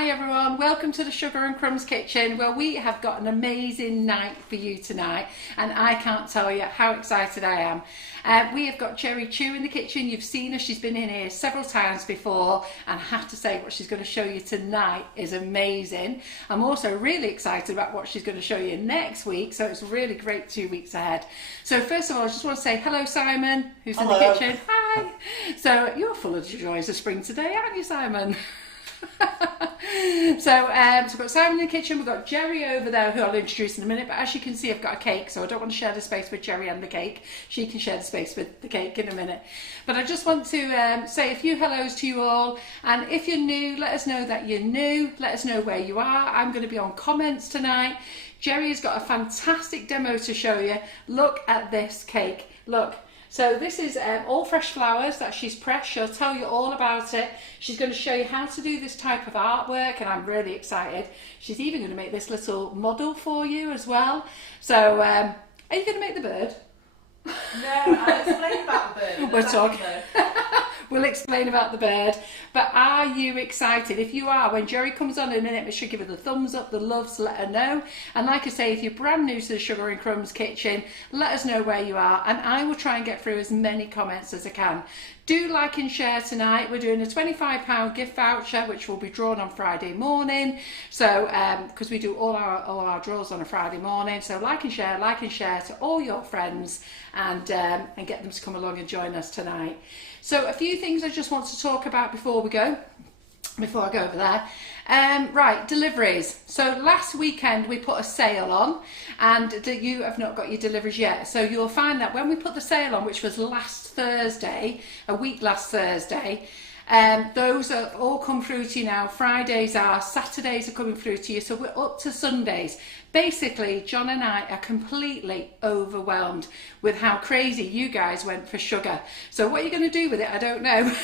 Hi everyone, welcome to the Sugar and Crumbs Kitchen, where we have got an amazing night for you tonight, and I can't tell you how excited I am. We have got Gerry Chiu in the kitchen. You've seen her, she's been in here several times before, and I have to say what she's going to show you tonight is amazing. I'm also really excited about what she's going to show you next week, so it's really great 2 weeks ahead. So first of all, I just want to say hello Simon, who's in the kitchen. Hi! So you're full of joys of spring today, aren't you, Simon? So we've got Simon in the kitchen, we've got Gerry over there who I'll introduce in a minute, but as you can see I've got a cake, so I don't want to share the space with Gerry and the cake. She can share the space with the cake in a minute. But I just want to say a few hellos to you all, and if you're new, let us know that you're new, let us know where you are. I'm going to be on comments tonight. Gerry's got a fantastic demo to show you. Look at this cake, look. So this is all fresh flowers that she's pressed. She'll tell you all about it. She's going to show you how to do this type of artwork, and I'm really excited. She's even going to make this little model for you as well. So are you going to make the bird? No, I'll explain about the bird. We're talking. We'll explain about the bird. But are you excited? If you are, when Gerry comes on in a minute, make sure you give her the thumbs up, the loves, let her know. And like I say, if you're brand new to the Sugar and Crumbs Kitchen, let us know where you are, and I will try and get through as many comments as I can. Do like and share tonight. We're doing a £25 gift voucher, which will be drawn on Friday morning. So, because we do all our draws on a Friday morning. So like and share to all your friends, and get them to come along and join us tonight. So a few things I just want to talk about before I go over there. Right, deliveries. So last weekend we put a sale on, and you have not got your deliveries yet. So you'll find that when we put the sale on, which was last Thursday, last Thursday, those have all come through to you now. Fridays are, Saturdays are coming through to you, so we're up to Sundays. Basically, John and I are completely overwhelmed with how crazy you guys went for sugar. So what are you going to do with it? I don't know.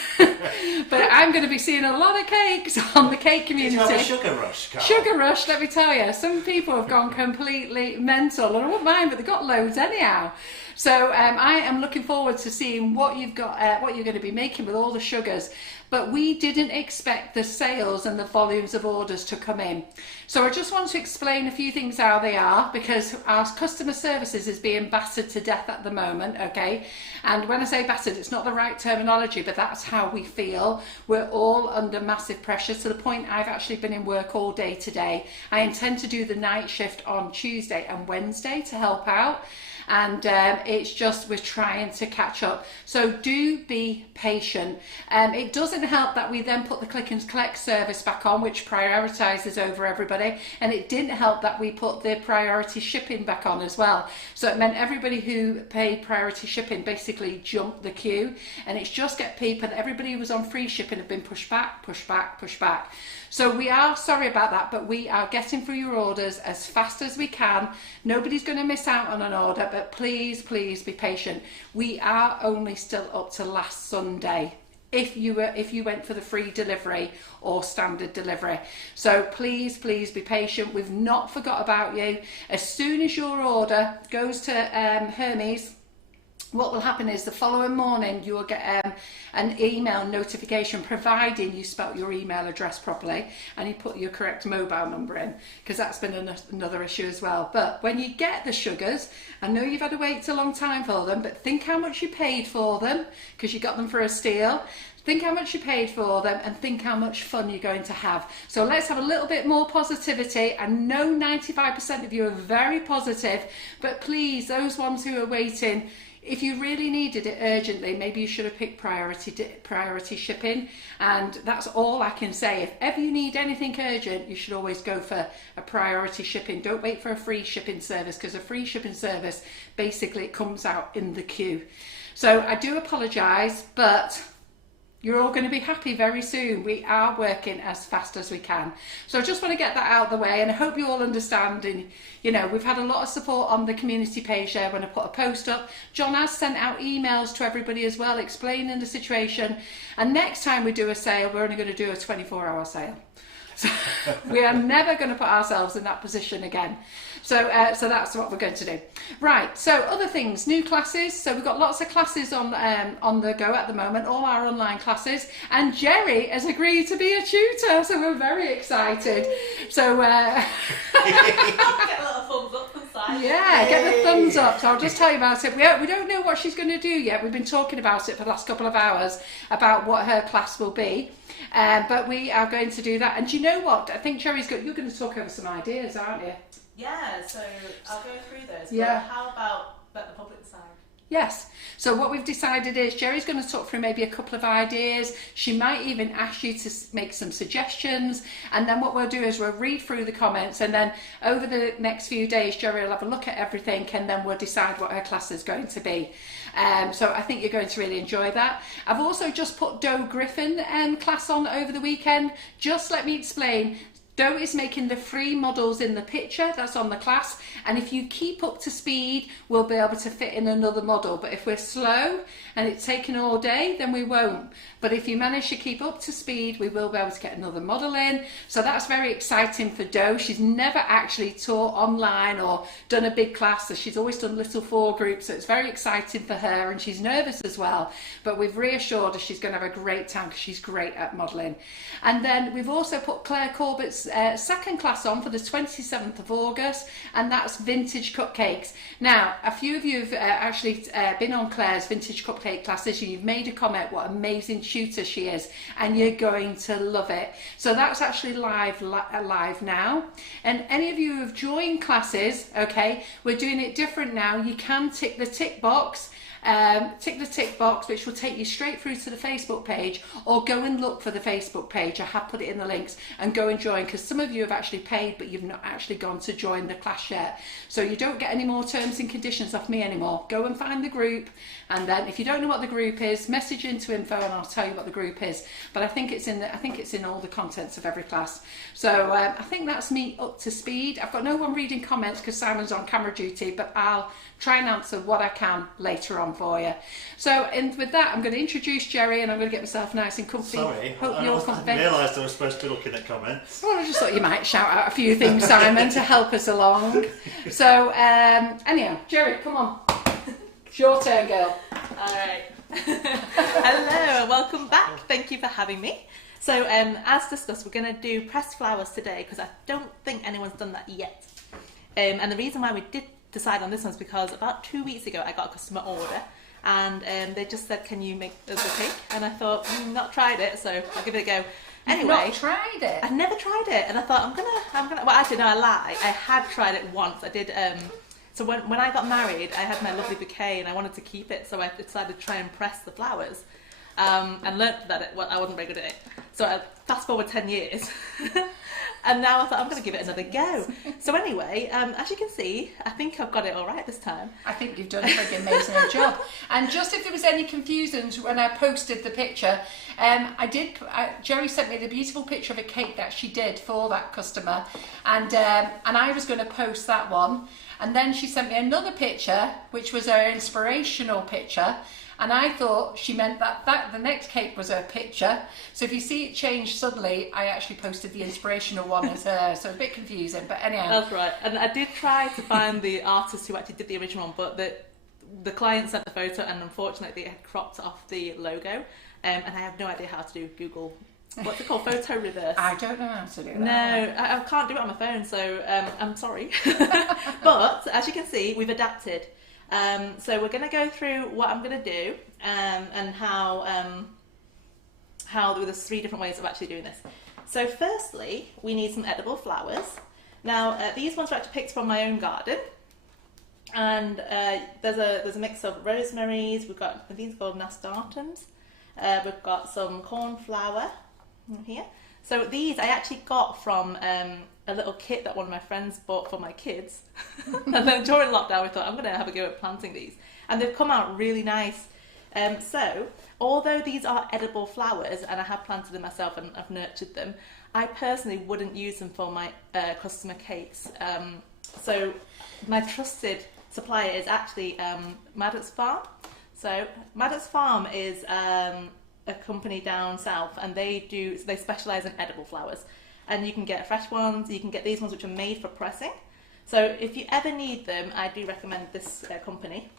But I'm going to be seeing a lot of cakes on the cake community. Did you have a sugar rush, Carl? Sugar rush, let me tell you. Some people have gone completely mental, and I won't mind, but they've got loads anyhow. So I am looking forward to seeing what you've got, what you're going to be making with all the sugars. But we didn't expect the sales and the volumes of orders to come in. So I just want to explain a few things how they are, because our customer services is being battered to death at the moment, okay? And when I say battered, it's not the right terminology, but that's how we feel. We're all under massive pressure, to the point I've actually been in work all day today. I intend to do the night shift on Tuesday and Wednesday to help out. And it's just, we're trying to catch up. So do be patient. It doesn't help that we then put the click and collect service back on, which prioritises over everybody, and it didn't help that we put the priority shipping back on as well. So it meant everybody who paid priority shipping basically jumped the queue, and it's just get people, everybody who was on free shipping have been pushed back, pushed back, pushed back. So we are sorry about that, but we are getting through your orders as fast as we can. Nobody's going to miss out on an order, but please, please be patient. We are only still up to last Sunday if you went for the free delivery or standard delivery. So please, please be patient. We've not forgot about you. As soon as your order goes to Hermes, what will happen is the following morning you will get an email notification, providing you spelt your email address properly and you put your correct mobile number in, because that's been another issue as well. But when you get the sugars, I know you've had to wait a long time for them, but think how much you paid for them, because you got them for a steal. Think how much you paid for them, and think how much fun you're going to have. So let's have a little bit more positivity. I know 95% of you are very positive, but please, those ones who are waiting, if you really needed it urgently, maybe you should have picked priority shipping, and that's all I can say. If ever you need anything urgent, you should always go for a priority shipping. Don't wait for a free shipping service, because a free shipping service, basically it comes out in the queue. So I do apologise, but you're all going to be happy very soon. We are working as fast as we can. So I just want to get that out of the way, and I hope you all understand. And you know, we've had a lot of support on the community page there when I put a post up. John has sent out emails to everybody as well, explaining the situation. And next time we do a sale, we're only going to do a 24-hour sale. So we are never going to put ourselves in that position again. So that's what we're going to do. Right, so other things, new classes. So we've got lots of classes on the go at the moment, all our online classes. And Gerry has agreed to be a tutor, so we're very excited. So get a little thumbs up inside. yeah, get the thumbs up. So I'll just tell you about it. We don't know what she's going to do yet. We've been talking about it for the last couple of hours about what her class will be. But we are going to do that. And do you know what? I think Gerry's you're going to talk over some ideas, aren't you? Yeah, so I'll go through those. Yeah. But how about let the public decide? Yes. So what we've decided is Gerry's going to talk through maybe a couple of ideas. She might even ask you to make some suggestions. And then what we'll do is we'll read through the comments, and then over the next few days, Gerry will have a look at everything, and then we'll decide what her class is going to be. So I think you're going to really enjoy that. I've also just put Doe Griffin class on over the weekend. Just let me explain. Doe is making the 3 models in the picture that's on the class, and if you keep up to speed, we'll be able to fit in another model. But if we're slow and it's taking all day, then we won't. But if you manage to keep up to speed, we will be able to get another model in. So that's very exciting for Doe. She's never actually taught online or done a big class, so she's always done little 4 groups, so it's very exciting for her, and she's nervous as well. But we've reassured her she's going to have a great time because she's great at modelling. And then we've also put Claire Corbett's second class on for the 27th of August, and that's vintage cupcakes. Now, a few of you have actually been on Claire's vintage cupcake classes, and you've made a comment what amazing tutor she is, and you're going to love it. So that's actually live now. And any of you who have joined classes, okay, we're doing it different now. You can tick the tick box. Tick the tick box, which will take you straight through to the Facebook page, or go and look for the Facebook page. I have put it in the links, and go and join, because some of you have actually paid but you've not actually gone to join the class yet. So you don't get any more terms and conditions off me anymore. Go and find the group, and then if you don't know what the group is, message into info and I'll tell you what the group is. But I think it's in all the contents of every class. So I think that's me up to speed. I've got no one reading comments because Simon's on camera duty, but I'll try and answer what I can later on for you. So with that, I'm going to introduce Gerry, and I'm going to get myself nice and comfy. Sorry, Hope you're comfy. I realised I was supposed to be looking at comments. Well, I just thought you might shout out a few things, Simon, to help us along. So anyhow, Gerry, come on. It's your turn, girl. All right. Hello, and welcome back. Thank you for having me. So as discussed, we're going to do pressed flowers today, because I don't think anyone's done that yet. And the reason why we did decide on this one is because about 2 weeks ago I got a customer order, and they just said, can you make us a cake? And I thought, not tried it, so I'll give it a go. Anyway, You've not tried it? I've never tried it, and I thought I'm gonna well, actually no, I lie. I had tried it once. I did so when I got married, I had my lovely bouquet and I wanted to keep it, so I decided to try and press the flowers, and learnt that I wasn't very good at it. So I fast forward 10 years and now I thought I'm going to give it another go. So anyway, as you can see, I think I've got it all right this time. I think you've done a pretty amazing job. And just if there was any confusion when I posted the picture, Gerry sent me the beautiful picture of a cake that she did for that customer, and I was going to post that one, and then she sent me another picture which was her inspirational picture, and I thought she meant that the next cake was her picture. So if you see it change suddenly, I actually posted the inspirational one as her, so it's a bit confusing, but anyhow. That's right. And I did try to find the artist who actually did the original one, but the client sent the photo, and unfortunately it had cropped off the logo, and I have no idea how to do Google, what's it called, photo reverse. I don't know how to do that. No, I can't do it on my phone, so I'm sorry. But as you can see, we've adapted. So we're going to go through what I'm going to do, and how there's 3 different ways of actually doing this. So firstly, we need some edible flowers. Now these ones are actually picked from my own garden, and there's a mix of rosemaries. We've got these called nasturtiums. We've got some cornflower here. So these I actually got from a little kit that one of my friends bought for my kids. And then during lockdown we thought, I'm going to have a go at planting these. And they've come out really nice. So although these are edible flowers, and I have planted them myself and I've nurtured them, I personally wouldn't use them for my customer cakes. So my trusted supplier is actually Maddox Farm. So Maddox Farm is a company down south, and they specialise in edible flowers. and you can get fresh ones. You can get these ones which are made for pressing. So if you ever need them, I do recommend this company.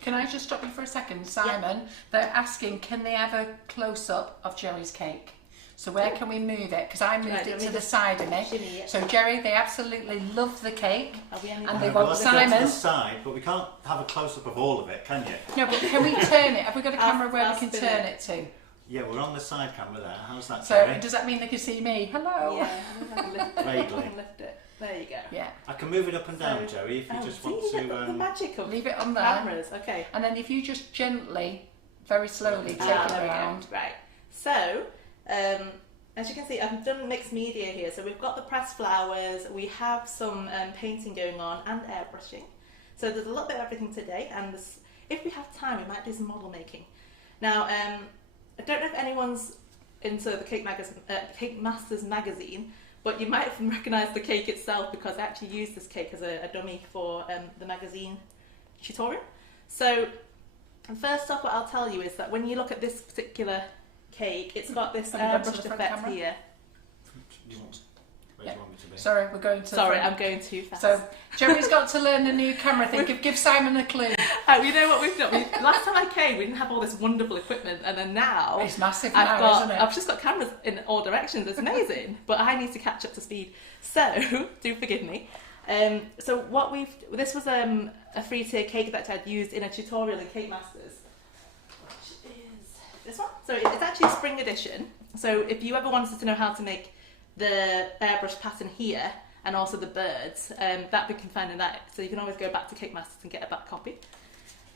Can I just stop you for a second, Simon? Yeah. They're asking, can they have a close-up of Gerry's cake? So where can we move it? Because I moved it to the side of me. So Gerry, they absolutely love the cake, and they want Simon. To the side, but we can't have a close-up of all of it, can you? No, but can we turn it? Have we got a camera where we can turn it to? Yeah, we're on the side camera there. How's that? So Gerry? Does that mean they can see me? Hello. Yeah, I can lift it. Vaguely. Lift it. There you go. Yeah. I can move it up and down, Gerry, if you just want to. The magic of leave it on there. Cameras. Okay. And then if you just gently, very slowly take it around. Right. So, as you can see, I've done mixed media here. So we've got the pressed flowers, we have some painting going on and airbrushing. So there's a little bit of everything today, and if we have time, we might do some model making. Now, I don't know if anyone's into the Cake Masters magazine, but you might recognise the cake itself because I actually used this cake as a dummy for the magazine tutorial. So first off, what I'll tell you is that when you look at this particular cake, it's got this airbrushed effect here. Where do you want me to be? Sorry, we're going to. Sorry, I'm going too fast. So Gerry's got to learn the new camera thing. Give Simon a clue. You know what we've done? Last time I came, we didn't have all this wonderful equipment, and then now it's massive isn't it? I've just got cameras in all directions. It's amazing, but I need to catch up to speed. So do forgive me. So this was a free tier cake that I'd used in a tutorial in Cake Masters, which is this one. So it's actually a spring edition. So if you ever wanted to know how to make the airbrush pattern here and also the birds, that we can find in that. So you can always go back to Cake Masters and get a back copy.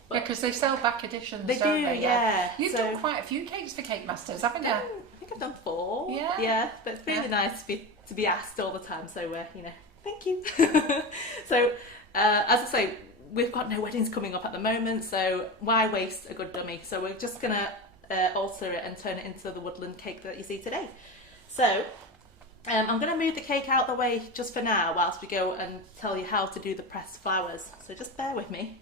But yeah, because they sell back editions. They do, yeah. You've done quite a few cakes for Cake Masters, haven't you? I think I've done 4. Yeah. Yeah, but it's really nice to be asked all the time. So thank you. So as I say, we've got no weddings coming up at the moment, so why waste a good dummy? So we're just gonna alter it and turn it into the woodland cake that you see today. So I'm going to move the cake out of the way just for now whilst we go and tell you how to do the pressed flowers. So just bear with me.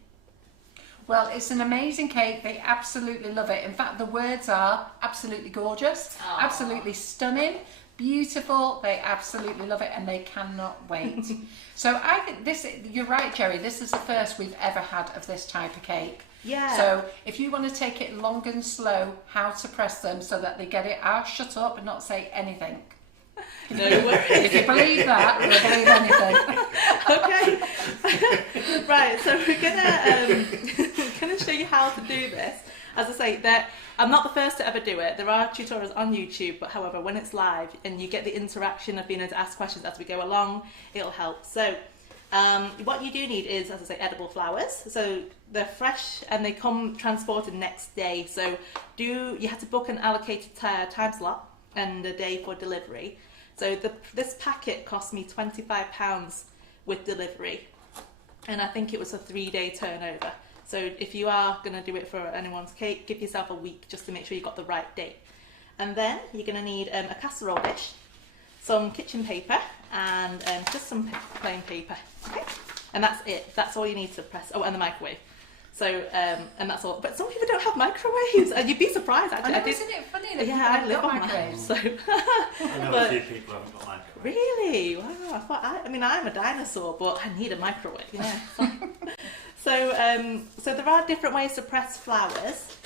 Well, it's an amazing cake. They absolutely love it. In fact, the words are absolutely gorgeous, absolutely stunning, beautiful. They absolutely love it and they cannot wait. So I think you're right, Gerry, this is the first we've ever had of this type of cake. Yeah. So if you want to take it long and slow, how to press them so that they get it, shut up and not say anything. No worries. If you believe that, you'll believe anything. Okay. Right, so we're gonna show you how to do this. As I say, I'm not the first to ever do it. There are tutorials on YouTube, but however, when it's live and you get the interaction of being able to ask questions as we go along, it'll help. So what you do need is, as I say, edible flowers. So they're fresh and they come transported next day. So you have to book an allocated time slot and a day for delivery. So this packet cost me £25 with delivery, and I think it was a 3-day turnover. So if you are going to do it for anyone's cake, give yourself a week just to make sure you got the right date. And then you're going to need a casserole dish, some kitchen paper, and just some plain paper. Okay, and that's it. That's all you need to press. Oh, and the microwave. So and that's all. But some people don't have microwaves, and you'd be surprised. Actually, I know, isn't it funny that I live on microwaves? So I know a few people haven't got microwaves. Really? Wow. I mean, I'm a dinosaur, but I need a microwave. Yeah. So there are different ways to press flowers.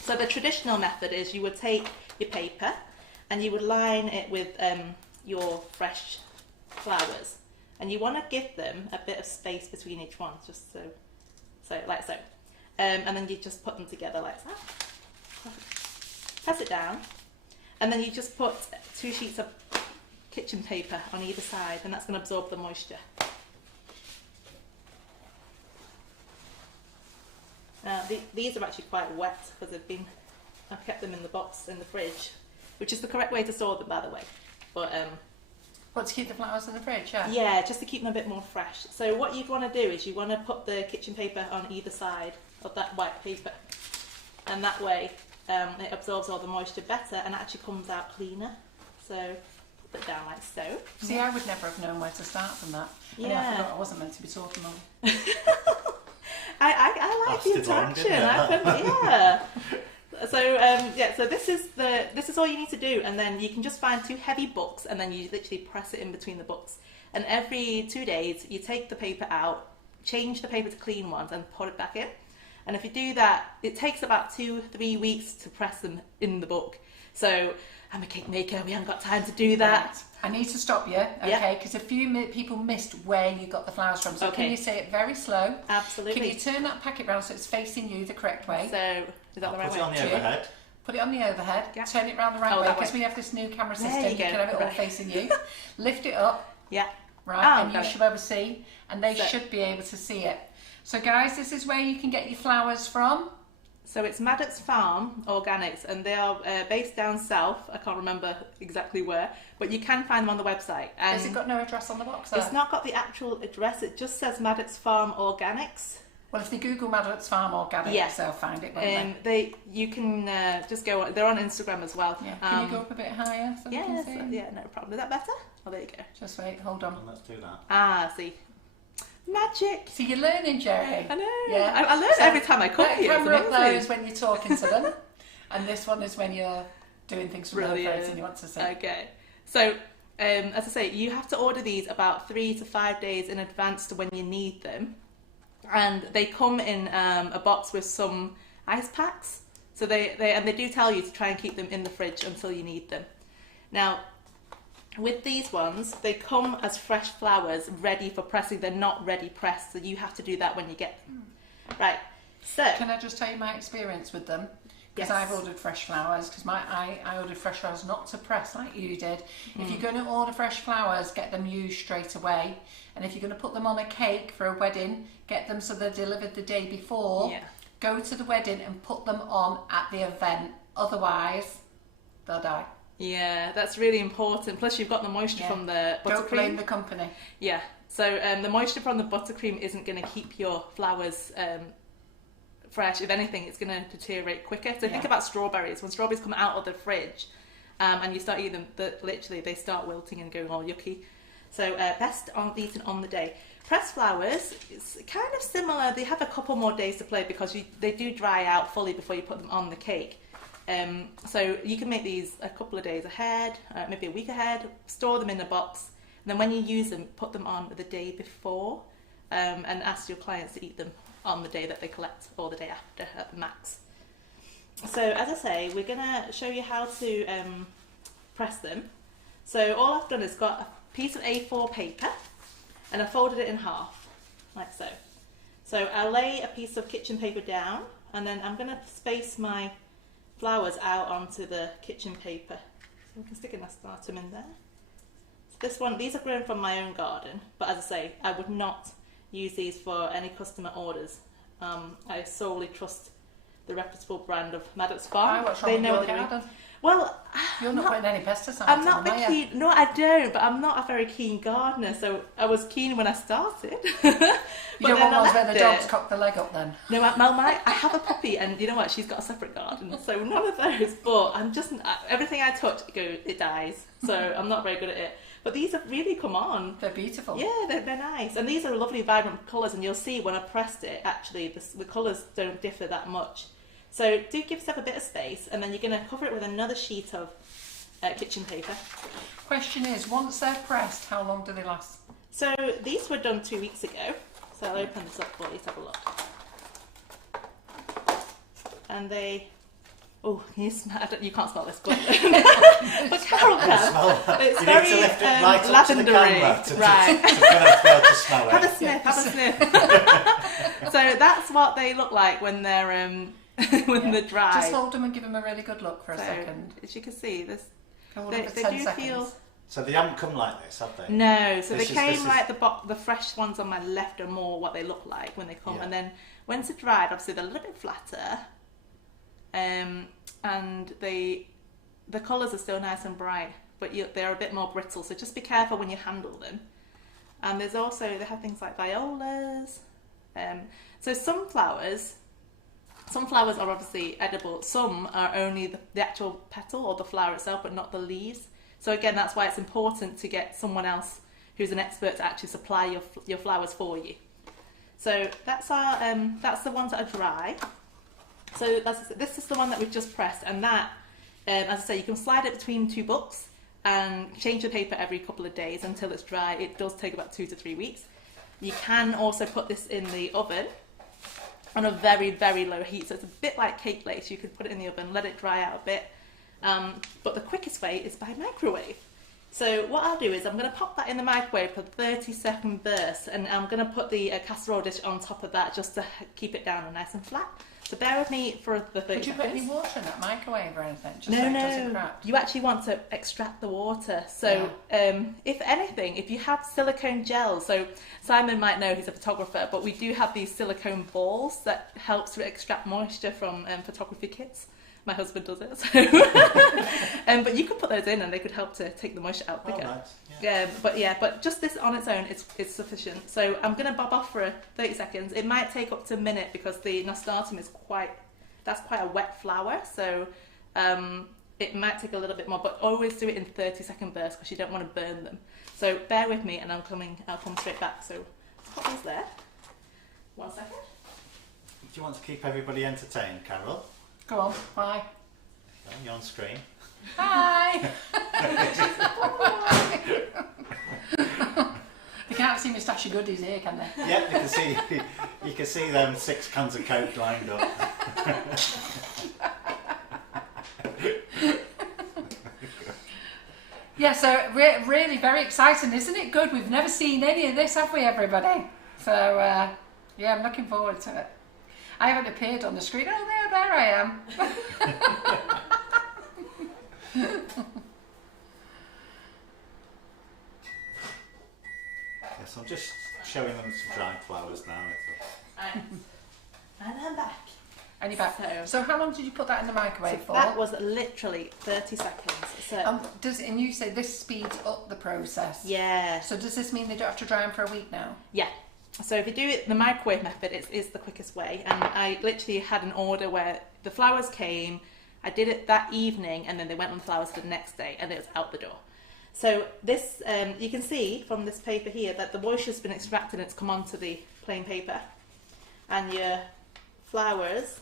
So the traditional method is you would take your paper and you would line it with your fresh flowers, and you want to give them a bit of space between each one, just so like so, and then you just put them together like that. Press it down, and then you just put 2 sheets of kitchen paper on either side, and that's going to absorb the moisture. These are actually quite wet because I've kept them in the box in the fridge, which is the correct way to store them, by the way. But what, to keep the flowers in the fridge? Yeah. Yeah, just to keep them a bit more fresh. So what you'd want to do is you want to put the kitchen paper on either side of that white paper, and that way it absorbs all the moisture better and actually comes out cleaner. So put it down like so. See, I would never have known where to start from that. Yeah. I forgot I wasn't meant to be talking on. I like the interaction. Yeah. So so this is all you need to do, and then you can just find 2 heavy books, and then you literally press it in between the books. And every 2 days, you take the paper out, change the paper to clean ones, and put it back in. And if you do that, it takes about 2-3 weeks to press them in the book. So I'm a cake maker, we haven't got time to do that. Right. I need to stop you, okay? Because a few people missed where you got the flowers from. So can you say it very slow? Absolutely. Can you turn that packet round so it's facing you the correct way? So is that the right way? Put it on the overhead. Put it on the overhead. Yeah. Turn it round the right way because we have this new camera system. You can have it all facing you. Lift it up. Yeah. Right, and you should be able to see, and they should be able to see it. So guys, this is where you can get your flowers from. So it's Maddox Farm Organics, and they are based down south. I can't remember exactly where, but you can find them on the website. And has it got no address on the box? It's not got the actual address. It just says Maddox Farm Organics. Well, if they Google Maddox Farm Organics, they'll find it, won't they? You can just go on. They're on Instagram as well. Yeah. Can you go up a bit higher so we can see? Yeah, no problem. Is that better? Oh, there you go. Just wait, hold on. Well, let's do that. Ah, see. Magic. So you're learning, Gerry. I know. Yeah. I learn every time I come here. Camera up there is when you're talking to them, and this one is when you're doing things from the phones and you want to see. Okay. So, as I say, you have to order these about 3 to 5 days in advance to when you need them, and they come in a box with some ice packs. So they do tell you to try and keep them in the fridge until you need them. Now, with these ones, they come as fresh flowers ready for pressing. They're not ready pressed, so you have to do that when you get them. Right, so... Can I just tell you my experience with them? Because yes. I've ordered fresh flowers, because I ordered fresh flowers not to press like you did. If you're going to order fresh flowers, get them used straight away. And if you're going to put them on a cake for a wedding, get them so they're delivered the day before. Yeah. Go to the wedding and put them on at the event. Otherwise, they'll die. Yeah, that's really important. Plus, you've got the moisture from the buttercream. Don't blame the company. Yeah. So the moisture from the buttercream isn't going to keep your flowers fresh. If anything, it's going to deteriorate quicker. So think about strawberries. When strawberries come out of the fridge and you start eating them, literally they start wilting and going all yucky. So best eaten on the day. Pressed flowers, it's kind of similar. They have a couple more days to play because they do dry out fully before you put them on the cake. So you can make these a couple of days ahead, maybe a week ahead, store them in a box, and then when you use them, put them on the day before, and ask your clients to eat them on the day that they collect or the day after at the max. So as I say, we're going to show you how to press them. So all I've done is got a piece of A4 paper and I folded it in half, like so. So I'll lay a piece of kitchen paper down and then I'm going to space my flowers out onto the kitchen paper. So I can stick an astratum in there. So these are grown from my own garden, but as I say, I would not use these for any customer orders. I solely trust the reputable brand of Maddox Farm. What's wrong with your garden? Well, you're not putting any pesticides I'm not on them, keen. No, I don't. But I'm not a very keen gardener, so I was keen when I started. You don't want ones where the dogs cock the leg up then? No, I have a puppy, and you know what? She's got a separate garden, so none of those. But I'm just everything I touch, it dies. So I'm not very good at it. But these have really come on. They're beautiful. Yeah, they're nice, and these are lovely, vibrant colours. And you'll see when I pressed it, actually, the colours don't differ that much. So do give yourself a bit of space, and then you're going to cover it with another sheet of kitchen paper. Question is, once they're pressed, how long do they last? So these were done 2 weeks ago. So I'll open this up for you to have a look. And they... Oh, can you smell? You can't smell this, but, but Carol can. It's you very need to lift it right lavendery. Up to the camera Right. to be able to smell it. Have a sniff. So that's what they look like when they're they're dry. Just hold them and give them a really good look for a second. As you can see, they do 10 feel. So they haven't come like this, have they? No. So they came like the fresh ones on my left are more what they look like when they come, and then once they're dried, obviously they're a little bit flatter. And the colours are still nice and bright, but they're a bit more brittle, so just be careful when you handle them. And there's also, they have things like violas. So some flowers are obviously edible, some are only the actual petal or the flower itself, but not the leaves. So again, that's why it's important to get someone else who's an expert to actually supply your flowers for you. So that's the ones that are dry. So as I said, this is the one that we've just pressed, and that, as I say, you can slide it between 2 books and change the paper every couple of days until it's dry. It does take about 2 to 3 weeks. You can also put this in the oven on a very, very low heat. So it's a bit like cake lace. You could put it in the oven, let it dry out a bit. But the quickest way is by microwave. So what I'll do is I'm going to pop that in the microwave for 30-second bursts, and I'm going to put the casserole dish on top of that just to keep it down and nice and flat. So bear with me for the 30 Would you seconds. put any water in that microwave or anything? Just No, so it doesn't no. crack? You actually want to extract the water. So if anything, if you have silicone gels, so Simon might know, he's a photographer, but we do have these silicone balls that helps to extract moisture from photography kits. My husband does it. So. But you could put those in and they could help to take the moisture out quicker. Oh, nice. But just this on its own, it's sufficient. So I'm going to bob off for 30 seconds. It might take up to a minute because the nasturtium is quite a wet flour. So it might take a little bit more, but always do it in 30-second bursts because you don't want to burn them. So bear with me and I'll come straight back. So put these there. 1 second. Do you want to keep everybody entertained, Carol? Go on, bye. Oh, you're on screen. Hi! They can't see my stash of goodies here, can they? Yeah, you can see them 6 cans of Coke lined up. Yeah, so really very exciting, isn't it? Good. We've never seen any of this, have we, everybody? So yeah, I'm looking forward to it. I haven't appeared on the screen. Oh, there I am. Yes, I'm just showing them some dried flowers now. And I'm back. And you're back. So how long did you put that in the microwave for? That was literally 30 seconds. So And you say this speeds up the process. yeah. So does this mean they don't have to dry them for a week now? Yeah. So if you do it the microwave method, it is the quickest way. And I literally had an order where the flowers came, I did it that evening, and then they went on the flowers the next day, and it was out the door. So this, you can see from this paper here that the moisture's been extracted and it's come onto the plain paper. And your flowers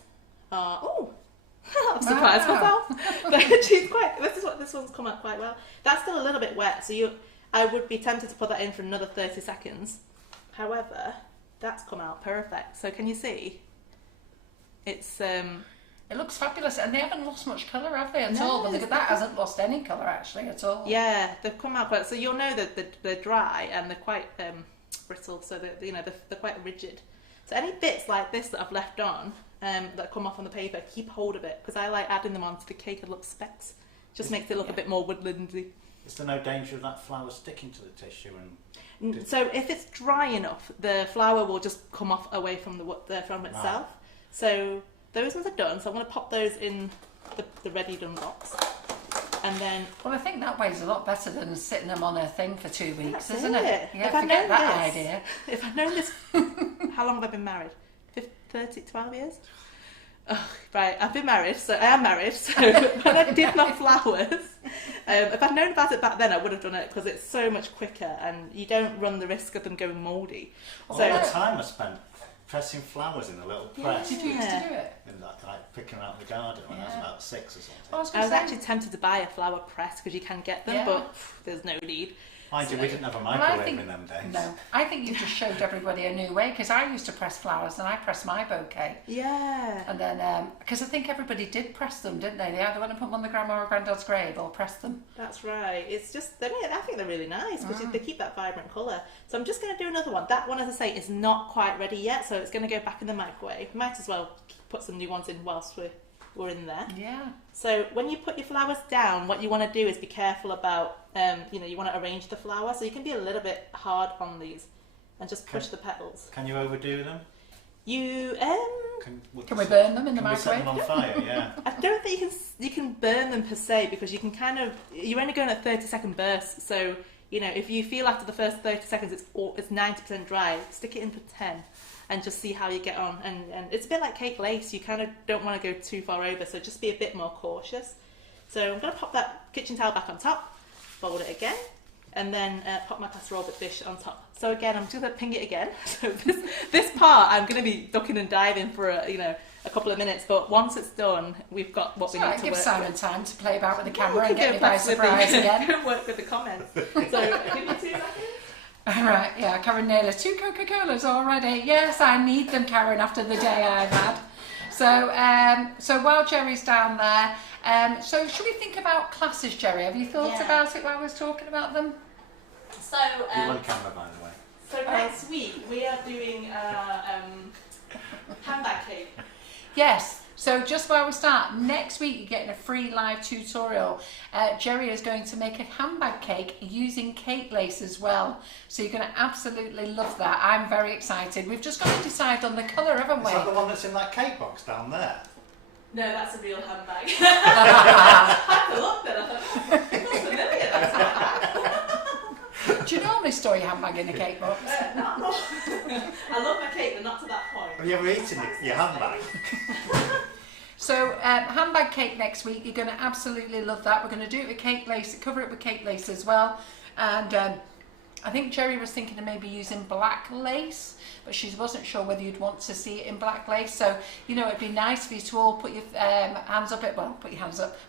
are, I'm surprised myself. This one's come out quite well. That's still a little bit wet, so I would be tempted to put that in for another 30 seconds. However, that's come out perfect. So can you see? It's It looks fabulous, and they haven't lost much colour, have they, at No, all? But that hasn't lost any colour, actually, at all. yeah, they've come out quite. So you'll know that they're dry and they're quite brittle, so they're quite rigid. So any bits like this that I've left on that come off on the paper, keep hold of it, because I like adding them onto the cake and little specks. Just makes it look a bit more woodlandy. Is there no danger of that flour sticking to the tissue? So if it's dry enough, the flour will just come off away from from itself. So those ones are done. So I'm going to pop those in the ready done box, and then. Well, I think that way's a lot better than sitting them on a thing for 2 weeks, That's isn't it? Yeah, If I'd forget known that this- idea. If I'd known this, how long have I been married? 12 years? Oh, right, I've been married, so I am married, so when I did my flowers, if I'd known about it back then, I would have done it, because it's so much quicker, and you don't run the risk of them going mouldy. All So the time I spent pressing flowers in a little press. Did you used to do it? And like picking them out in the garden when I was about 6 or something. Well, I was actually tempted to buy a flower press, because you can get them, Yeah. but there's no need. Mind you, we didn't have a Well, I microwave think- in them days. No, I think you just showed everybody a new way, because I used to press flowers and I pressed my bouquet. Yeah. And then, because I think everybody did press them, didn't they? They either went and put them on the grandma or granddad's grave or press them. That's right. It's just, I think they're really nice because they keep that vibrant colour. So I'm just going to do another one. That one, as I say, is not quite ready yet, so it's going to go back in the microwave. Might as well put some new ones in whilst we're in there. Yeah. So when you put your flowers down, what you want to do is be careful about, you want to arrange the flower. So you can be a little bit hard on these and just push the petals. Can you overdo them? You, Can we burn them in the Can we set them microwave? on fire? Yeah. I don't think you can burn them per se, because you can you're only going at 30-second bursts. So, if you feel after the first 30 seconds it's 90% dry, stick it in for 10 and just see how you get on. And it's a bit like cake lace. You kind of don't want to go too far over, so just be a bit more cautious. So I'm going to pop that kitchen towel back on top, fold it again, and then pop my casserole dish on top. So again, I'm just going to ping it again. So this part, I'm going to be ducking and diving for a a couple of minutes, but once it's done, we've got what we need to give work Simon with. time to play about with the camera we and can get me go by back with surprise the- again. work with the comments. So give me 2 seconds. Right, yeah, Karen Naylor, 2 Coca-Colas already. Yes, I need them, Karen, after the day I've had. So while Gerry's down there, so should we think about classes, Gerry? Have you thought about it while I was talking about them? So, You're on camera, by the way. so next week we are doing handbag cake. Yes. So just while we start, next week you're getting a free live tutorial. Gerry is going to make a handbag cake using cake lace as well. So you're going to absolutely love that. I'm very excited. We've just got to decide on the colour, haven't we? Is that the one that's in that cake box down there? No, that's a real handbag. I had to look at it. It looks familiar. That's like that. Do you normally store your handbag in a cake box? Not more. I love my cake, but not to that point. Have you ever eaten your handbag? So handbag cake next week, you're going to absolutely love that. We're going to do it with cake lace, cover it with cake lace as well. And I think Gerry was thinking of maybe using black lace, but she wasn't sure whether you'd want to see it in black lace. So, you know, it'd be nice for you to all put your hands up,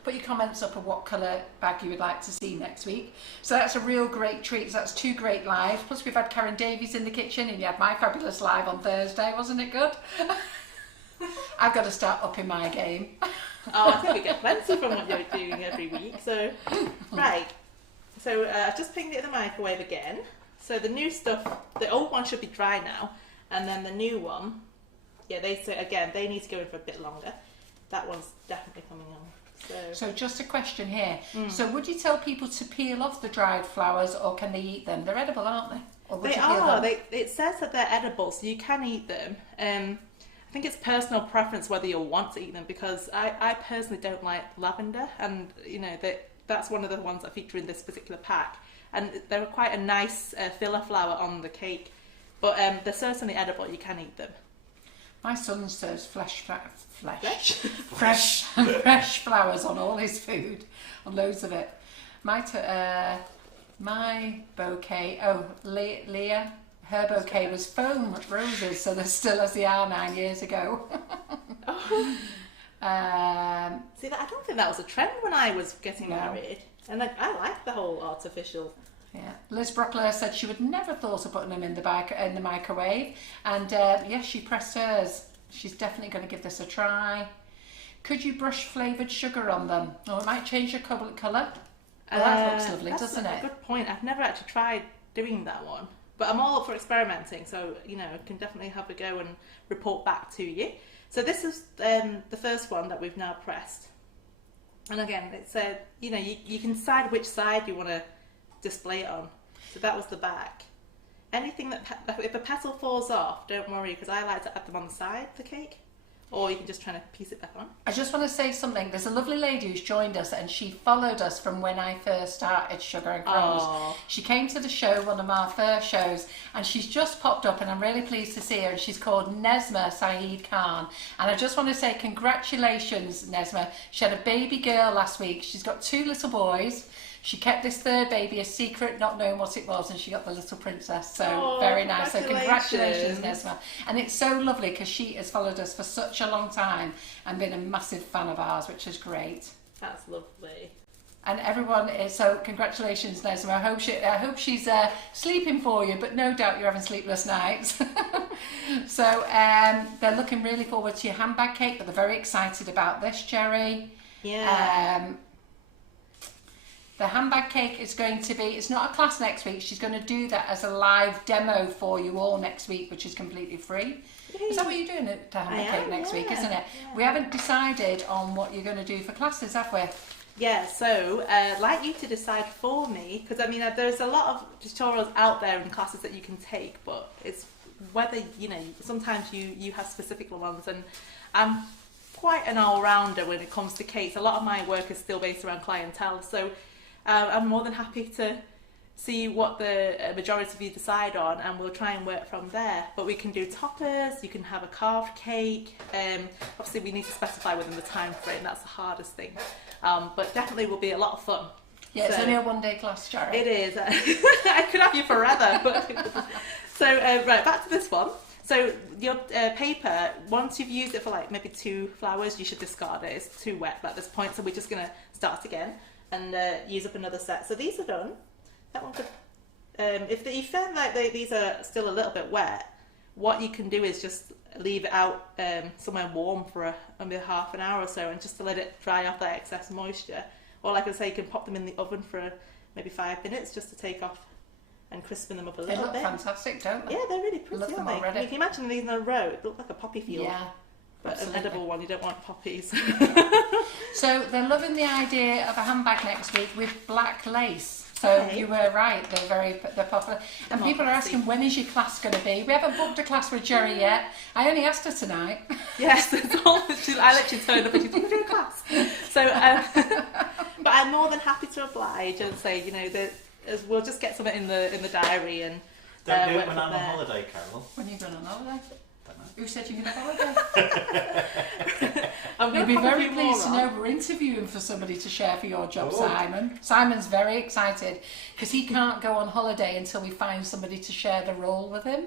put your comments up of what colour bag you would like to see next week. So that's a real great treat. So that's 2 great lives. Plus we've had Karen Davies in the kitchen and you had my fabulous live on Thursday. Wasn't it good? I've got to start upping my game. Oh, I think we get plenty from what you're doing every week. So, right. So I've just pinged it in the microwave again. So the new stuff, the old one should be dry now, and then the new one, yeah, they say again they need to go in for a bit longer. That one's definitely coming on. So just a question here. So would you tell people to peel off the dried flowers, or can they eat them? They're edible, aren't they? Or would They you peel are. them? It says that they're edible, so you can eat them. I think it's personal preference whether you'll want to eat them, because I personally don't like lavender, and you know that's one of the ones that feature in this particular pack, and they're quite a nice filler flower on the cake, but they're certainly edible. You can eat them. My son serves fresh Fresh? fresh flowers on all his food, on loads of it. My bouquet, Leah, her bouquet was foam roses, so they're still as they are 9 years ago. See, I don't think that was a trend when I was getting No. married, and I like the whole artificial. Yeah, Liz Brockler said she would never thought of putting them in the microwave, and yes, she pressed hers. She's definitely going to give this a try. Could you brush flavoured sugar on them? Oh, it might change your colour. Oh, that looks lovely, That's doesn't a it? good point. I've never actually tried doing that one, but I'm all up for experimenting, so you know, I can definitely have a go and report back to you. So this is the first one that we've now pressed, and again, it's you know, you can decide which side you want to display it on. So that was the back. Anything that if a petal falls off, don't worry, because I like to add them on the side of the cake, or you can just try to piece it back on. I just want to say something. There's a lovely lady who's joined us, and she followed us from when I first started Sugar and Crumbs. Aww. She came to the show, one of our first shows, and she's just popped up, and I'm really pleased to see her. And she's called Nesma Saeed Khan. And I just want to say congratulations, Nesma. She had a baby girl last week. She's got 2 little boys. She kept this third baby a secret, not knowing what it was, and she got the little princess. So Oh, very nice. So congratulations. congratulations, Nesma. And it's so lovely because she has followed us for such a long time and been a massive fan of ours, which is great. That's lovely. And everyone is, so congratulations, Nesma. I hope she's sleeping for you, but no doubt you're having sleepless nights. So they're looking really forward to your handbag cake, but they're very excited about this, Gerry. Yeah. The handbag cake is going to be, it's not a class next week, she's going to do that as a live demo for you all next week, which is completely free. Is that what you're doing at handbag cake next week, isn't it? Yeah. We haven't decided on what you're going to do for classes, have we? Yeah, so I'd like you to decide for me, because I mean there's a lot of tutorials out there in classes that you can take, but it's whether, you know, sometimes you have specific ones, and I'm quite an all-rounder when it comes to cakes. A lot of my work is still based around clientele, so I'm more than happy to see what the majority of you decide on, and we'll try and work from there. But we can do toppers, you can have a carved cake. Obviously we need to specify within the time frame, that's the hardest thing. But definitely will be a lot of fun. Yeah, it's only a one-day class, Gerry. It is. I could have you forever. So right, back to this one. So your paper, once you've used it for like maybe 2 flowers, you should discard it. It's too wet at this point, so we're just going to start again and use up another set. So these are done. That one could, if you feel like these are still a little bit wet, what you can do is just leave it out somewhere warm for maybe half an hour or so, and just to let it dry off that excess moisture. Or like I say, you can pop them in the oven for maybe 5 minutes just to take off and crispen them up a They little look bit. fantastic, don't they? Yeah, they're really pretty, Love them aren't they? already. If you imagine these in a row, it look like a poppy field. Yeah, But absolutely. an edible one, you don't want poppies. So they're loving the idea of a handbag next week with black lace. So Okay. you were right, they're popular. And More people are classy. asking, when is your class going to be? We haven't booked a class with Gerry yet. I only asked her tonight. Yes, it's all, I literally turned up and she's like, do a class. So, but I'm more than happy to oblige and say, you know, that we'll just get something in the diary and Don't do it work when from I'm on there. holiday, Carol. When are you going on holiday? Don't know. Who said you're going on holiday? I'm You'll gonna be pop a very few more pleased to on. know we're interviewing for somebody to share for your job, Oh. Simon. Simon's very excited because he can't go on holiday until we find somebody to share the role with him.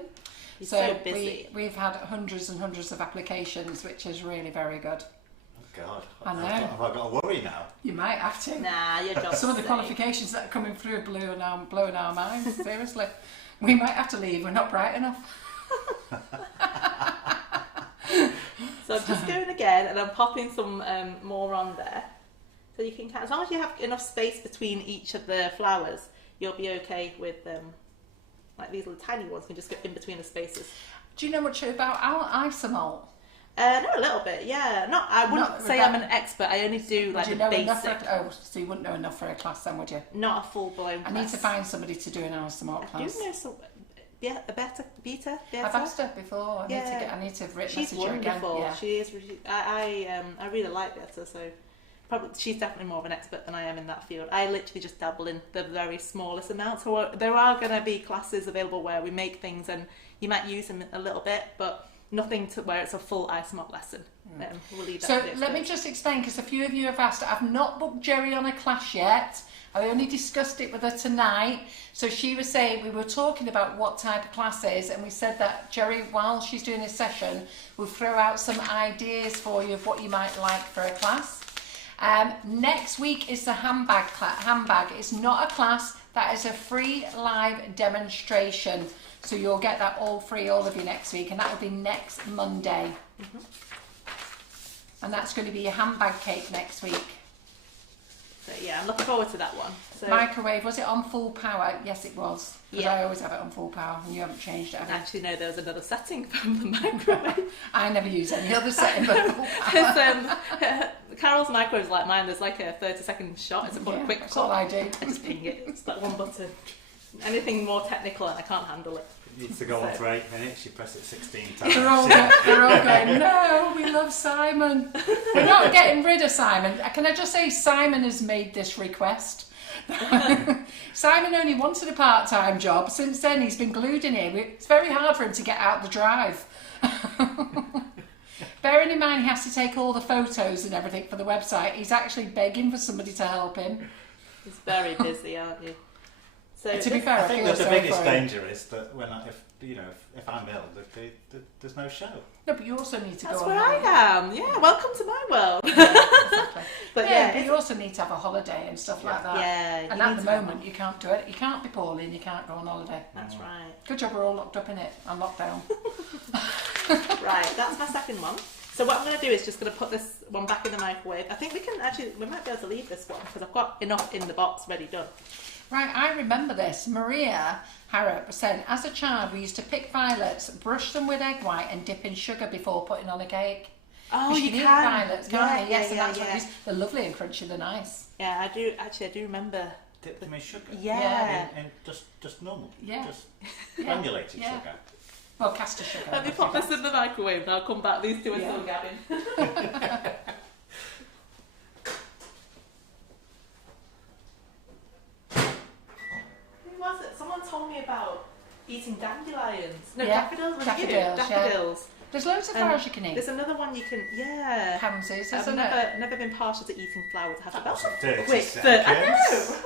He's so busy. We've had hundreds and hundreds of applications, which is really very good. Oh, God. I know. Have I got to worry now? You might have to. Nah, your job's Some of the safe. qualifications that are coming through are blowing our minds, seriously. We might have to leave, we're not bright enough. So I'm just going again and I'm popping some more on there. So you can, as long as you have enough space between each of the flowers, you'll be okay with like these little tiny ones can just go in between the spaces. Do you know much about our isomalt? No, a little bit, yeah. I wouldn't Not say with I'm that- an expert. I only do like Would you the know enough basic, for so you wouldn't know enough for a class then, would you? not a full blown. I need to find somebody to do an isomalt I class. do know some. Yeah, a beta. I've asked her before. I need to She's message her again. wonderful. Yeah. She is. I really like Beta, so probably she's definitely more of an expert than I am in that field. I literally just dabble in the very smallest amounts. So there are going to be classes available where we make things and you might use them a little bit, but nothing to where it's a full isomalt lesson. We'll leave that So to the let me experts. just explain, because a few of you have asked. I've not booked Gerry on a class yet. I only discussed it with her tonight. So she was saying, we were talking about what type of classes, and we said that Gerry, while she's doing a session, will throw out some ideas for you of what you might like for a class. Next week is the handbag. It's not a class, that is a free live demonstration. So you'll get that all free, all of you, next week, and that will be next Monday. And that's going to be a handbag cake next week. So yeah, I'm looking forward to that one. So Microwave, was it on full power? Yes, it was. Because Yeah. I always have it on full power, and you haven't changed it, have you? actually, no, there was another setting from the microwave. I never use any other setting but full power. It's, Carol's microwave is like mine. There's like a 30-second shot. It's a Yeah, quick that's shot. all I do. I just ping it. It's that one button. Anything more technical and I can't handle it. It needs to go on So- for 8 minutes. You press it 16 times. They're all going, no, we love Simon. We're not getting rid of Simon. Can I just say, Simon has made this request. Simon only wanted a part-time job. Since then, he's been glued in here. It's very hard for him to get out the drive. Bearing in mind he has to take all the photos and everything for the website, he's actually begging for somebody to help him. He's very busy, aren't you? So To be fair, I think feel that the sorry biggest for him. danger is that if I'm ill, there's no show. No, but you also need to that's go where on I holiday. am. Yeah, welcome to my world. Exactly. But yeah, yeah, but you also need to have a holiday and stuff like that. yeah. And you at need the to have moment, you can't do it. You can't be poorly and you can't go on holiday. one. That's right. Good job we're all locked up in it and locked down. Right, that's my second one. So what I'm going to do is just going to put this one back in the microwave. I think we might be able to leave this one because I've got enough in the box ready done. Right, I remember this. Maria Harrop said, as a child, we used to pick violets, brush them with egg white and dip in sugar before putting on a cake. Oh, 'Cause you can eat can. violets, can't you? Yes, and yeah, that's what yeah. it is. They're lovely and crunchy, they're nice. Yeah, I do remember. Dip them in sugar. Yeah. In just normal. Yeah. Just Yeah. granulated Yeah. sugar. Well, caster sugar. Let me pop this in the microwave and I'll come back. These two are Yeah. still gabbing. Who was it? Someone told me about eating dandelions. No, Yeah, daffodils. Was daffodils, you? yeah. Daffodils. There's loads of flowers you can eat. There's another one you can. Yeah. Pansies, I've isn't it? never been partial to eating flowers. I have to That was a 30 quick. seconds. I know. What's going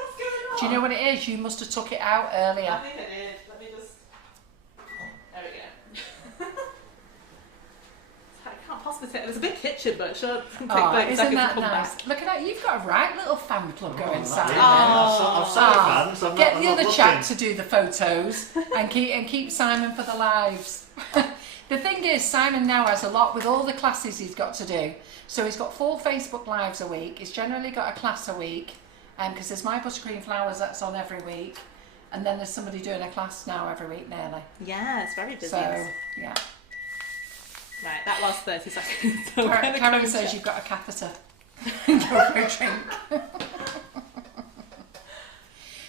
on? Do you know what it is? You must have took it out earlier. I think it is. Let me just. There we go. It's a big kitchen, but sure, it can take Oh, 30 isn't seconds to that come nice? back. Look at that, you've got a right little fan club going, Simon. I've started fans. I'm Get not, the I'm other not chap looking. to do the photos and keep Simon for the lives. The thing is, Simon now has a lot with all the classes he's got to do. So he's got 4 Facebook Lives a week. He's generally got a class a week, because there's my buttercream flowers that's on every week, and then there's somebody doing a class now every week nearly. Yeah, it's very busy. So yeah. Right, that lasts 30 seconds. So we're gonna Karen go says check. you've got a catheter. Go for a drink.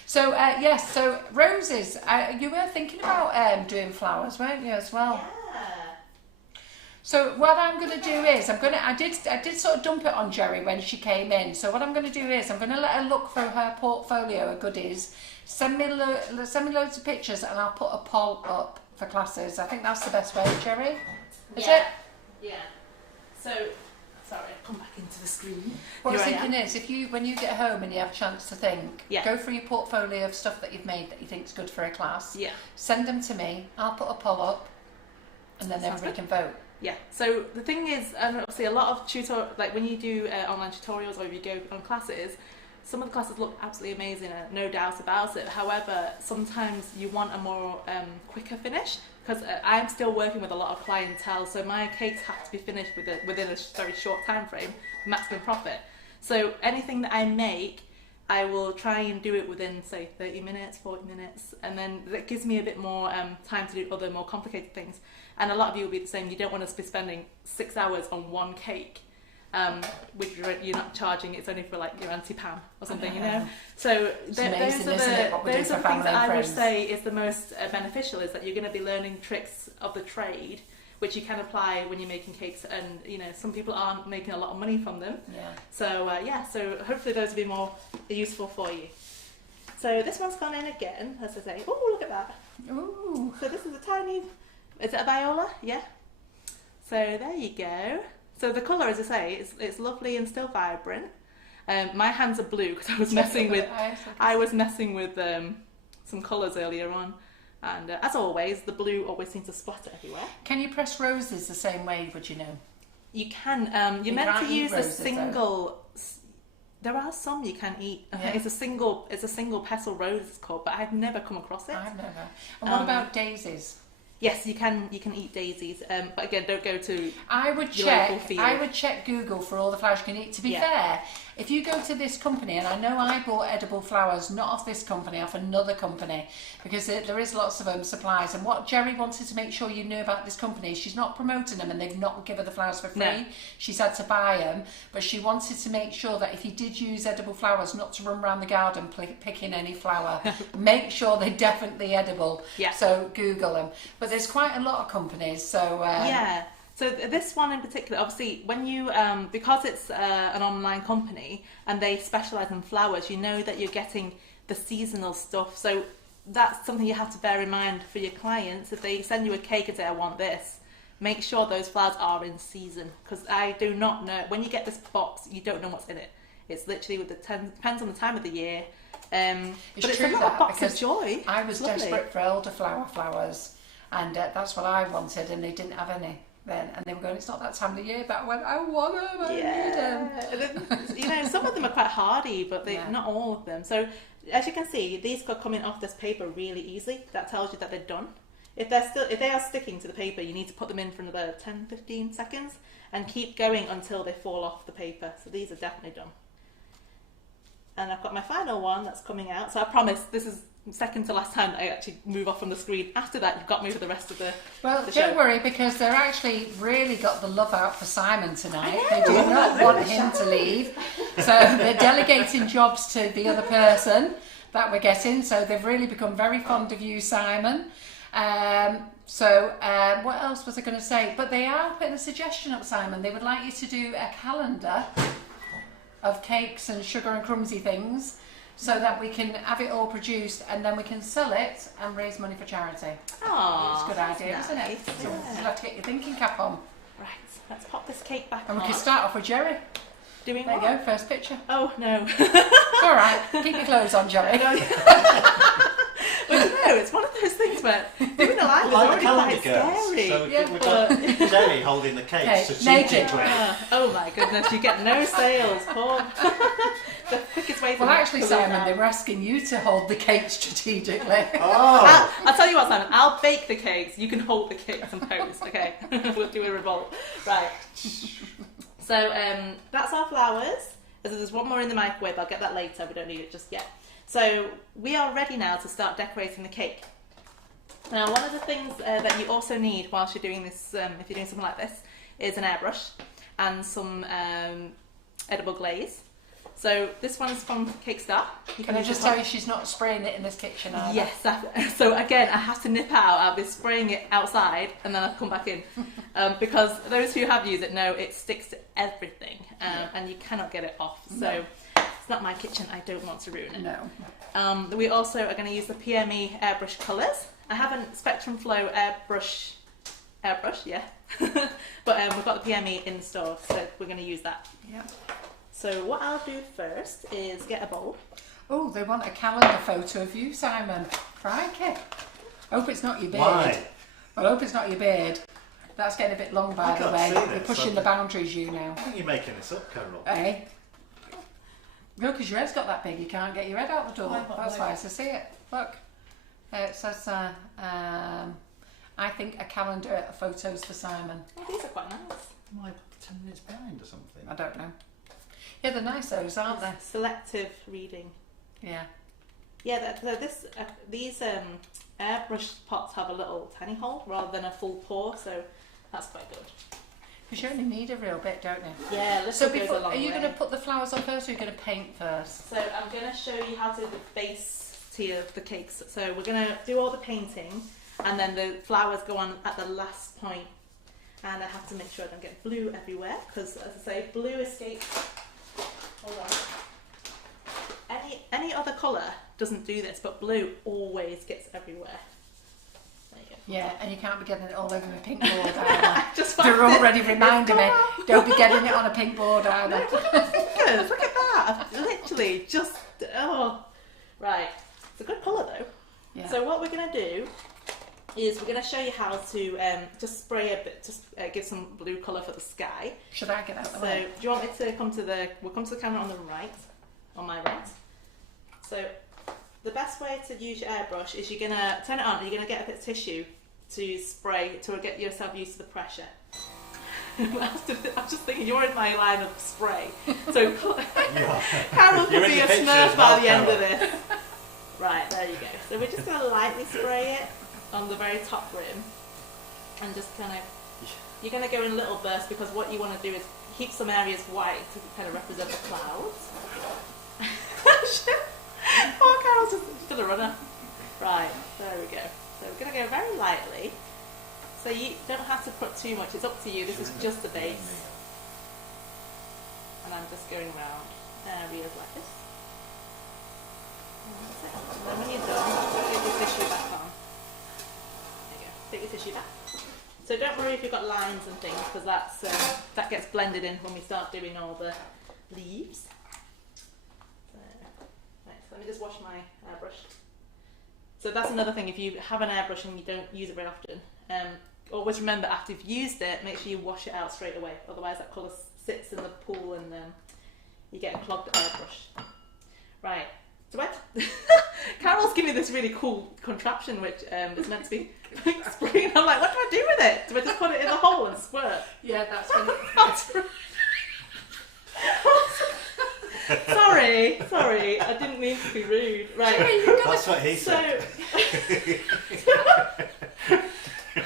So yes, so roses. You were thinking about doing flowers, weren't you, as well? Yeah. So what I'm going to do is I did sort of dump it on Gerry when she came in. So what I'm going to do is I'm going to let her look through her portfolio of goodies. Send me loads of pictures, and I'll put a poll up for classes. I think that's the best way, Gerry. Is it? Yeah. So, sorry, I've come back into the screen. What I was Here I thinking is, when you get home and you have a chance to think, Yeah. go through your portfolio of stuff that you've made that you think's good for a class. Yeah. Send them to me. I'll put a poll up, and then Sounds everybody good. can vote. Yeah. So the thing is, obviously, a lot of like when you do online tutorials or if you go on classes, some of the classes look absolutely amazing, no doubt about it. However, sometimes you want a more quicker finish, because I'm still working with a lot of clientele, so my cakes have to be finished within a very short time frame, maximum profit. So anything that I make, I will try and do it within, say, 30 minutes, 40 minutes, and then that gives me a bit more time to do other more complicated things. And a lot of you will be the same. You don't want to be spending 6 hours on one cake, which you're not charging. It's only for like your Auntie Pam or something, you know. So It's amazing, isn't it, what we do those for are the things family that and I would friends. say is the most beneficial. Is that you're going to be learning tricks of the trade, which you can apply when you're making cakes. And you know, some people aren't making a lot of money from them. Yeah. So so hopefully those will be more useful for you. So this one's gone in again, as I say. Oh, look at that. Ooh. So this is a tiny, is it a viola? Yeah. So there you go. So the colour, as I say, it's lovely and still vibrant. My hands are blue because I was messing with some colours earlier on. And as always, the blue always seems to splatter everywhere. Can you press roses the same way, would you know? You can. You're You meant can't to eat use a roses, though. single. There are some you can eat. I think Yeah. it's a single petal rose, it's called, but I've never come across it. I've never. And what about daisies? Yes, you can eat daisies, but again, don't go to. I would Your local check. field. I would check Google for all the flowers you can eat. To be Yeah. fair, if you go to this company, and I know I bought edible flowers not off this company, off another company, because there is lots of supplies. And what Gerry wanted to make sure you knew about this company is she's not promoting them, and they've not given her the flowers for free. No. She's had to buy them, but she wanted to make sure that if you did use edible flowers, not to run around the garden picking any flower. Make sure they're definitely edible. Yeah. So Google them. But there's quite a lot of companies. So Yeah. So this one in particular, obviously, when you because it's an online company and they specialise in flowers, you know that you're getting the seasonal stuff. So that's something you have to bear in mind for your clients. If they send you a cake and say, "I want this," make sure those flowers are in season. Because I do not know, when you get this box, you don't know what's in it. It's literally depends on the time of the year. But it's true a lot that, of box of because joy. I was Lovely. desperate for elderflower flowers, and that's what I wanted, and they didn't have any then. And they were going, "It's not that time of the year," but I went, "I want them, I need them." And then, you know, some of them are quite hardy, but not all of them. So as you can see, these are coming off this paper really easily. That tells you that they're done. If they are sticking to the paper, you need to put them in for another 10-15 seconds and keep going until they fall off the paper. So these are definitely done. And I've got my final one that's coming out. So I promise this is second to last time that I actually move off from the screen. After that, you've got me for the rest of the Well, the don't show. worry, because they're actually really got the love out for Simon tonight. I know, They do not I want wish him I- to leave, so they're delegating jobs to the other person that we're getting. So they've really become very fond of you, Simon. What else was I going to say? But they are putting a suggestion up, Simon. They would like you to do a calendar of cakes and sugar and crumbsy things, so that we can have it all produced and then we can sell it and raise money for charity. Aww, It's a good idea, isn't it? nice, So yeah. you'll have to get your thinking cap on. Right, let's pop this cake back And on. we can start off with Gerry. Doing There you what? go, first picture. Oh no. It's all right. Keep your clothes on, Gerry. But you know, it's one of those things where doing a live is Like already calendar quite girls. scary. So Yeah, we've got Gerry holding the cakes to cheat naked. into it. Oh my goodness, you get no sales, Paul. The quickest way to Well, actually, to lose Simon, out. they were asking you to hold the cake strategically. Oh! I'll tell you what, Simon, I'll bake the cakes, you can hold the cakes and pose, okay? We'll do a revolt. Right. So that's our flowers. There's one more in the microwave, I'll get that later, we don't need it just yet. So we are ready now to start decorating the cake. Now, one of the things that you also need whilst you're doing this, if you're doing something like this, is an airbrush and some edible glaze. So this one's from Cake Star. Can I just tell you, she's not spraying it in this kitchen either. Yes, so again, I have to nip out. I'll be spraying it outside and then I'll come back in. Because those who have used it know it sticks to everything and you cannot get it off. So it's not my kitchen, I don't want to ruin it. No. We also are going to use the PME airbrush colours. I have a Spectrum Flow airbrush, yeah. But we've got the PME in the store, so we're going to use that. Yeah. So what I'll do first is get a bowl. Oh, they want a calendar photo of you, Simon. Crikey. Hope it's not your beard. Why? Well, I hope it's not your beard. That's getting a bit long, by I the can't way. see You're this, pushing so- the boundaries, you now. I think you're making this up, Carol. Eh? No, because your head's got that big, you can't get your head out the door. Why not? That's why I see it. Look. It says, I think a calendar photos for Simon. Oh, these are quite nice. Am I 10 minutes behind or something? I don't know. Yeah, they're nice those, aren't they? Selective reading. Yeah. Yeah, these airbrush pots have a little tiny hole rather than a full pour, so that's quite good. Because you only need a real bit, don't you? Yeah, So goes before, a long are you way. going to put the flowers on first or are you going to paint first? So I'm going to show you how to do the base tier of the cakes. So we're going to do all the painting and then the flowers go on at the last point. And I have to make sure I don't get blue everywhere because, as I say, blue escapes. Hold on. Any other colour doesn't do this, but blue always gets everywhere. There you go. Yeah, and you can't be getting it all over my pink board either. Just They're find it. already reminding me, don't be getting it on a pink board either. Look at my fingers, look at that. I've literally just, oh. Right, it's a good colour though. Yeah. So what we're going to do is we're going to show you how to just spray a bit, just give some blue colour for the sky. Should I get out the So way? do you want me to come to we'll come to the camera on the right, on my right. So the best way to use your airbrush is you're going to turn it on and you're going to get a bit of tissue to spray to get yourself used to the pressure. I'm just thinking you're in my line of spray. So Carol You're could in be the a picture Smurf as by well, the end of Carol. this. Right, there you go. So we're just going to lightly spray it on the very top rim and just kind of, you're going to go in a little burst because what you want to do is keep some areas white to kind of represent the clouds. Oh, Carol's just going to run up. Right, there we go. So we're going to go very lightly. So you don't have to put too much, it's up to you. This is just the base. And I'm just going around areas like this. And that's it. And then when you're done, get your tissue back on. There you go. Take your tissue back. So don't worry if you've got lines and things, because that gets blended in when we start doing all the leaves. So, right, so let me just wash my airbrush. So that's another thing, if you have an airbrush and you don't use it very often, always remember after you've used it, make sure you wash it out straight away, otherwise that colour sits in the pool and you get a clogged airbrush. Right, so Carol's giving me this really cool contraption which is meant to be spraying. I'm like, what do I do with it? Do I just put it in the hole and squirt? Yeah, that's when That's right. Sorry, I didn't mean to be rude. Right, That's what he said.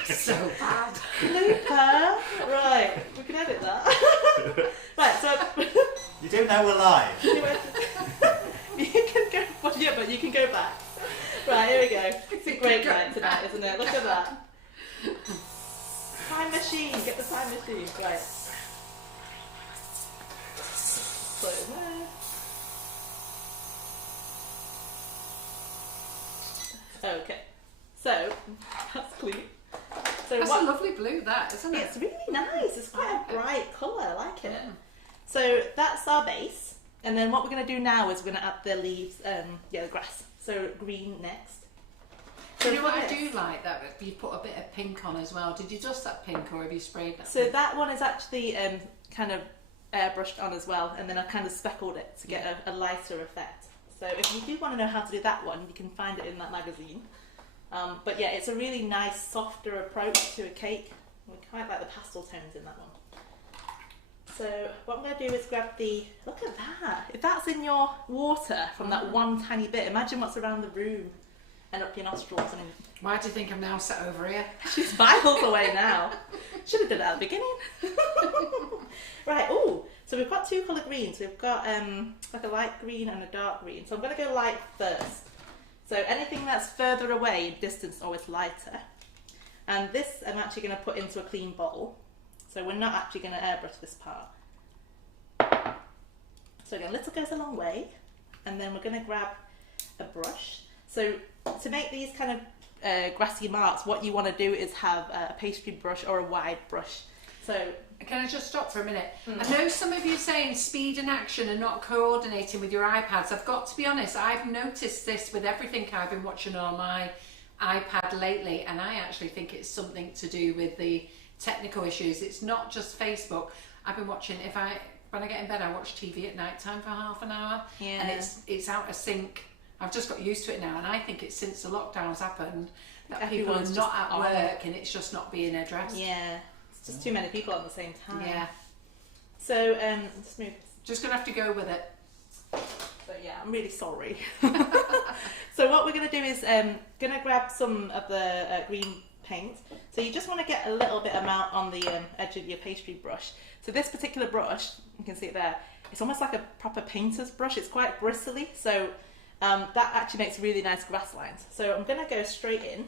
so bad. Blooper. Right, we can edit that. Right, so You do know we're live. you can go. Well, yeah, but you can go back. Right, here we go. It's a great night tonight, isn't it? Look at that. Time machine. Get the time machine. Right. Put it in there. Okay. So that's clean. So That's what? a lovely blue, that, isn't it? It's really nice. It's quite like a it. bright colour. I like it. Mm. So that's our base. And then what we're going to do now is we're going to add the leaves, the grass. So green next. Do you know what I do like? That you put a bit of pink on as well. Did you dust that pink or have you sprayed that? So that one is actually kind of airbrushed on as well, and then I kind of speckled it to get a lighter effect. So if you do want to know how to do that one, you can find it in that magazine. But yeah, it's a really nice, softer approach to a cake. We quite like the pastel tones in that one. So what I'm going to do is grab look at that. If that's in your water from that one tiny bit, imagine what's around the room and up your nostrils. And why do you think I'm now sat over here? She's miles away now. Should have done it at the beginning. Right, so we've got two colour greens. We've got like a light green and a dark green. So I'm going to go light first. So anything that's further away in distance always lighter. And this I'm actually going to put into a clean bowl. So we're not actually going to airbrush this part. So again, little goes a long way. And then we're going to grab a brush. So to make these kind of grassy marks, what you want to do is have a pastry brush or a wide brush. So can I just stop for a minute? I know some of you saying speed and action and not coordinating with your iPads. I've got to be honest, I've noticed this with everything I've been watching on my iPad lately, and I actually think it's something to do with the technical issues. It's not just Facebook. I've been watching, when I get in bed, I watch TV at night time for half an hour, and it's out of sync. I've just got used to it now, and I think it's since the lockdowns happened that everyone's people are not at work and it's just not being addressed. Yeah. Just too many people at the same time. Yeah. So, just move. Just gonna have to go with it. But yeah, I'm really sorry. So what we're gonna do is gonna grab some of the green paint. So you just want to get a little bit amount on the edge of your pastry brush. So this particular brush, you can see it there. It's almost like a proper painter's brush. It's quite bristly, so that actually makes really nice grass lines. So I'm gonna go straight in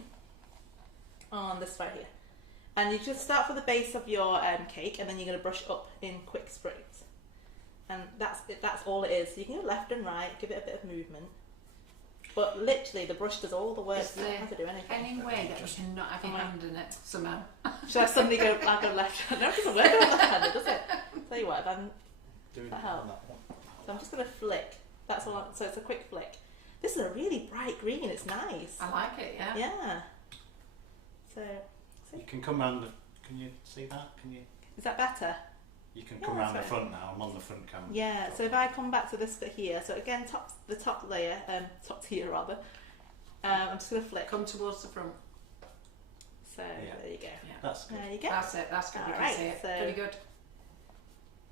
on this side here. And you just start from the base of your cake, and then you're going to brush up in quick sprays. And that's all it is. So you can go left and right, give it a bit of movement. But literally, the brush does all the work. You don't have to do anything. Any way that we can not have your hand in it somehow? Should I suddenly go left? No, it doesn't work left-handed, does it? Tell you what, if I'm... That help? So I'm just going to flick. That's all. So it's a quick flick. This is a really bright green. It's nice. I like it, yeah. Yeah. So... You can come round can you see that? Can you? Is that better? You can come round the front now. I'm on the front camera. Yeah. So if I come back to this bit here, so again, the top layer, top tier rather. I'm just gonna flick. Come towards the front. So there you go. Yeah. That's good. There you go. That's it. That's good. You can see it. So, pretty good.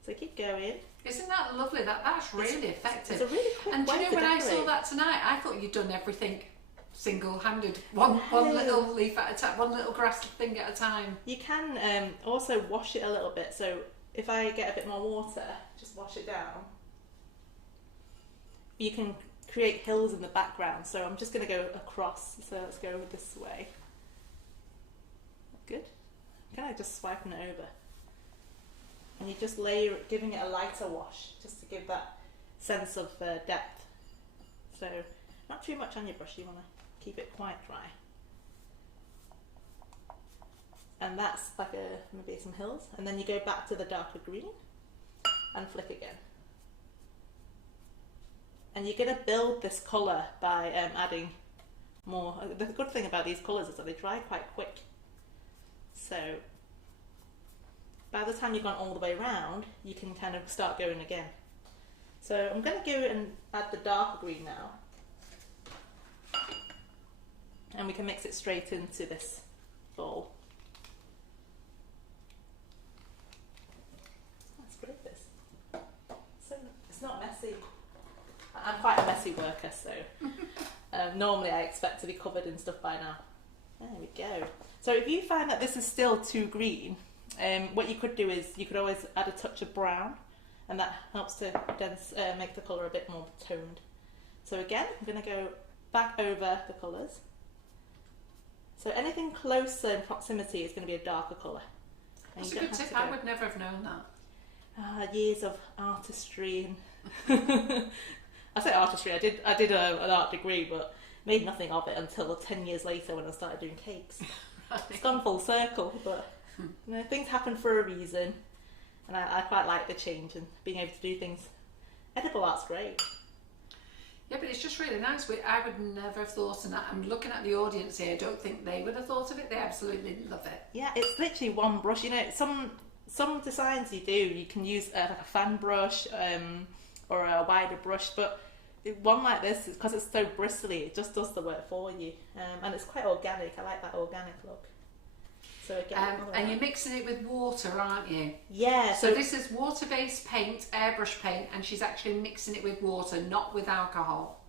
So keep going. Isn't that lovely? That's really effective. It's a really quick And do way you know to when I decorate. saw that tonight, I thought you'd done everything single-handed, one little leaf at a time, one little grass thing at a time. You can also wash it a little bit. So if I get a bit more water, just wash it down. You can create hills in the background. So I'm just going to go across. So let's go this way. Good. Kind of just swiping it over. And you just layer it, giving it a lighter wash, just to give that sense of depth. So not too much on your brush, you want to keep it quite dry. And that's like maybe some hills. And then you go back to the darker green and flick again. And you're going to build this colour by adding more. The good thing about these colours is that they dry quite quick. So by the time you've gone all the way around, you can kind of start going again. So I'm going to go and add the darker green now. And we can mix it straight into this bowl. That's great, this. So it's not messy. I'm quite a messy worker, so normally I expect to be covered in stuff by now. There we go. So if you find that this is still too green, what you could do is you could always add a touch of brown, and that helps to make the colour a bit more toned. So again, I'm going to go back over the colours. So anything closer in proximity is going to be a darker colour. That's a good tip. I would never have known that. Years of artistry and I say artistry. I did an art degree, but made nothing of it until 10 years later when I started doing cakes. It's gone full circle, but you know, things happen for a reason, and I quite like the change and being able to do things. Edible art's great. Yeah, but it's just really nice. I would never have thought of that. I'm looking at the audience here. I don't think they would have thought of it. They absolutely love it. Yeah, it's literally one brush. You know, some designs you do, you can use like a fan brush or a wider brush, but one like this, because it's so bristly, it just does the work for you. And it's quite organic. I like that organic look. So again, and you're mixing it with water, aren't you? Yeah. So this is water-based paint, airbrush paint, and she's actually mixing it with water, not with alcohol.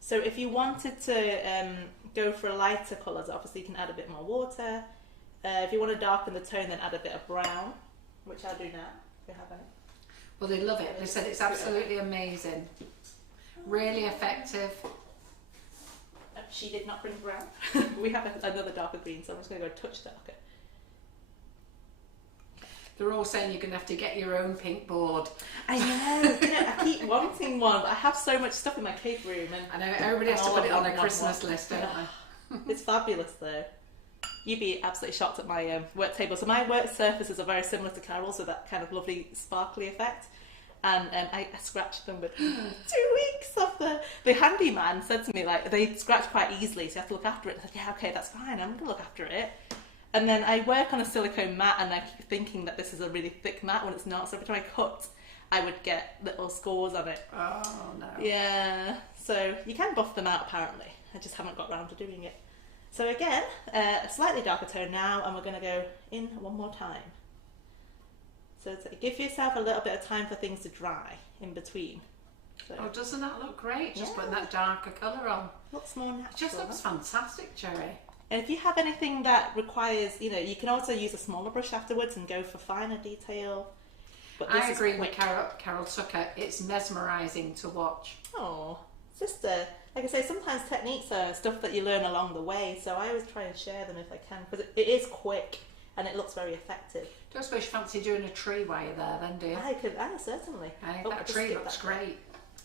So if you wanted to go for lighter colours, obviously you can add a bit more water. If you want to darken the tone, then add a bit of brown, which I'll do now, if you have any. Well, they love it. They said it's absolutely amazing. Really effective. She did not bring brown. We have another darker green, so I'm just going to go a touch darker. They're all saying you're going to have to get your own pink board. I know. I keep wanting one, but I have so much stuff in my cake room. And I know, everybody has to put it on their Christmas list, don't they? It's fabulous, though. You'd be absolutely shocked at my work table. So my work surfaces are very similar to Carol's, with that kind of lovely sparkly effect. And I scratched them with 2 weeks of the handyman said to me, like, they scratch quite easily, so you have to look after it. I said, yeah, okay, that's fine, I'm going to look after it. And then I work on a silicone mat, and I keep thinking that this is a really thick mat when it's not, so every time I cut, I would get little scores on it. Oh, no. Yeah, so you can buff them out apparently. I just haven't got around to doing it. So again, a slightly darker tone now, and we're going to go in one more time. So to give yourself a little bit of time for things to dry in between. So, Oh, doesn't that look great? Just putting that darker colour on. looks more natural. It just looks fantastic, Gerry. And if you have anything that requires, you know, you can also use a smaller brush afterwards and go for finer detail. But this I agree with quick. Carol Tucker. It's mesmerising to watch. Oh, it's just like I say, sometimes techniques are stuff that you learn along the way. So I always try and share them if I can, because it is quick and it looks very effective. Don't suppose you fancy doing a tree while you're there then, do you? I certainly. Hey, Oh, that just tree skip looks that. great.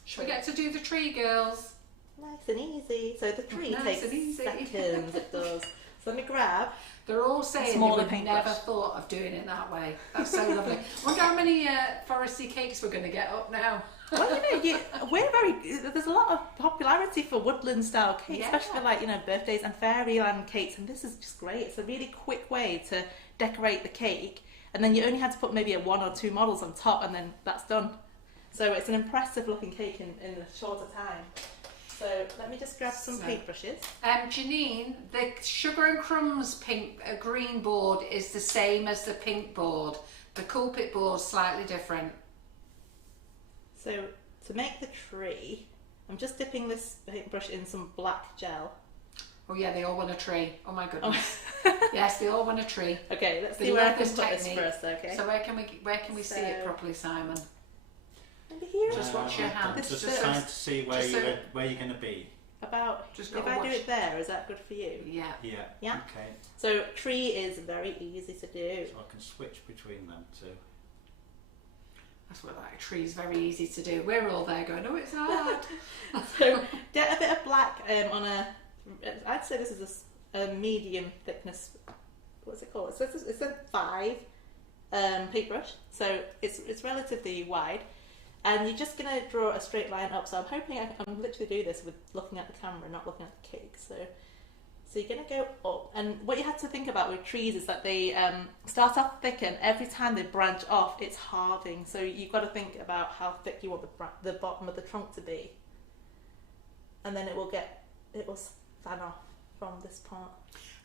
Should we get to do the tree, girls? Nice and easy. So the tree Nice takes and easy. seconds, it does. So let me grab. They're all saying they Smaller would paintbrush. never thought of doing it that way. That's so lovely. Wonder how many foresty cakes we're going to get up now. Well, you know, there's a lot of popularity for woodland style cakes, Yeah. especially for, like, you know, birthdays and fairyland cakes, and this is just great. It's a really quick way to decorate the cake, and then you only had to put maybe 1 or 2 models on top, and then that's done. So it's an impressive looking cake in a shorter time. So let me just grab some paintbrushes. Janine, the Sugar and Crumbs green board is the same as the pink board. The Coolpit board's slightly different. So to make the tree, I'm just dipping this paintbrush in some black gel. Oh yeah, they all want a tree. Oh my goodness. Yes, they all want a tree. Okay, let's They see where I love can this put this technique. first, okay? So where can we see it So- properly, Simon? Maybe here. Just watch your hand. This Just is trying to see where just where you're going to be. About, Just if gotta I do watch. it there, is that good for you? Yeah. Yeah. Yeah. Okay. So tree is very easy to do. So I can switch between them two. That's what a tree's very easy to do. We're all there going, oh, it's hard. So get a bit of black on a, I'd say this is a medium thickness, what's it called? It's a 5 paintbrush, so it's relatively wide. And you're just going to draw a straight line up. So I'm hoping I'm literally do this with looking at the camera, not looking at the cake. So you're going to go up. And what you have to think about with trees is that they start off thick, and every time they branch off, it's halving. So you've got to think about how thick you want the bottom of the trunk to be. And then it will fan off from this part.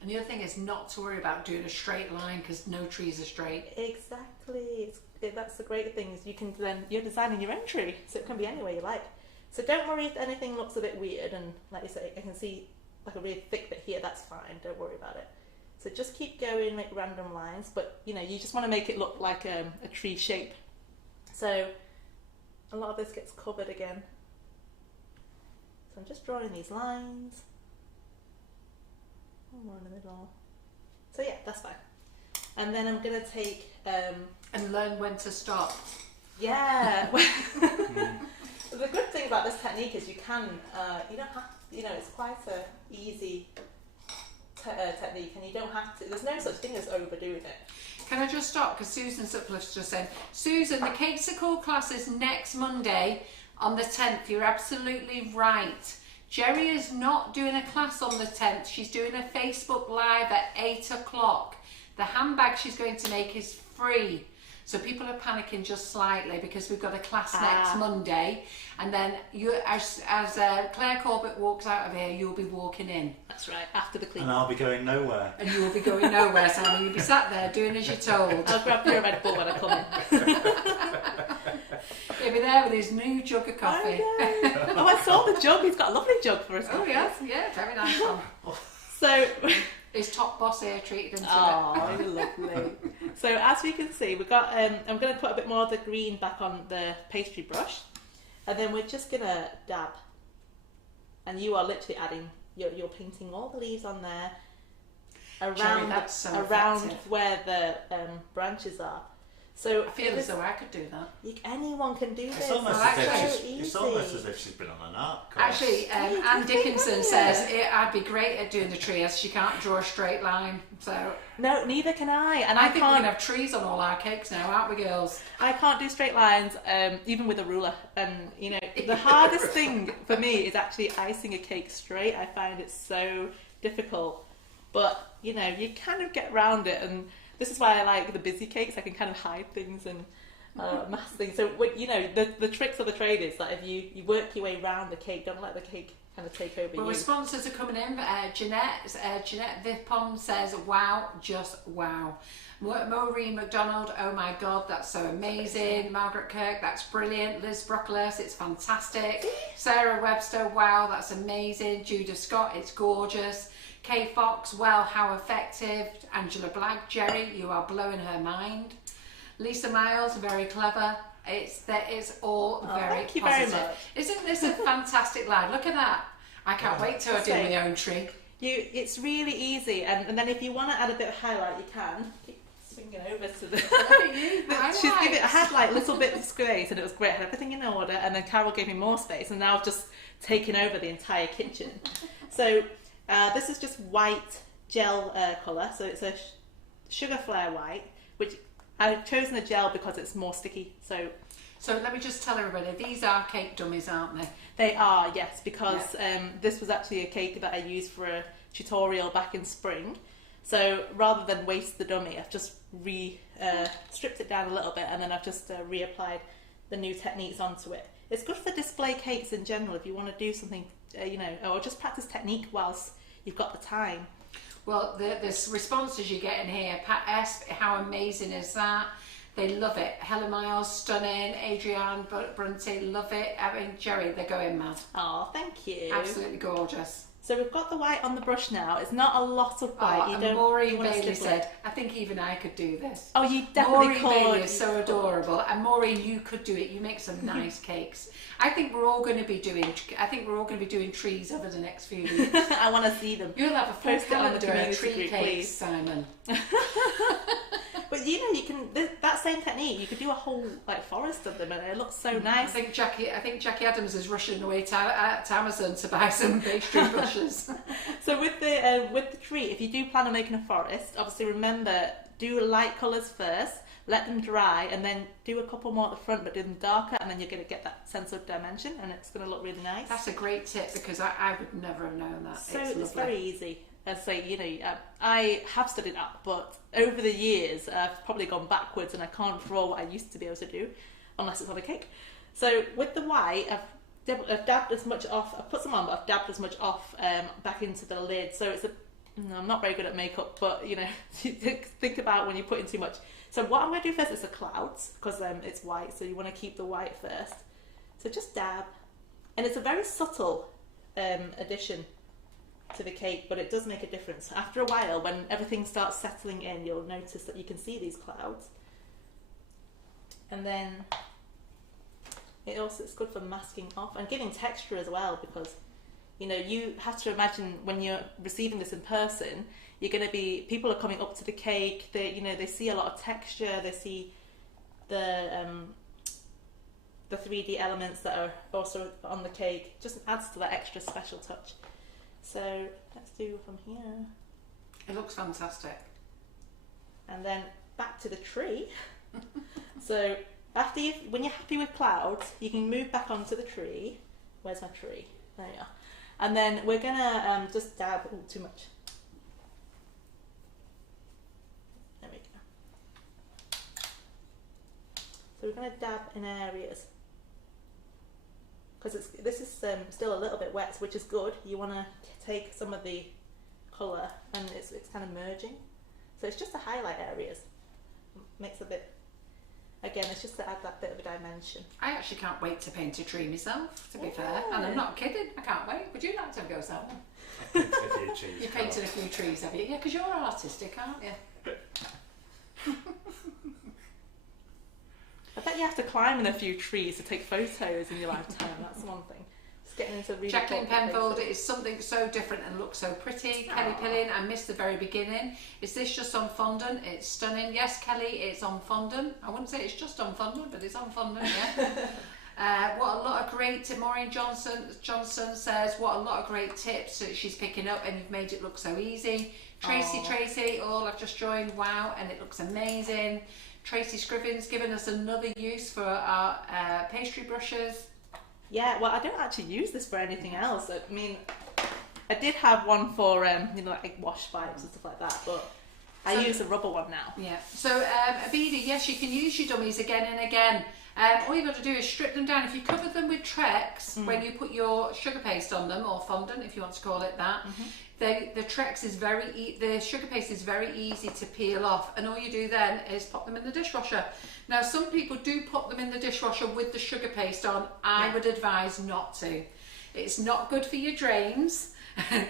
And the other thing is not to worry about doing a straight line because no trees are straight. Exactly. That's the great thing, is you're designing your own tree, so it can be any way you like. So don't worry if anything looks a bit weird, and like you say, I can see like a really thick bit here, that's fine, don't worry about it. So just keep going, make random lines, but you know, you just want to make it look like a tree shape. So a lot of this gets covered again. So I'm just drawing these lines. More in the middle. So yeah, that's fine. And then I'm going to take... And learn when to stop. Yeah. The good thing about this technique is you don't have to, you know, it's quite a easy technique, and you don't have to, there's no such thing as overdoing it. Can I just stop? Because Susan Sutcliffe's just saying, Susan, the Cakes Are Cool class is next Monday On the 10th, you're absolutely right. Gerry is not doing a class on the 10th. She's doing a Facebook Live at 8 o'clock. The handbag she's going to make is free. So people are panicking just slightly because we've got a class next Monday. And then you, as Claire Corbett walks out of here, you'll be walking in. That's right, after the clean. And I'll be going nowhere. And you will be going nowhere, Simon. You'll be sat there doing as you're told. I'll grab you a Red Bull when I come in. He'll be there with his new jug of coffee. Oh, I saw the jug. He's got a lovely jug for us. Oh, yes, yeah, very nice one. So, his top boss here treated him to oh, lovely. So as we can see, we've got. I'm going to put a bit more of the green back on the pastry brush, and then we're just going to dab. And you are literally adding. You're painting all the leaves on there around Gerry, where the branches are. So I feel as though I could do that. Anyone can do this. It's almost, it's almost as if she's been on an art course. Actually, Anne Dickinson says I'd be great at doing the tree as she can't draw a straight line. So no, neither can I. And I think we're going to have trees on all our cakes now, aren't we, girls? I can't do straight lines, even with a ruler. And you know, the hardest thing for me is actually icing a cake straight. I find it so difficult. But you know, you kind of get around it, and this is why I like the busy cakes. I can kind of hide things and mask things. So you know, the tricks of the trade is that if you work your way around the cake, don't let the cake kind of take over you. Well, responses are coming in. Jeanette Vipon says, "Wow, just wow." Maureen McDonald, oh my God, that's so amazing. Margaret Kirk, that's brilliant. Liz Brockless, it's fantastic. Sarah Webster, wow, that's amazing. Judah Scott, it's gorgeous. Kay Fox, well, how effective. Angela Black, Gerry, you are blowing her mind. Lisa Miles, very clever. It's all very thank you positive. very much. Isn't this a fantastic live? Look at that. I can't wait till I do my own tree. It's really easy, and then if you want to add a bit of highlight, you can. Keep swinging over to the. I had like little bits of space, and it was great. I had everything in order, and then Carol gave me more space, and now I've just taken over the entire kitchen. So this is just white gel colour, so it's a sugar flare white, which I've chosen a gel because it's more sticky. So let me just tell everybody, these are cake dummies, aren't they? They are, yes, because this was actually a cake that I used for a tutorial back in spring. So rather than waste the dummy, I've just stripped it down a little bit, and then I've just reapplied the new techniques onto it. It's good for display cakes in general if you want to do something, or just practice technique whilst you've got the time. Well, the responses you're getting here, Pat S, how amazing is that? They love it. Helen Miles, stunning. Adrienne Brunty, love it. I mean, Gerry, they're going mad. Oh, thank you. Absolutely gorgeous. So we've got the white on the brush now. It's not a lot of white. And Maureen Bailey said, I think even I could do this. Oh, you definitely Maureen could. Bailey is so adorable. And Maureen, you could do it. You make some nice cakes. I think we're all going to be doing trees over the next few weeks. I want to see them. You'll have a full Post it on the calendar of community tree group, cakes, please. Simon. But you know, you can that same technique. You could do a whole forest of them, and it looks so nice. I think Jackie Adams is rushing away to Amazon to buy some pastry brushes. So with the tree, if you do plan on making a forest, obviously remember, do light colours first, let them dry, and then do a couple more at the front, but do them darker, and then you're going to get that sense of dimension, and it's going to look really nice. That's a great tip, because I would never have known that. So it's very easy. So I have studied art, but over the years I've probably gone backwards, and I can't draw what I used to be able to do unless it's on a cake. So with the white, I've dabbed as much off. I've put some on, but I've dabbed as much off back into the lid. So I'm not very good at makeup, but think about when you put in too much. So what I'm going to do first is the clouds, because it's white, so you want to keep the white first. So just dab, and it's a very subtle addition to the cake, but it does make a difference. After a while, when everything starts settling in, you'll notice that you can see these clouds. And then it's good for masking off and giving texture as well, because you have to imagine when you're receiving this in person, people are coming up to the cake, they see a lot of texture, they see the 3D elements that are also on the cake. Just adds to that extra special touch. So let's do from here. It looks fantastic. And then back to the tree. So when you're happy with clouds, you can move back onto the tree. Where's my tree? There you are. And then we're gonna just dab. Oh, too much. There we go. So we're gonna dab in areas because this is still a little bit wet, which is good. You want to take some of the colour and it's kind of merging. So it's just to highlight areas. Makes a bit. Again, it's just to add that bit of a dimension. I actually can't wait to paint a tree myself, to be fair. And I'm not kidding, I can't wait. Would you like to go, Sam? I painted a few trees. You painted a few trees, have you? Yeah, because you're artistic, aren't you? I bet you have to climb in a few trees to take photos in your lifetime. That's one thing. Just getting into really Jacqueline thoughtful Penfold, places. it is something so different and looks so pretty. Kelly Aww. Pillin, I missed the very beginning. Is this just on fondant? It's stunning. Yes, Kelly, it's on fondant. I wouldn't say it's just on fondant, but it's on fondant, yeah. What a lot of great, Maureen Johnson says, what a lot of great tips that she's picking up, and you've made it look so easy. Tracy, I've just joined, wow, and it looks amazing. Tracy Scriven's given us another use for our pastry brushes. Yeah, well, I don't actually use this for anything else. I mean, I did have one for, like wash wipes and stuff like that, but I use a rubber one now. Yeah. So, Abida, yes, you can use your dummies again and again. All you've got to do is strip them down. If you cover them with Trex, when you put your sugar paste on them, or fondant, if you want to call it that, the Trex is the sugar paste is very easy to peel off, and all you do then is pop them in the dishwasher. Now, some people do put them in the dishwasher with the sugar paste on. I would advise not to. It's not good for your drains.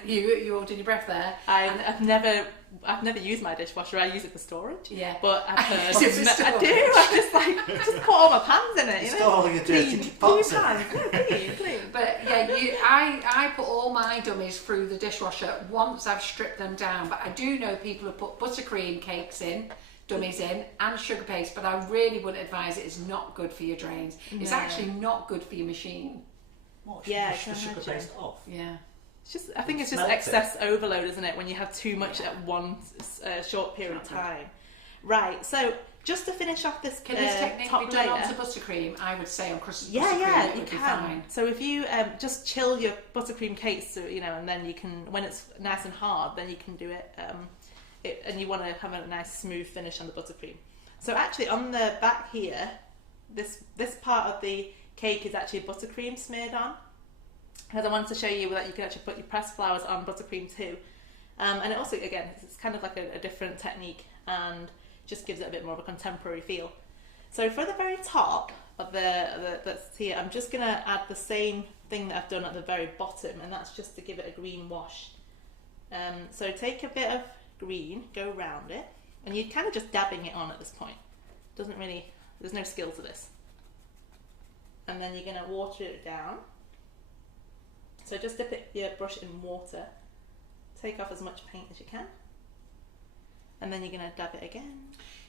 You're holding your breath there. I've never used my dishwasher. I use it for storage. Yeah, but I've heard. I do. I just put all my pans in it. You know? Store all your dirty pots in Clean. But yeah, I put all my dummies through the dishwasher once I've stripped them down. But I do know people have put buttercream cakes in, dummies in, and sugar paste. But I really wouldn't advise it. It's not good for your drains. It's actually not good for your machine. What, Yeah, push the sugar paste off? Yeah. I think it's just Melt it. excess overload, isn't it? When you have too much at one short period of time. Right. So just to finish off this Can this technique top be done layer, onto buttercream? I would say on crusted yeah, buttercream it you would be can. fine. So if you just chill your buttercream cakes, so, and then you can, when it's nice and hard, then you can do it. And you want to have a nice smooth finish on the buttercream. So actually, on the back here, this part of the cake is actually buttercream smeared on. Because I wanted to show you that you can actually put your pressed flowers on buttercream too. And it also, again, it's kind of like a different technique and just gives it a bit more of a contemporary feel. So for the very top of that's here, I'm just going to add the same thing that I've done at the very bottom, and that's just to give it a green wash. So take a bit of green, go around it, and you're kind of just dabbing it on at this point. There's no skill to this. And then you're going to water it down. So just dip your brush in water, take off as much paint as you can, and then you're going to dab it again.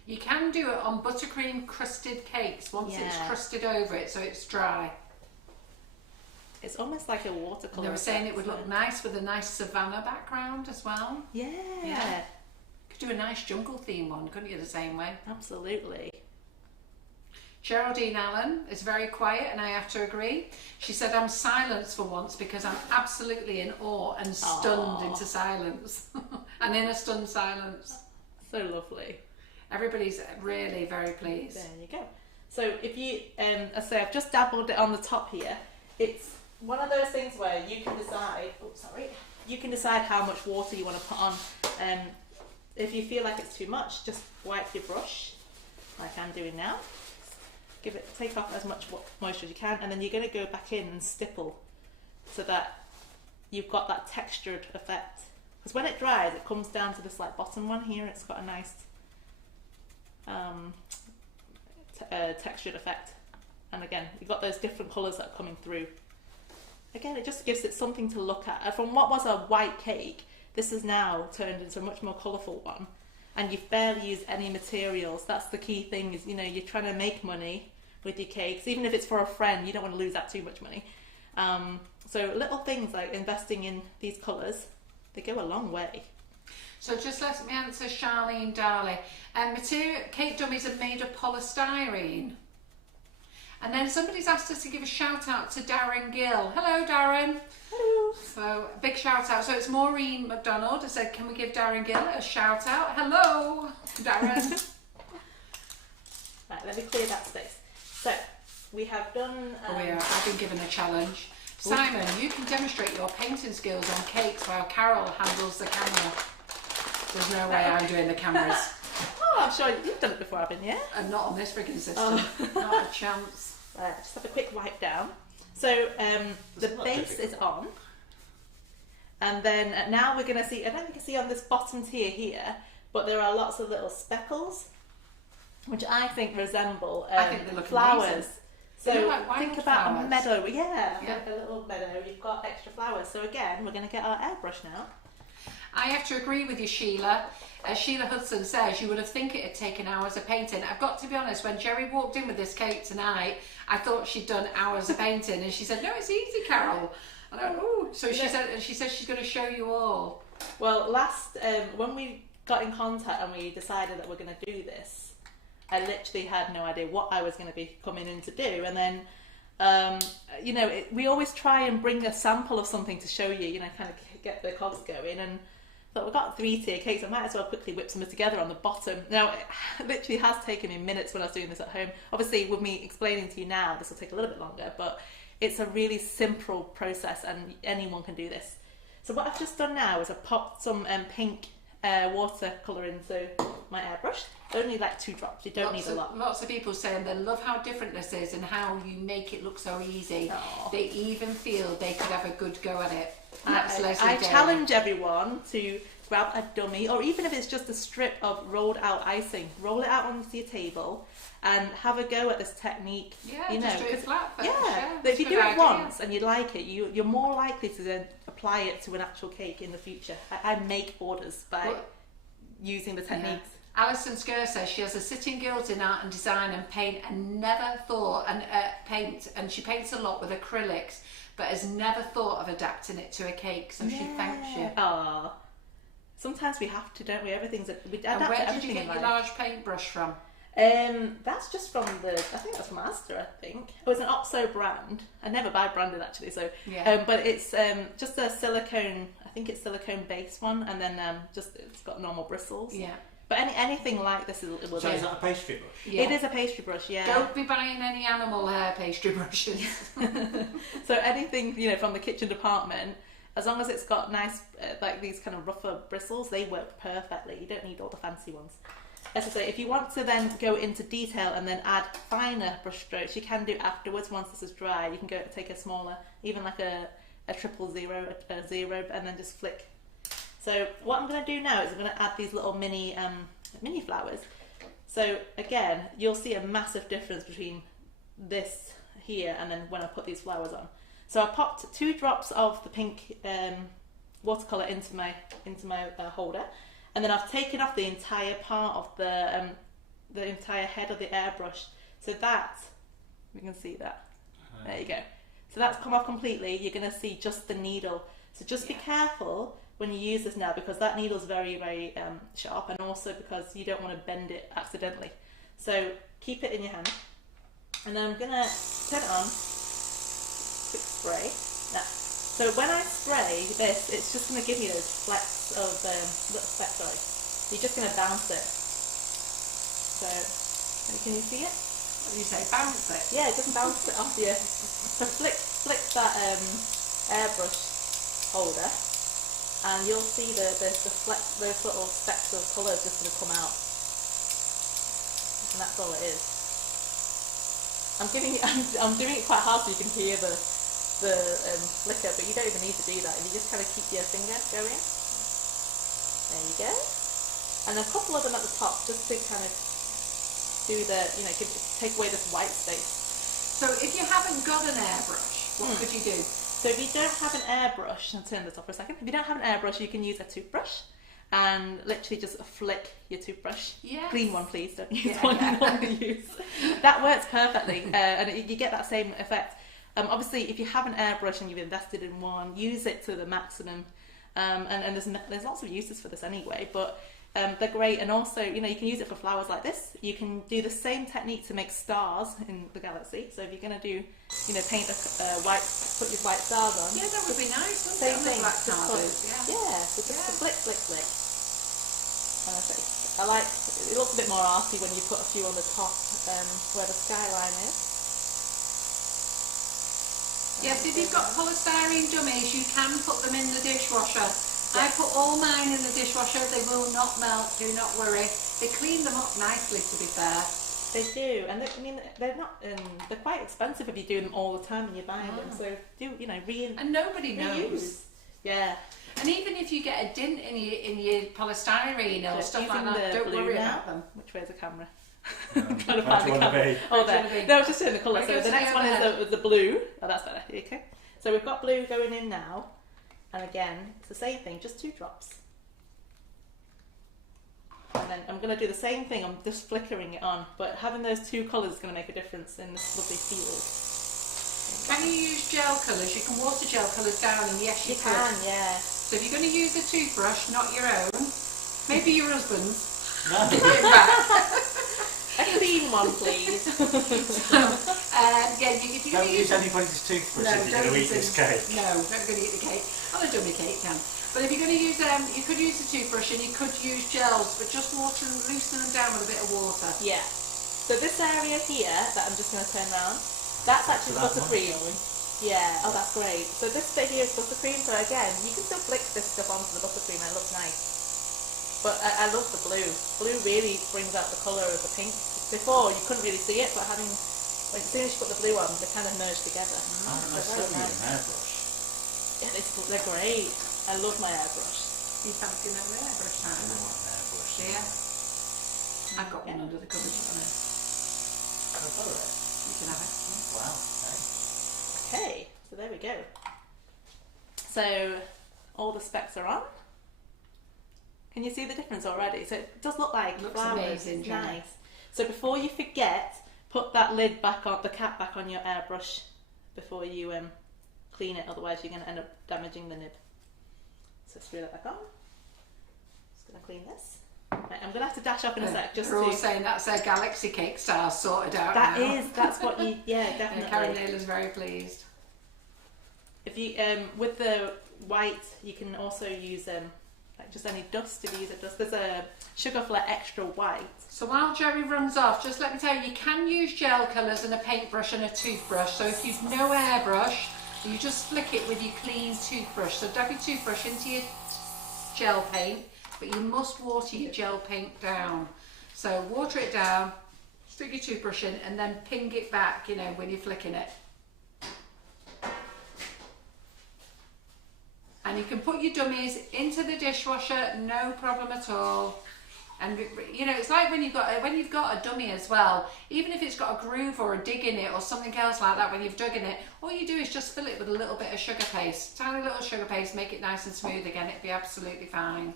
You can do it on buttercream crusted cakes once it's crusted over it so it's dry. It's almost like a watercolour. They were saying it would look nice with a nice savannah background as well. Yeah. Could do a nice jungle theme one, couldn't you, the same way? Absolutely. Geraldine Allen is very quiet, and I have to agree. She said, I'm silenced for once because I'm absolutely in awe and stunned into silence. And in a stunned silence. So lovely. Everybody's really very pleased. There you go. So if you, as I say, I've just dabbled it on the top here. It's one of those things where you can decide how much water you want to put on. If you feel like it's too much, just wipe your brush, like I'm doing now. Take off as much moisture as you can, and then you're going to go back in and stipple so that you've got that textured effect. Because when it dries, it comes down to this like bottom one here. It's got a nice textured effect, and again, you've got those different colours that are coming through. Again, it just gives it something to look at. From what was a white cake, this has now turned into a much more colourful one. And you've barely used any materials. That's the key thing, is you're trying to make money with your cakes. Even if it's for a friend, you don't want to lose out too much money. So little things like investing in these colours, they go a long way. So just let me answer Charlene Darley. Cake dummies are made of polystyrene. And then somebody's asked us to give a shout out to Darren Gill. Hello, Darren. Hello. So, big shout out. So it's Maureen McDonald. I said, can we give Darren Gill a shout out? Hello, Darren. Right, let me clear that space. So, we have done... I've been given a challenge. Simon, you can demonstrate your painting skills on cakes while Carol handles the camera. There's no way I'm doing the cameras. Oh, I'm sure you've done it before, haven't you? And not on this freaking system. Oh. Not a chance. Right, just have a quick wipe down. So the base is on. And then now we're going to see, I don't think you can see on this bottom tier here, but there are lots of little speckles, which I think resemble I think they look flowers. amazing. So They look like think wildflowers. about a meadow. Yeah, Yeah. like a little meadow. You've got extra flowers. So again, we're going to get our airbrush now. I have to agree with you, Sheila. As Sheila Hudson says, you would have think it had taken hours of painting. I've got to be honest, when Gerry walked in with this cake tonight, I thought she'd done hours of painting, and she said, "No, it's easy, Carol." And I went, "Ooh." So she said she's going to show you all. Well, last when we got in contact and we decided that we're going to do this, I literally had no idea what I was going to be coming in to do, and then you know, we always try and bring a sample of something to show you, you know, kind of get the cogs going. And but we've got 3-tier cakes. I might as well quickly whip some together on the bottom. Now, it literally has taken me minutes when I was doing this at home. Obviously, with me explaining to you now, this will take a little bit longer, but it's a really simple process and anyone can do this. So what I've just done now is I've popped some pink watercolour into my airbrush. Only like 2 drops, you don't need a lot. Lots of people saying they love how different this is and how you make it look so easy. Aww. They even feel they could have a good go at it. That's Leslie I Day. challenge everyone to grab a dummy, or even if it's just a strip of rolled out icing, roll it out onto your table and have a go at this technique. Yeah, you just know, do it flat first. yeah, but that's if you a do good it idea. once and you like it, you're more likely to then apply it to an actual cake in the future. I make orders by using the techniques. Alison Skur says she has a sitting guild in art and design and paint and never thought and she paints a lot with acrylics, but has never thought of adapting it to a cake. So she thanks you. Aww. Sometimes we have to, don't we? We adapt And where to did everything you get in your life. large paintbrush from? That's just from I think that's from Asda, I think. It was an OXO brand. I never buy branded actually, so Yeah. but it's just a silicone. I think it's silicone based one, and then just it's got normal bristles. Yeah. But anything like this will So is that a pastry brush? Yeah. It is a pastry brush, yeah. Don't be buying any animal hair pastry brushes. So anything, you know, from the kitchen department, as long as it's got nice like these kind of rougher bristles, they work perfectly. You don't need all the fancy ones. As I say, if you want to then go into detail and then add finer brush strokes, you can do afterwards. Once this is dry, you can go take a smaller, even like a 000, a 0, and then just flick. So what I'm going to do now is I'm going to add these little mini flowers. So again, you'll see a massive difference between this here and then when I put these flowers on. So I popped 2 drops of the pink watercolour into my holder, and then I've taken off the entire part of the entire head of the airbrush. So that, you can see that. There you go. So that's come off completely. You're going to see just the needle. So just be careful when you use this now, because that needle's very, very sharp, and also because you don't want to bend it accidentally. So keep it in your hand, and then I'm going to turn it on. Quick spray. Now, so when I spray this, it's just going to give me those flecks of little specks. Sorry, you're just going to bounce it. So can you see it? What do you say? Bounce it? Yeah, just bounce it off you. So flick that airbrush holder, and you'll see the flecks, those little specks of colour just going to come out, and that's all it is. I'm doing it quite hard so you can hear the flicker, but you don't even need to do that. You just kind of keep your finger going. There you go. And a couple of them at the top, just to kind of do take away this white space. So if you haven't got an airbrush, what could you do? So if you don't have an airbrush, I'll turn this off for a second. If you don't have an airbrush, you can use a toothbrush and literally just flick your toothbrush. Yes. Clean one, please. Don't use one you normally use. That works perfectly, and you get that same effect. Obviously, if you have an airbrush and you've invested in one, use it to the maximum. And there's lots of uses for this anyway. But They're great, and also, you know, you can use it for flowers like this. You can do the same technique to make stars in the galaxy. So if you're going to do, you know, paint put your white stars on. Yeah, that would be nice, wouldn't Same it? thing. Black Just carders, yeah, so just flick, flick, flick. And I like, it looks a bit more arty when you put a few on the top where the skyline is. Yes, if you've got polystyrene dummies, you can put them in the dishwasher. I put all mine in the dishwasher. They will not melt, do not worry. They clean them up nicely, to be fair. They do, and I mean, they're not, they're quite expensive if you do them all the time and you're buying them. So do, you know, and nobody knows. Yeah. And even if you get a dint in your polystyrene or stuff like that, don't worry about them. Which way is the camera? Trying to find the camera. Oh, there. No, I was just showing the colour. So the next one is the blue. Oh, that's better. Okay. So we've got blue going in now. And again, it's the same thing, just 2 drops. And then I'm going to do the same thing, I'm just flickering it on. But having those 2 colours is going to make a difference in this lovely field. Can you use gel colours? You can water gel colours down, and yes, you can, yeah. So if you're going to use a toothbrush, not your own, maybe your husband's. No. A clean one, please. Yeah, if you're Don't going to use anybody's toothbrush if you're going to eat this cake. No, don't going to eat the cake. Well, a dummy cake can. But if you're going to use, you could use a toothbrush and you could use gels, but just water and loosen them down with a bit of water. Yeah. So this area here that I'm just going to turn around, that's actually buttercream. Yeah. Oh, that's great. So this bit here is buttercream. So again, you can still flick this stuff onto the buttercream and it looks nice. But I love the blue. Blue really brings out the colour of the pink. Before you couldn't really see it, but as soon as you put the blue on, they kind of merge together. I still use an airbrush. Yeah, they're great. I love my airbrush. You fancy another airbrush I time? want an airbrush. Yeah. I've got one under the cupboard, to be honest. You can have it. Wow. Okay, so there we go. So all the specs are on. Can you see the difference already? So it does look like Looks flowers. amazing, It's Jenny. nice. So before you forget, put that lid back on, the cap back on your airbrush before you clean it. Otherwise, you're going to end up damaging the nib. So screw that back on. Just going to clean this. Right, I'm going to have to dash off in a sec. Just We're all saying that's their galaxy cake style sorted out now. That's what you. Yeah, definitely. Karen Naylor's very pleased. If you with the white, you can also use like just any dust if you use a dust. There's a Sugar Flare Extra White. So while Gerry runs off, just let me tell you, you can use gel colours and a paintbrush and a toothbrush. So if you've no airbrush, you just flick it with your clean toothbrush. So dab your toothbrush into your gel paint, but you must water your gel paint down. So water it down, stick your toothbrush in, and then ping it back, you know, when you're flicking it. And you can put your dummies into the dishwasher, no problem at all. And you know, it's like when you've got a dummy as well. Even if it's got a groove or a dig in it or something else like that, when you've dug in it, all you do is just fill it with a little bit of sugar paste, tiny little sugar paste, make it nice and smooth again. It'd be absolutely fine.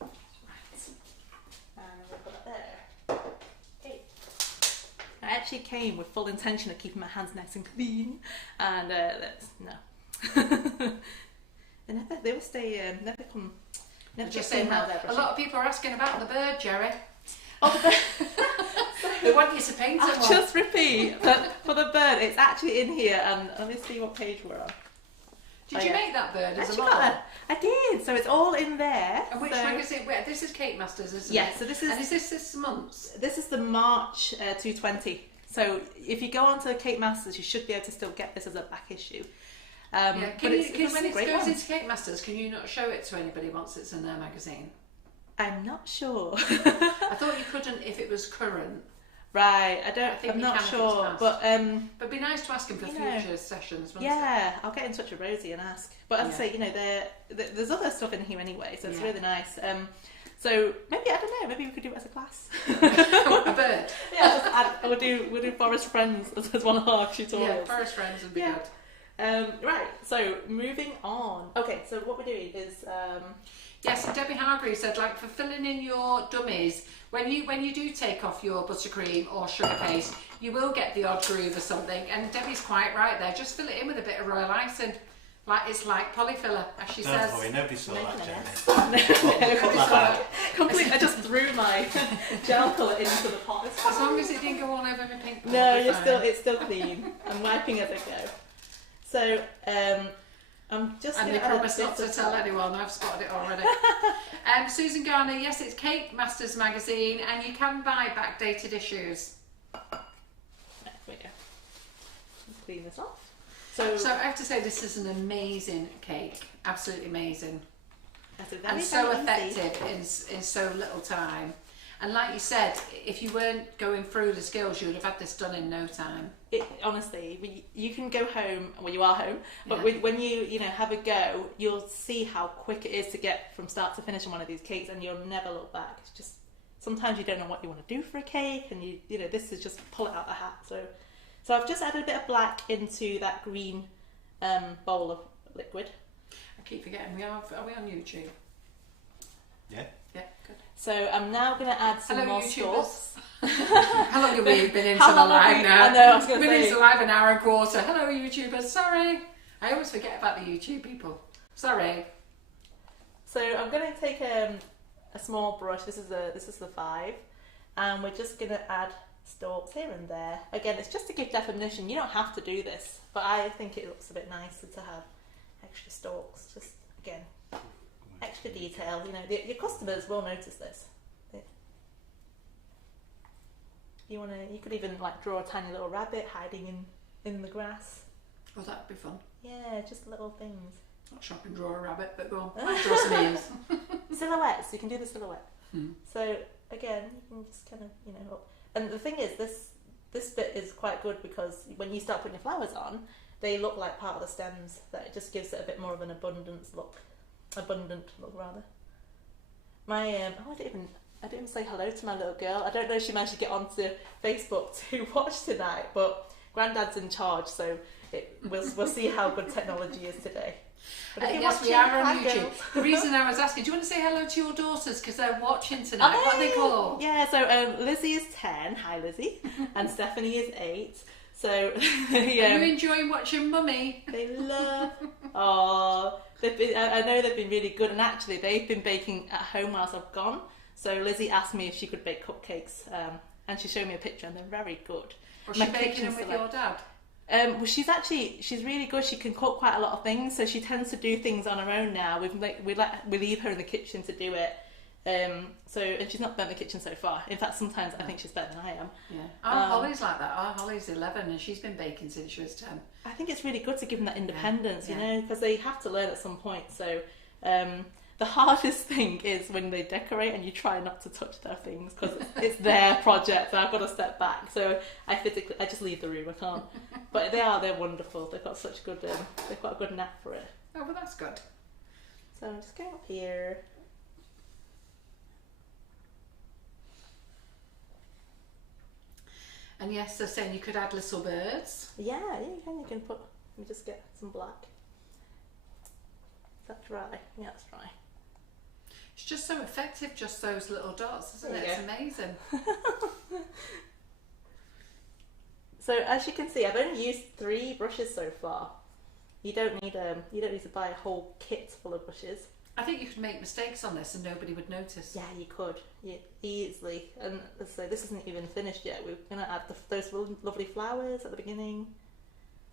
Right. And we'll put that there. Okay. I actually came with full intention of keeping my hands nice and clean, and no. They will stay. Never Just get saying hands that. airbrushing. A lot of people are asking about the bird, Gerry. Oh, the bird. They want you to paint it. I'll just repeat that for the bird. It's actually in here, and let me see what page we're on. Did you make that bird as a Actually model? got that. I did. So it's all in there. And which so, magazine? Wait, this is Cake Masters, isn't yeah, it? so this is. And is this month's? This is the March 220. So if you go onto Cake Masters, you should be able to still get this as a back issue. Yeah. When it goes into Cake Masters, can you not show it to anybody once it's in their magazine? I'm not sure. I thought you couldn't if it was current. Right, I'm you not can if sure, it's but But it'd be nice to ask him for future sessions. Yeah, I'll get in touch with Rosie and ask. But as I say, you know, there's other stuff in here anyway, so it's really nice. So maybe I don't know. Maybe we could do it as a class. A bird. Yeah, we'll do Forest Friends as one of our tutorials. Yeah, Forest Friends would be good. Right, so moving on. Okay, so what we're doing is yes, and Debbie Hargreaves said, like, for filling in your dummies, when you do take off your buttercream or sugar paste, you will get the odd groove or something. And Debbie's quite right there. Just fill it in with a bit of royal icing. Like it's like polyfiller, as she Don't says. worry, nobody saw that, Making a Jenny. mess. Put that back. Completely, I just threw my gel colour into the pot. It's As long as it didn't go all over my pink. No, it'll be fine. it's still clean. I'm wiping as I go. So, I'm just And going they to add a promise not bit to of tell anyone. I've spotted it already. Susan Garner, yes, it's Cake Masters magazine, and you can buy backdated issues. There we go. Clean this off. So I have to say, this is an amazing cake. Absolutely amazing. that's a very, And so very easy. effective in so little time. And like you said, if you weren't going through the skills, you would have had this done in no time. Honestly, you can go home, well, you are home, but Yeah. when you have a go, you'll see how quick it is to get from start to finish on one of these cakes, and you'll never look back. It's just, sometimes you don't know what you want to do for a cake, and this is just pull it out the hat. So I've just added a bit of black into that green bowl of liquid. I keep forgetting, are we on YouTube? Yeah. Yeah, good. So I'm now going to add some Hello, more YouTubers. stalks. How long have we been into How the long have live we- now? I know, I was gonna Been say. into the live an hour and a quarter. Hello, YouTubers. Sorry. I always forget about the YouTube people. Sorry. So I'm going to take a small brush. This is the 5, and we're just going to add stalks here and there. Again, it's just to give definition. You don't have to do this, but I think it looks a bit nicer to have extra stalks. Just again, extra detail. Your customers will notice this. You could even like draw a tiny little rabbit hiding in the grass. Oh, that'd be fun. Yeah, just little things. Not shop and draw a rabbit, but go on. Might draw some ears. Silhouettes. You can do the silhouette. Hmm. So again, you can just kind of and the thing is, this bit is quite good because when you start putting your flowers on, they look like part of the stems. That it just gives it a bit more of an abundant look rather. I didn't even say hello to my little girl. I don't know if she managed to get onto Facebook to watch tonight, but Grandad's in charge, so we'll see how good technology is today. But if you're Yes, we watching, are on hi, YouTube. girls. The reason I was asking, do you want to say hello to your daughters? Because they're watching tonight. What are they called? Yeah, so Lizzie is 10. Hi, Lizzie. And Stephanie is 8. So Are you enjoying watching Mummy? they love. Oh, I know they've been really good, and actually they've been baking at home whilst I've gone. So Lizzie asked me if she could bake cupcakes, and she showed me a picture, and they're very good. Was My she baking kitchen them with select- your dad? Well, she's really good. She can cook quite a lot of things, so she tends to do things on her own now. We leave her in the kitchen to do it. And she's not burnt the kitchen so far. In fact, sometimes I think she's better than I am. Yeah. Our Holly's like that. Our Holly's 11 and she's been baking since she was 10. I think it's really good to give them that independence, Yeah. because they have to learn at some point. So the hardest thing is when they decorate and you try not to touch their things because it's their project and I've got to step back. So I just leave the room. I can't. But they're wonderful. They've got such good, they've got a good knack for it. Oh, well, that's good. So I'm just going up here. And yes, they're saying you could add little birds. Yeah, you can. You can put. Let me just get some black. Is that dry? Yeah, it's dry. It's just so effective, just those little dots, isn't it? Yeah. It's amazing. So as you can see, I've only used 3 brushes so far. You don't need to buy a whole kit full of brushes. I think you could make mistakes on this and nobody would notice. Yeah, you could. Easily. And so this isn't even finished yet. We're going to add those lovely flowers at the beginning.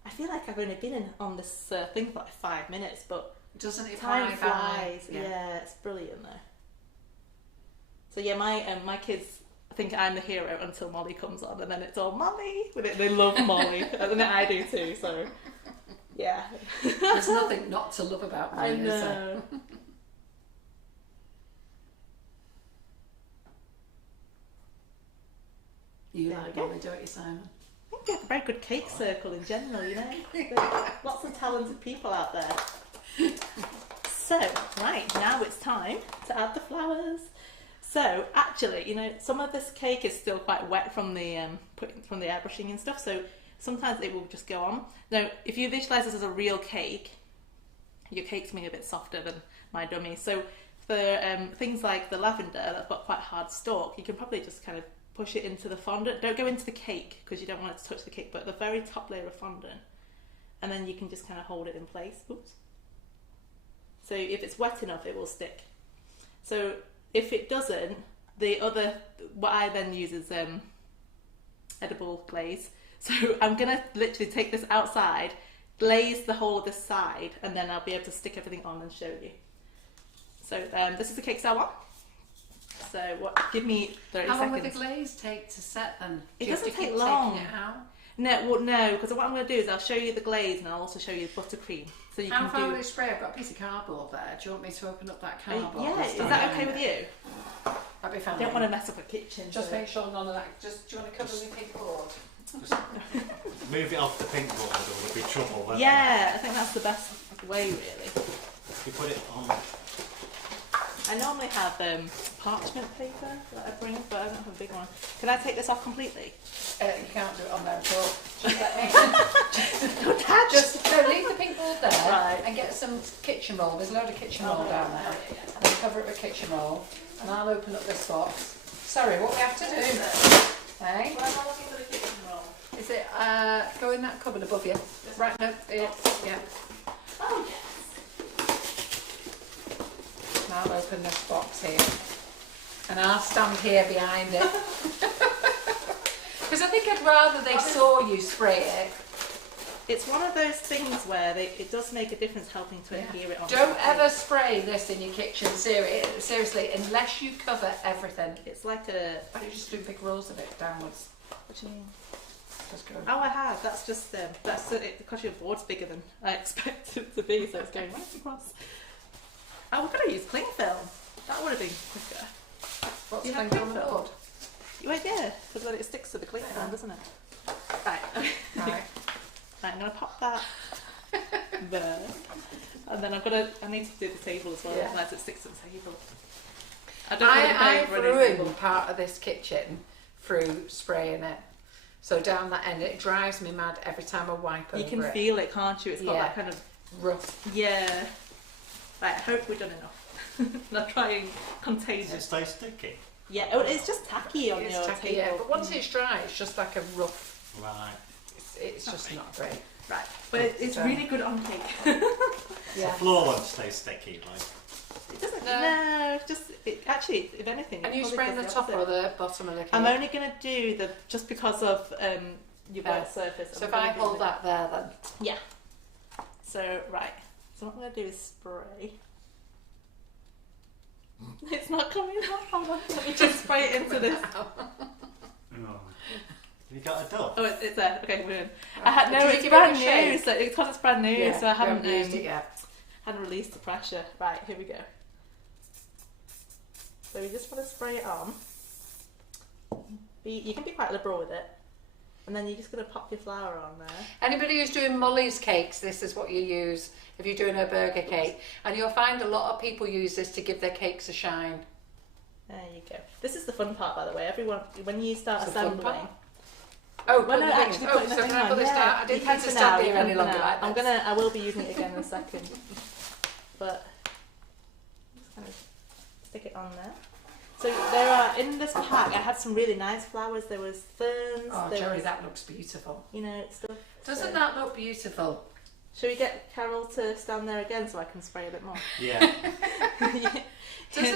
I feel like I've only been on this thing for like 5 minutes, but Doesn't it time fly by? flies. Yeah, it's brilliant though. So yeah, my kids think I'm the hero until Molly comes on, and then it's all Molly. They love Molly, and then I do too. So yeah, There's nothing not to love about I Molly, is there? know. You There like we go. Molly, don't you, Simon? I think we have a very good cake circle in general, There's lots of talented people out there. So, right, now it's time to add the flowers. So, actually, some of this cake is still quite wet from the airbrushing and stuff, so sometimes it will just go on. Now, if you visualise this as a real cake, your cake's being a bit softer than my dummy. So, for things like the lavender that's got quite hard stalk, you can probably just kind of push it into the fondant. Don't go into the cake because you don't want it to touch the cake, but the very top layer of fondant. and then you can just kind of hold it in place. Oops. So if it's wet enough, it will stick. So if it doesn't, what I then use is edible glaze. So I'm gonna literally take this outside, glaze the whole of this side, and then I'll be able to stick everything on and show you. So this is the cake I want. So give me 30 seconds. How long would the glaze take to set then? It Do you have doesn't to keep take long. taking it out? No, because what I'm going to do is I'll show you the glaze and I'll also show you the buttercream. So you How can far do. will it spray? I've got a piece of cardboard there. Do you want me to open up that cardboard? Yeah, and is stand that okay behind with it? you? That'd be fine. I don't want to mess up a kitchen. Just so- make sure none of that. Just do you want to cover with pink board? Move it off the pink board or there'll be trouble. won't Yeah, I think that's the best way, really. there? You put it on. I normally have parchment paper that I bring, but I don't have a big one. Can I take this off completely? You can't do it on there at all. Just let me. Just leave the pink board there Right. and get some kitchen roll. There's a load of kitchen roll down there. Yeah. And then cover it with kitchen roll. And I'll open up this box. Sorry, what we have to do? Hey? Well, I'm looking for the kitchen roll. Is it go in that cupboard above you? Right, no, yeah. Oh, yes. And I'll open this box here. And I'll stand here behind it. Because I think I'd rather they saw you spray it. It's one of those things where it does make a difference helping to adhere it on. Don't ever spray this in your kitchen, seriously, unless you cover everything. It's like a. Why don't you just do big rolls of it downwards? What do you mean? Just go. Oh, I have. That's just that's it, because your board's bigger than I expected it to be, so it's going right across. Oh, we're gonna use cling film. That would have been quicker. What's You have going on cling the film? board? Wait, yeah, because then it sticks to the cling film, doesn't it? Right. Right. Right, I'm gonna pop that there, and then I need to do the table as well, Yeah. otherwise it sticks to the table. I don't want it I've over anything. ruined part of this kitchen through spraying it. So down that end, it drives me mad every time I wipe over You can it. feel it, can't you? It's got Yeah. that kind of Rough. yeah. Right, I hope we've done enough. I'll try and contain Does it it. stay sticky? Yeah. Oh, it's just tacky on It's your tacky, table. yeah. But once it's dry, it's just like a rough. Right. It's just not great. Right, but it's So- really good on cake. The floor won't stay sticky, like. It doesn't. No. No, actually, if anything. And it you probably spraying the does top or opposite. the bottom of the cake? I'm only going to do the just because of your wet surface. So I'm if I gonna do hold the- that there, then Yeah. So right. So what I'm going to do is spray. It's not coming out. Hold on. Let me just spray it into this. Oh. Have you got a dove? Oh, it's there. Okay, we're in. I had no. Did you It's give it a brand new. shake? So because it's brand new, yeah, so I we haven't used it yet. hadn't released the pressure. Right, here we go. So we just want to spray it on. You can be quite liberal with it, and then you're just going to pop your flour on there. Anybody who's doing Molly's cakes, this is what you use if you're doing a burger cake. And you'll find a lot of people use this to give their cakes a shine. There you go. This is the fun part, by the way. Everyone, when you start It's the fun assembling. part? Oh, Well, put no, the actually, thing- putting the so thing can I put on, this yeah. down? I didn't You need can to for stand now, here you any can for longer now. like this. I will be using it again in a second. But just kind of stick it on there. So there are in this pack. I had some really nice flowers. There was ferns. Oh, there Gerry, was, that looks beautiful. you know, stuff. Doesn't So- that look beautiful? Shall we get Carol to stand there again so I can spray a bit more? Yeah. Doesn't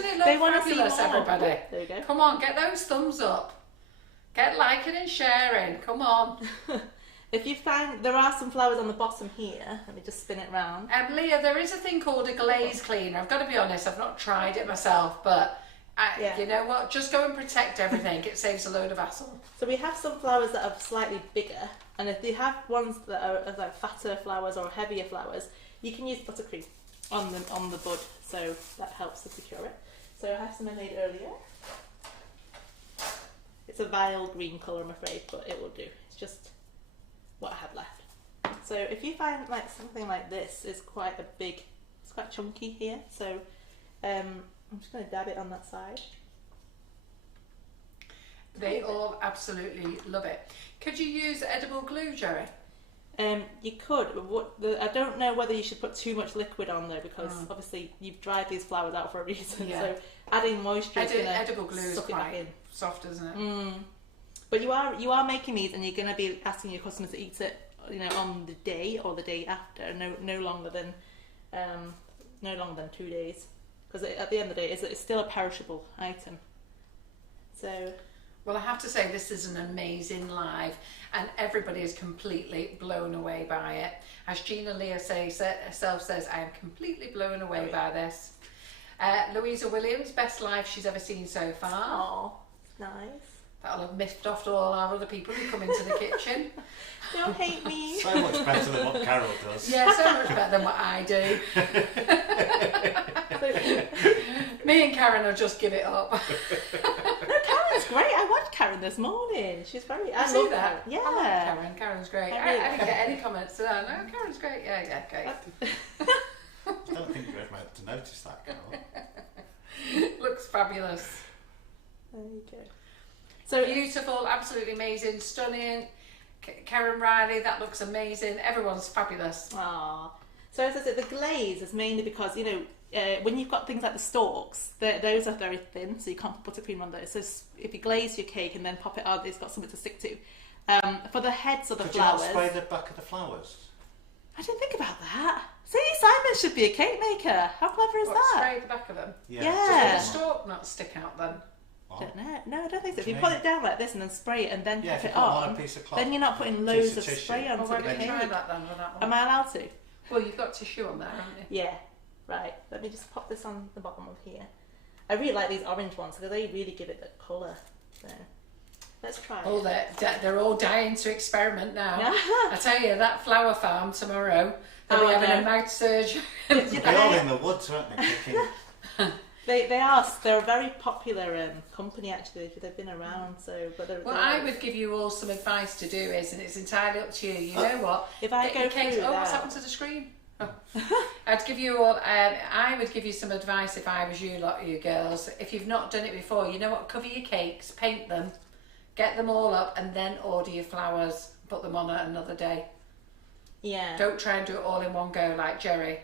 it look They wanna see fabulous, more. everybody? There you go. Come on, get those thumbs up. Get liking and sharing. Come on. If you find there are some flowers on the bottom here, let me just spin it round. Leah, there is a thing called a glaze cleaner. I've got to be honest, I've not tried it myself, but Yeah. you know what? Just go and protect everything. It saves a load of hassle. So we have some flowers that are slightly bigger, and if you have ones that are like fatter flowers or heavier flowers, you can use buttercream on the bud, so that helps to secure it. So I have some I made earlier. It's a vile green colour, I'm afraid, but it will do. It's just what I have left. So if you find like something like this is quite a big, it's quite chunky here, so I'm just going to dab it on that side. They all absolutely love it. Could you use edible glue, Gerry? You could, but I don't know whether you should put too much liquid on though, because obviously you've dried these flowers out for a reason. Yeah. So adding moisture is going to Edible glue is suck it back quite in. soft, isn't it? But you are making these, and you're going to be asking your customers to eat it on the day or the day after, no longer than 2 days, because at the end of the day, it's still a perishable item. So. Well, I have to say this is an amazing live, and everybody is completely blown away by it. As Gina Leah herself says, I am completely blown away by this. Louisa Williams, best live she's ever seen so far. Oh, nice. That'll have miffed off to all our other people who come into the kitchen. Don't hate me. So much better than what Carol does. Yeah, so much better than what I do. Me and Karen will just give it up. No, Karen's great. I watched Karen this morning. She's very. I see love that. Karen. Yeah. I like Karen. Karen's great. I really I like didn't get any comments to that. No, Karen's great. Yeah, okay. I don't think you're ever meant to notice that, Carol. Looks fabulous. There you go. So Beautiful, absolutely amazing, stunning. Karen Riley, that looks amazing. Everyone's fabulous. ah. So as I said, the glaze is mainly because when you've got things like the stalks, those are very thin, so you can't put buttercream on those. So if you glaze your cake and then pop it out, it's got something to stick to. For the heads of the Could flowers, you not spray the back of the flowers? I didn't think about that. See, Simon should be a cake maker. How clever is that? Spray the back of them. Yeah. Does the stalk not stick out then? I don't know. No, I don't think so. If do you you put mean? it down like this and then spray it and then Yeah, pop if you it put on, a piece of cloth, then you're not putting piece loads of of tissue. spray onto Well, why the don't you try cake. that then with that one? Am I allowed to? Well, you've got tissue on there, haven't you? Yeah. Right. Let me just pop this on the bottom of here. I really like these orange ones because they really give it the colour. So let's try it. Oh, they're all dying to experiment now. I tell you, that flower farm tomorrow, they'll be having a mouth surgery. They're all in the woods, aren't they? Kicking. They're a very popular company actually. They've been around, so Well, I would give you all some advice to do is, and it's entirely up to you. You know what? If I Get go your cakes. through Oh, what's that- happened to the screen? Oh. I'd give you all. I would give you some advice if I was you girls. If you've not done it before, you know what? Cover your cakes, paint them, get them all up, and then order your flowers. Put them on at another day. Yeah. Don't try and do it all in one go like Gerry.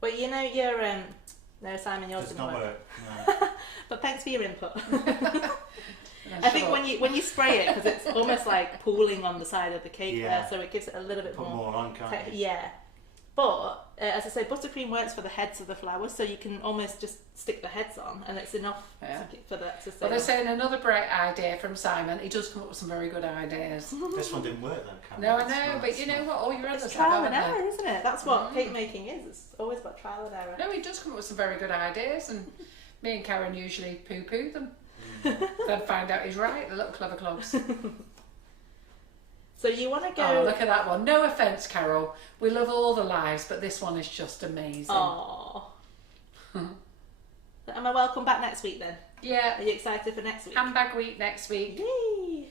Well, you're no, Simon, yours Does didn't not work. work. No. But thanks for your input. And I think shut up. when you spray it, because it's almost like pooling on the side of the cake Yeah. there, so it gives it a little bit Put more on, can't you? Yeah. But as I say, buttercream works for the heads of the flowers, so you can almost just stick the heads on, and it's enough Yeah. for that to stay. Well, they're saying another bright idea from Simon. He does come up with some very good ideas. This one didn't work though, Carol. No, I It's know, not- but you know what? All your It's others trial have, and haven't they? error, isn't it? That's what cake making is. It's always about trial and error. No, he does come up with some very good ideas, and me and Karen usually poo-poo them. Then find out he's right, the little clever clogs. So you want to go? Oh, look at that one. No offence, Carol. We love all the lives, but this one is just amazing. Oh. Am I welcome back next week then? Yeah, Are you excited for next week? handbag week next week. Yay!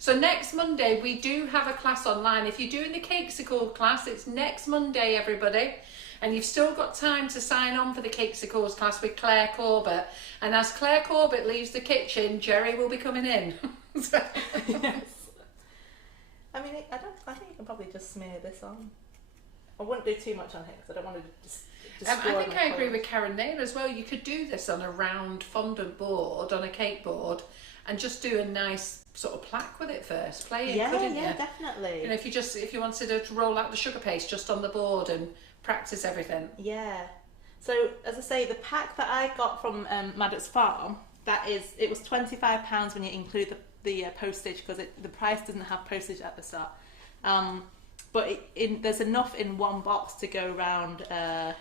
So next Monday, we do have a class online. If you're doing the Cakesicle class, it's next Monday, everybody. And you've still got time to sign on for the Cakesicles class with Claire Corbett. And as Claire Corbett leaves the kitchen, Gerry will be coming in. So- Yes. I mean, I think you can probably just smear this on. I wouldn't do too much on here because I don't want to just. I think I agree with Karen Naylor as well. You could do this on a round fondant board, on a cake board, and just do a nice sort of plaque with it first. Play it, couldn't you? Definitely. You know, if you wanted to roll out the sugar paste just on the board and practice everything. Yeah. So as I say, the pack that I got from Maddox Farm, it was £25 when you include the postage because the price doesn't have postage at the start. But there's enough in one box to go around a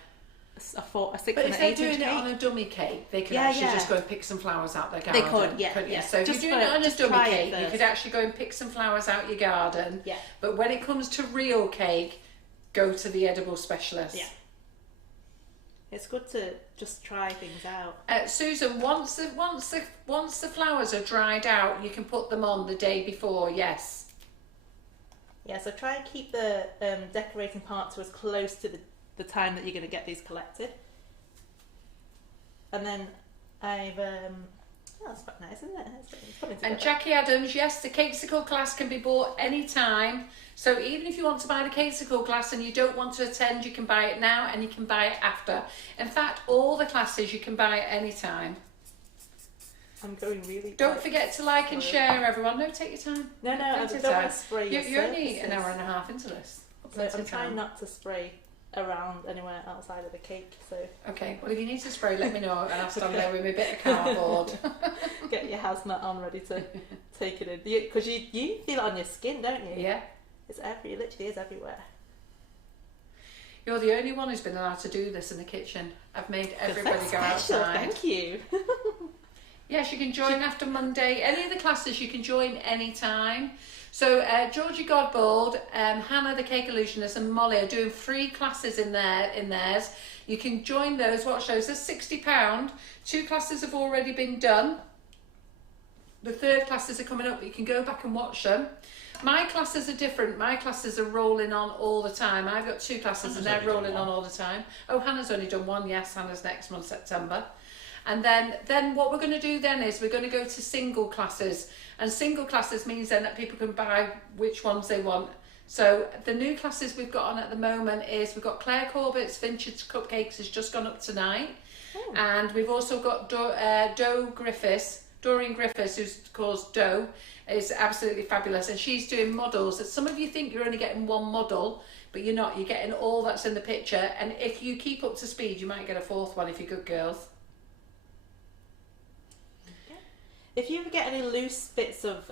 6 But and if an they're 8 inch doing it cake. on a dummy cake, they could Yeah, actually yeah. just go and pick some flowers out their They garden. could, yeah, couldn't you? yeah. So if Just you're doing it on a just dummy try it cake, you first. could actually go and pick some flowers out your garden. Yeah. But when it comes to real cake, go to the edible specialist. Yeah. It's good to just try things out. Susan, once the flowers are dried out, you can put them on the day before. Yes. Yeah, so try and keep the decorating part to as close to the time that you're going to get these collected. And then I've that's quite nice, isn't it? It's coming together. And Jackie Adams, yes, the Cakesicle class can be bought anytime. So even if you want to buy the Cakesicle class and you don't want to attend, you can buy it now and you can buy it after. In fact, all the classes you can buy at any time. I'm going really. Don't forget to like and share, everyone. No, take your time. No, I Take your don't time. want to spray your You're only an surfaces. hour and a half into this. So Take I'm your trying time. not to spray around anywhere outside of the cake. So Okay, well if you need to spray, let me know and I'll stand there with my bit of cardboard. get your hazmat on, ready to take it in. Because you feel it on your skin, don't you? Yeah. It literally is everywhere. You're the only one who's been allowed to do this in the kitchen. I've made everybody That's go special, outside. Thank you. Yes, you can join after Monday. Any of the classes you can join any time. So Georgie Godbold, Hannah the Cake Illusionist and Molly are doing free classes in theirs. You can join those, watch those. They're £60. 2 classes have already been done. The 3rd classes are coming up, but you can go back and watch them. My classes are different. My classes are rolling on all the time. I've got 2 classes and they're rolling on all the time. Oh, Hannah's only done 1. Yes, Hannah's next month, September. And then what we're going to do then is we're going to go to single classes. And single classes means then that people can buy which ones they want. So the new classes we've got on at the moment is we've got Claire Corbett's Vintage Cupcakes has just gone up tonight. Oh. And we've also got Doreen Griffiths, who's called Doe, is absolutely fabulous. And she's doing models. Some of you think you're only getting 1 model, but you're not. You're getting all that's in the picture. And if you keep up to speed, you might get a 4th one if you're good girls. If you get any loose bits of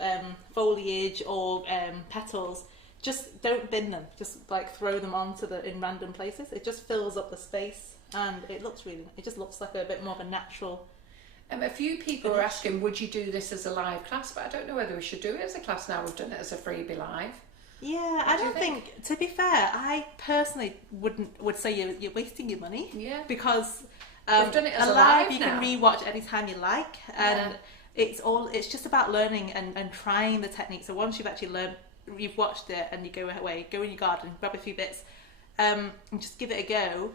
foliage or petals, just don't bin them. Just like throw them in random places. It just fills up the space, and it just looks like a bit more of a natural. A few people are asking, would you do this as a live class? But I don't know whether we should do it as a class now. We've done it as a freebie live. Yeah, I don't think. To be fair, I personally would say you're wasting your money. Yeah. Because we've done it as a live live you now. can rewatch anytime you like, and it's just about learning and trying the technique. So once you've actually learned, you've watched it, and you go away, go in your garden, grab a few bits, and just give it a go.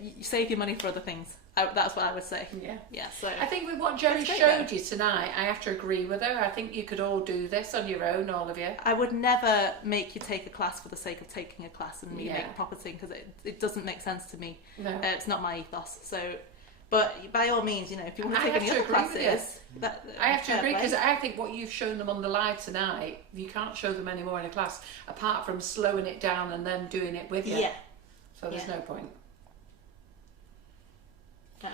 You save your money for other things. That's what I would say. Yeah. So I think with what Gerry showed you tonight, I have to agree with her. I think you could all do this on your own, all of you. I would never make you take a class for the sake of taking a class and me make a proper thing, because it doesn't make sense to me. No. It's not my ethos. So, but by all means, if you want to take any other classes, I have to agree, because I think what you've shown them on the live tonight, you can't show them anymore in a class apart from slowing it down and then doing it with you. Yeah. So there's no point.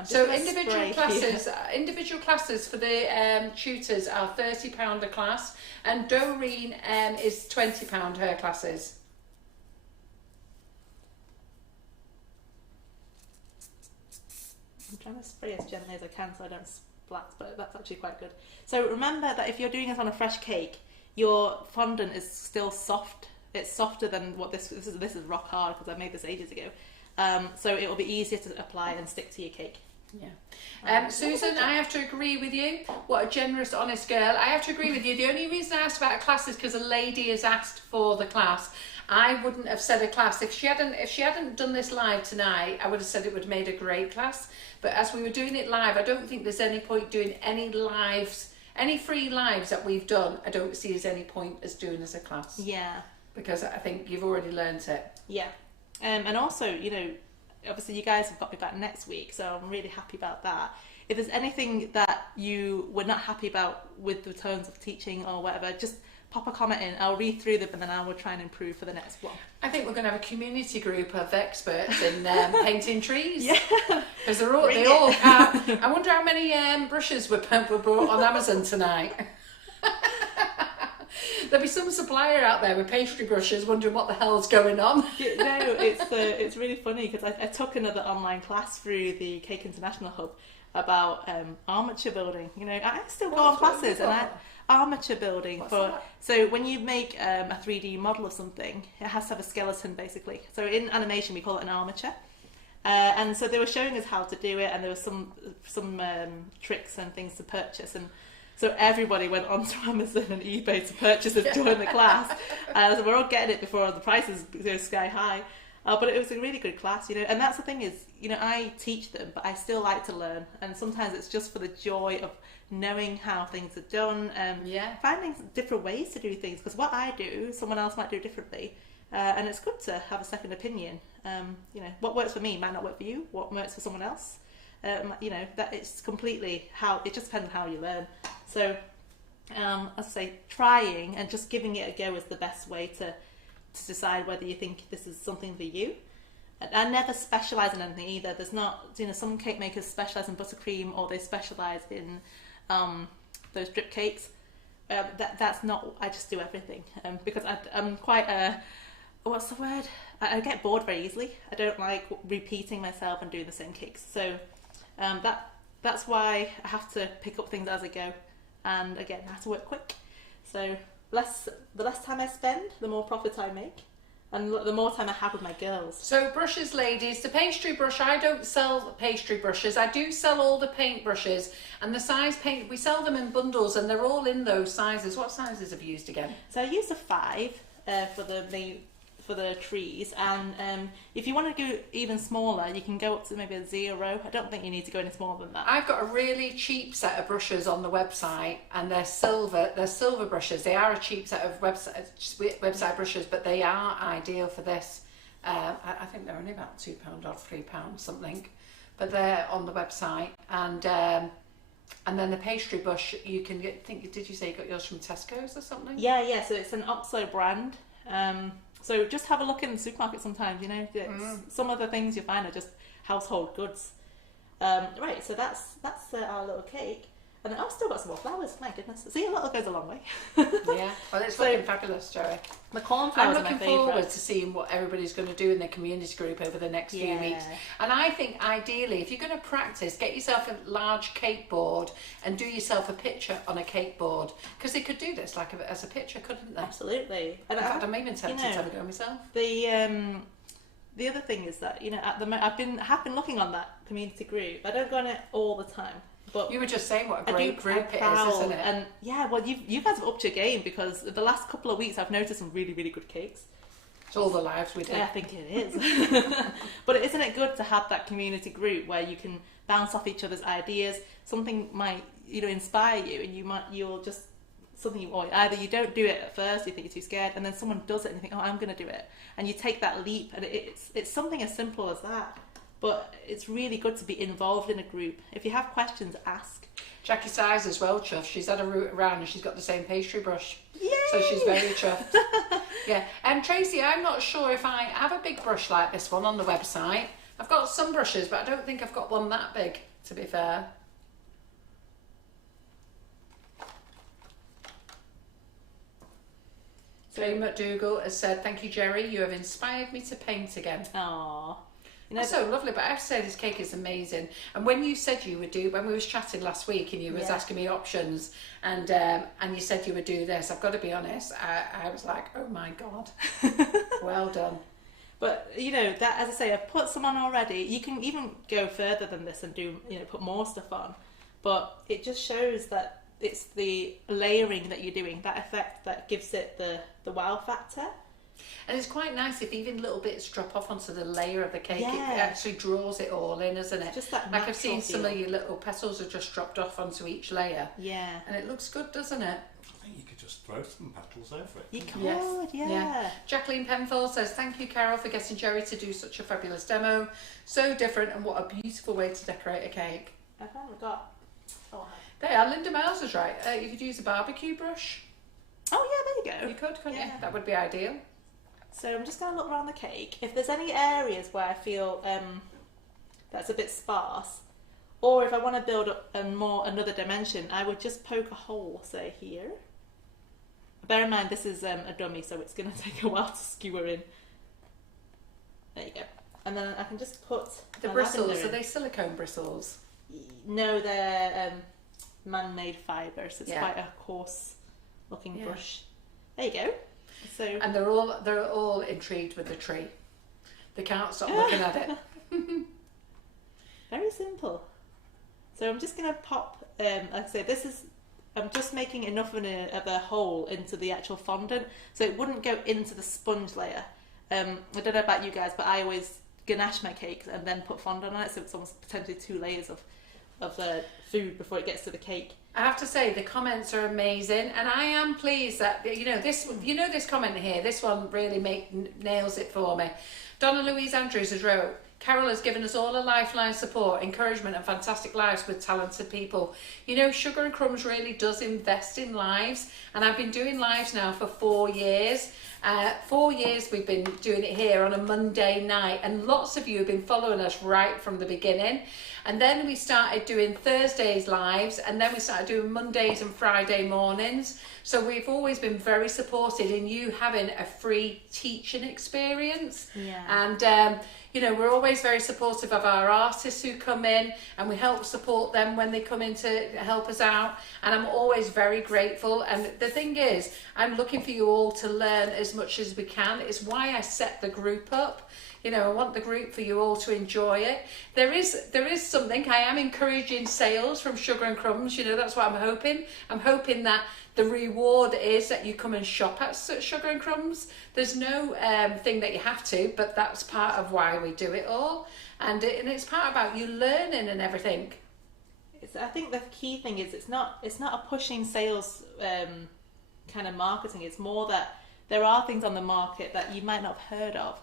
So individual classes for the tutors are £30 a class, and Doreen is £20 her classes. I'm trying to spray as gently as I can so I don't splat, but that's actually quite good. So remember that if you're doing this on a fresh cake, your fondant is still soft. It's softer than what this is. This is rock hard because I made this ages ago. So it will be easier to apply and stick to your cake. Yeah. Susan, I have to agree with you. What a generous, honest girl. I have to agree with you. The only reason I asked about a class is because a lady has asked for the class. I wouldn't have said a class. If she hadn't done this live tonight, I would have said it would have made a great class. But as we were doing it live, I don't think there's any point doing any lives, any free lives that we've done. I don't see as any point as doing as a class. Yeah. Because I think you've already learnt it. Yeah. And also, obviously you guys have got me back next week, so I'm really happy about that. If there's anything that you were not happy about with the tones of teaching or whatever, just pop a comment in. I'll read through them and then I will try and improve for the next one. I think we're going to have a community group of experts in painting trees. Yeah. Because they all have. I wonder how many brushes were brought on Amazon tonight. There'll be some supplier out there with pastry brushes wondering what the hell's going on. No, it's really funny because I took another online class through the Cake International Hub about armature building. I still go on classes and armature building so when you make a 3D model of something, it has to have a skeleton basically. So in animation we call it an armature. And so they were showing us how to do it, and there were some tricks and things to purchase, and so everybody went onto Amazon and eBay to purchase it during the class. So we're all getting it before the prices go sky high. But it was a really good class, and that's the thing is, I teach them, but I still like to learn. And sometimes it's just for the joy of knowing how things are done, finding different ways to do things. Because what I do, someone else might do differently. And it's good to have a second opinion. What works for me might not work for you. What works for someone else You know, that it's completely how, it just depends on how you learn. So, as I say, trying and just giving it a go is the best way to decide whether you think this is something for you. I never specialise in anything either. There's not, you know, some cake makers specialise in buttercream, or they specialise in those drip cakes. That's not, I just do everything because I'm quite a, what's the word? I get bored very easily. I don't like repeating myself and doing the same cakes. So that's why I have to pick up things as I go. And again, I have to work quick. So the less time I spend, the more profit I make. And the more time I have with my girls. So brushes, ladies, the pastry brush, I don't sell pastry brushes. I do sell all the paint brushes, and the size paint, we sell them in bundles, and they're all in those sizes. What sizes have you used again? So I used a 5 for the trees, and if you want to go even smaller, you can go up to maybe a 0. I don't think you need to go any smaller than that. I've got a really cheap set of brushes on the website, and they're silver. They're silver brushes. They are a cheap set of website brushes, but they are ideal for this. I think they're only about £2 or £3 something, but they're on the website. And then the pastry brush you can get. Did you say you got yours from Tesco's or something? Yeah. So it's an Oxo brand. So just have a look in the supermarket sometimes, you know. Some of the things you find are just household goods. Right, so that's our little cake. And I've still got some more flowers, my goodness. See, a little goes a long way. Yeah, well, it's looking fabulous, Gerry. The cornflowers I'm looking forward to seeing what everybody's going to do in the community group over the next few weeks. And I think ideally, if you're going to practice, get yourself a large cake board and do yourself a picture on a cake board. Because they could do this like as a picture, couldn't they? Absolutely. And in fact, I'm even tempted to have a go myself. The other thing is that, you know, at the moment I've been looking on that community group. I don't go on it all the time. But you were just saying what a great group it is, isn't it? And yeah, well, you guys have upped your game, because the last couple of weeks I've noticed some really, really good cakes. It's all the lives we do. Yeah, I think it is. But isn't it good to have that community group where you can bounce off each other's ideas? Something might, you know, inspire you, and you'll just something, or either you don't do it at first, you think you're too scared, and then someone does it and you think, oh, I'm going to do it, and you take that leap, and it's something as simple as that. But it's really good to be involved in a group. If you have questions, ask. Jackie Size as well, chuffed. She's had a route around and she's got the same pastry brush. Yay! So she's very chuffed. Yeah. And Tracy, I'm not sure if I have a big brush like this one on the website. I've got some brushes, but I don't think I've got one that big, to be fair. Jay McDougall has said, thank you, Gerry. You have inspired me to paint again. Aww. You know, that's so lovely, but I have to say this cake is amazing. And when you said you would do, when we was chatting last week and you was asking me options, and you said you would do this, I've got to be honest, I was like, oh my God, well done. But, you know, that, as I say, I've put some on already. You can even go further than this and do, you know, put more stuff on. But it just shows that it's the layering that you're doing, that effect that gives it the wow factor. And it's quite nice if even little bits drop off onto the layer of the cake. Yeah. It actually draws it all in, isn't it? It's just that like I've seen some of your little petals have just dropped off onto each layer. Yeah. And it looks good, doesn't it? I think you could just throw some petals over it. You could, yeah. Jacqueline Penfold says, thank you, Carol, for getting Gerry to do such a fabulous demo. So different, and what a beautiful way to decorate a cake. I finally got... Oh, there are. Linda Miles is right. You could use a barbecue brush. Oh, yeah, there you go. You could, couldn't you? That would be ideal. So I'm just going to look around the cake. If there's any areas where I feel that's a bit sparse, or if I want to build up another dimension, I would just poke a hole, say here. Bear in mind this is a dummy, so it's going to take a while to skewer in. There you go. And then I can just put the bristles. Are they silicone bristles? No, they're man-made fibre, so it's quite a coarse looking brush. There you go. So, and they're all intrigued with the tree. They can't stop looking at it. Very simple. So I'm just going to pop, like I say, I'm just making enough of a hole into the actual fondant, so it wouldn't go into the sponge layer. I don't know about you guys, but I always ganache my cakes and then put fondant on it, so it's almost potentially 2 layers of food before it gets to the cake. I have to say the comments are amazing, and I am pleased that this comment here, this one really nails it for me. Donna Louise Andrews has wrote, Carol has given us all a lifeline support, encouragement and fantastic lives with talented people. You know, Sugar and Crumbs really does invest in lives, and I've been doing lives now for 4 years. 4 years we've been doing it here on a Monday night, and lots of you have been following us right from the beginning. And then we started doing Thursdays lives, and then we started doing Mondays and Friday mornings. So we've always been very supported in you having a free teaching experience. Yeah. And you know, we're always very supportive of our artists who come in, and we help support them when they come in to help us out. And I'm always very grateful. And the thing is, I'm looking for you all to learn as much as we can. It's why I set the group up. You know, I want the group for you all to enjoy it. There is something, I am encouraging sales from Sugar and Crumbs, you know, that's what I'm hoping. I'm hoping that the reward is that you come and shop at Sugar and Crumbs. There's no thing that you have to, but that's part of why we do it all. And it's part about you learning and everything. I think the key thing is it's not a pushing sales kind of marketing. It's more that there are things on the market that you might not have heard of.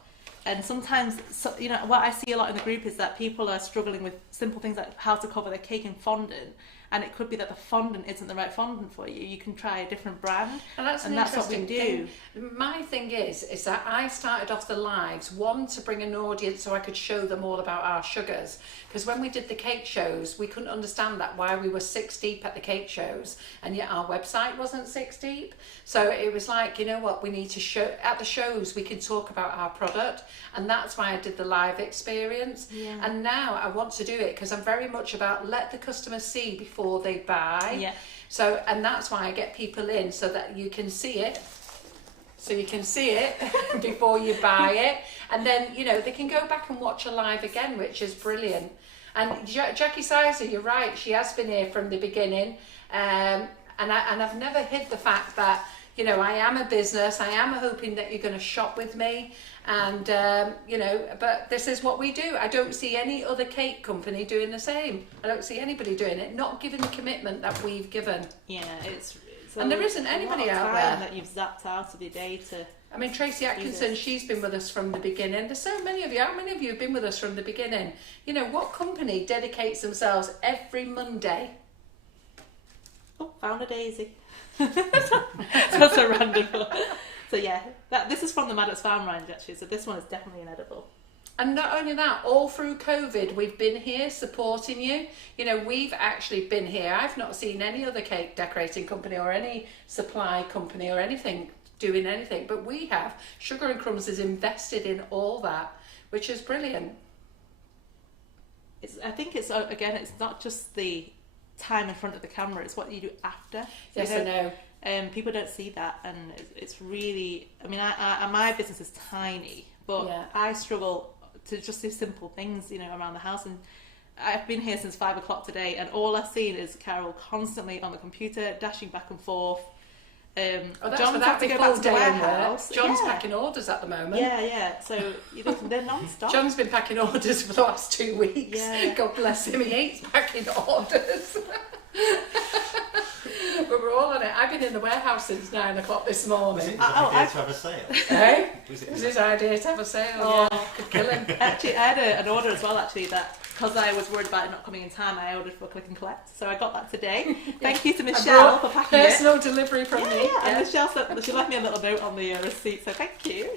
And sometimes, you know, what I see a lot in the group is that people are struggling with simple things like how to cover their cake in fondant. And it could be that the fondant isn't the right fondant for you. You can try a different brand, and that's what we do. My thing is that I started off the lives, one, to bring an audience so I could show them all about our sugars. Because when we did the cake shows, we couldn't understand that why we were 6 deep at the cake shows, and yet our website wasn't 6 deep. So it was like, you know what, we need to show, at the shows we can talk about our product, and that's why I did the live experience. Yeah. And now I want to do it because I'm very much about let the customer see before they buy. Yeah. So, and that's why I get people in so that you can see it. So you can see it before you buy it, and then, you know, they can go back and watch a live again, which is brilliant. And Jackie Sizer, you're right, she has been here from the beginning, and I've never hid the fact that, you know, I am a business. I am hoping that you're going to shop with me, and you know, but this is what we do. I don't see any other cake company doing the same. I don't see anybody doing it, not giving the commitment that we've given. Yeah, it's and there isn't anybody out there that you've zapped out of your day to. I mean, Tracy Atkinson, she's been with us from the beginning. There's so many of you. How many of you have been with us from the beginning? You know, what company dedicates themselves every Monday? Oh, found a daisy. That's a random one. So yeah, this is from the Maddox Farm range actually, so this one is definitely an edible. And not only that, all through COVID, we've been here supporting you. You know, we've actually been here. I've not seen any other cake decorating company or any supply company or anything doing anything, but we have. Sugar and Crumbs is invested in all that, which is brilliant. I think it's, again, it's not just the time in front of the camera, it's what you do after. So yes, I know. People don't see that, and it's really, I mean, my business is tiny, but yeah. I struggle to just do simple things, you know, around the house. And I've been here since 5 o'clock today, and all I've seen is Carol constantly on the computer, dashing back and forth. John's had to go back to the warehouse. John's packing orders at the moment. Yeah. So you know, they're non-stop. John's been packing orders for the last 2 weeks. Yeah. God bless him. He hates packing orders. But we're all on it. I've been in the warehouse since 9 o'clock this morning. Was it his idea to have a sale? Hey? Was it his idea to have a sale? Oh. Yeah, could kill him. Actually, I had an order as well, actually, that because I was worried about it not coming in time, I ordered for click and collect. So I got that today. Thank you to Michelle for packing personal delivery from me. Yeah. And Michelle said, she left me a little note on the receipt, so thank you.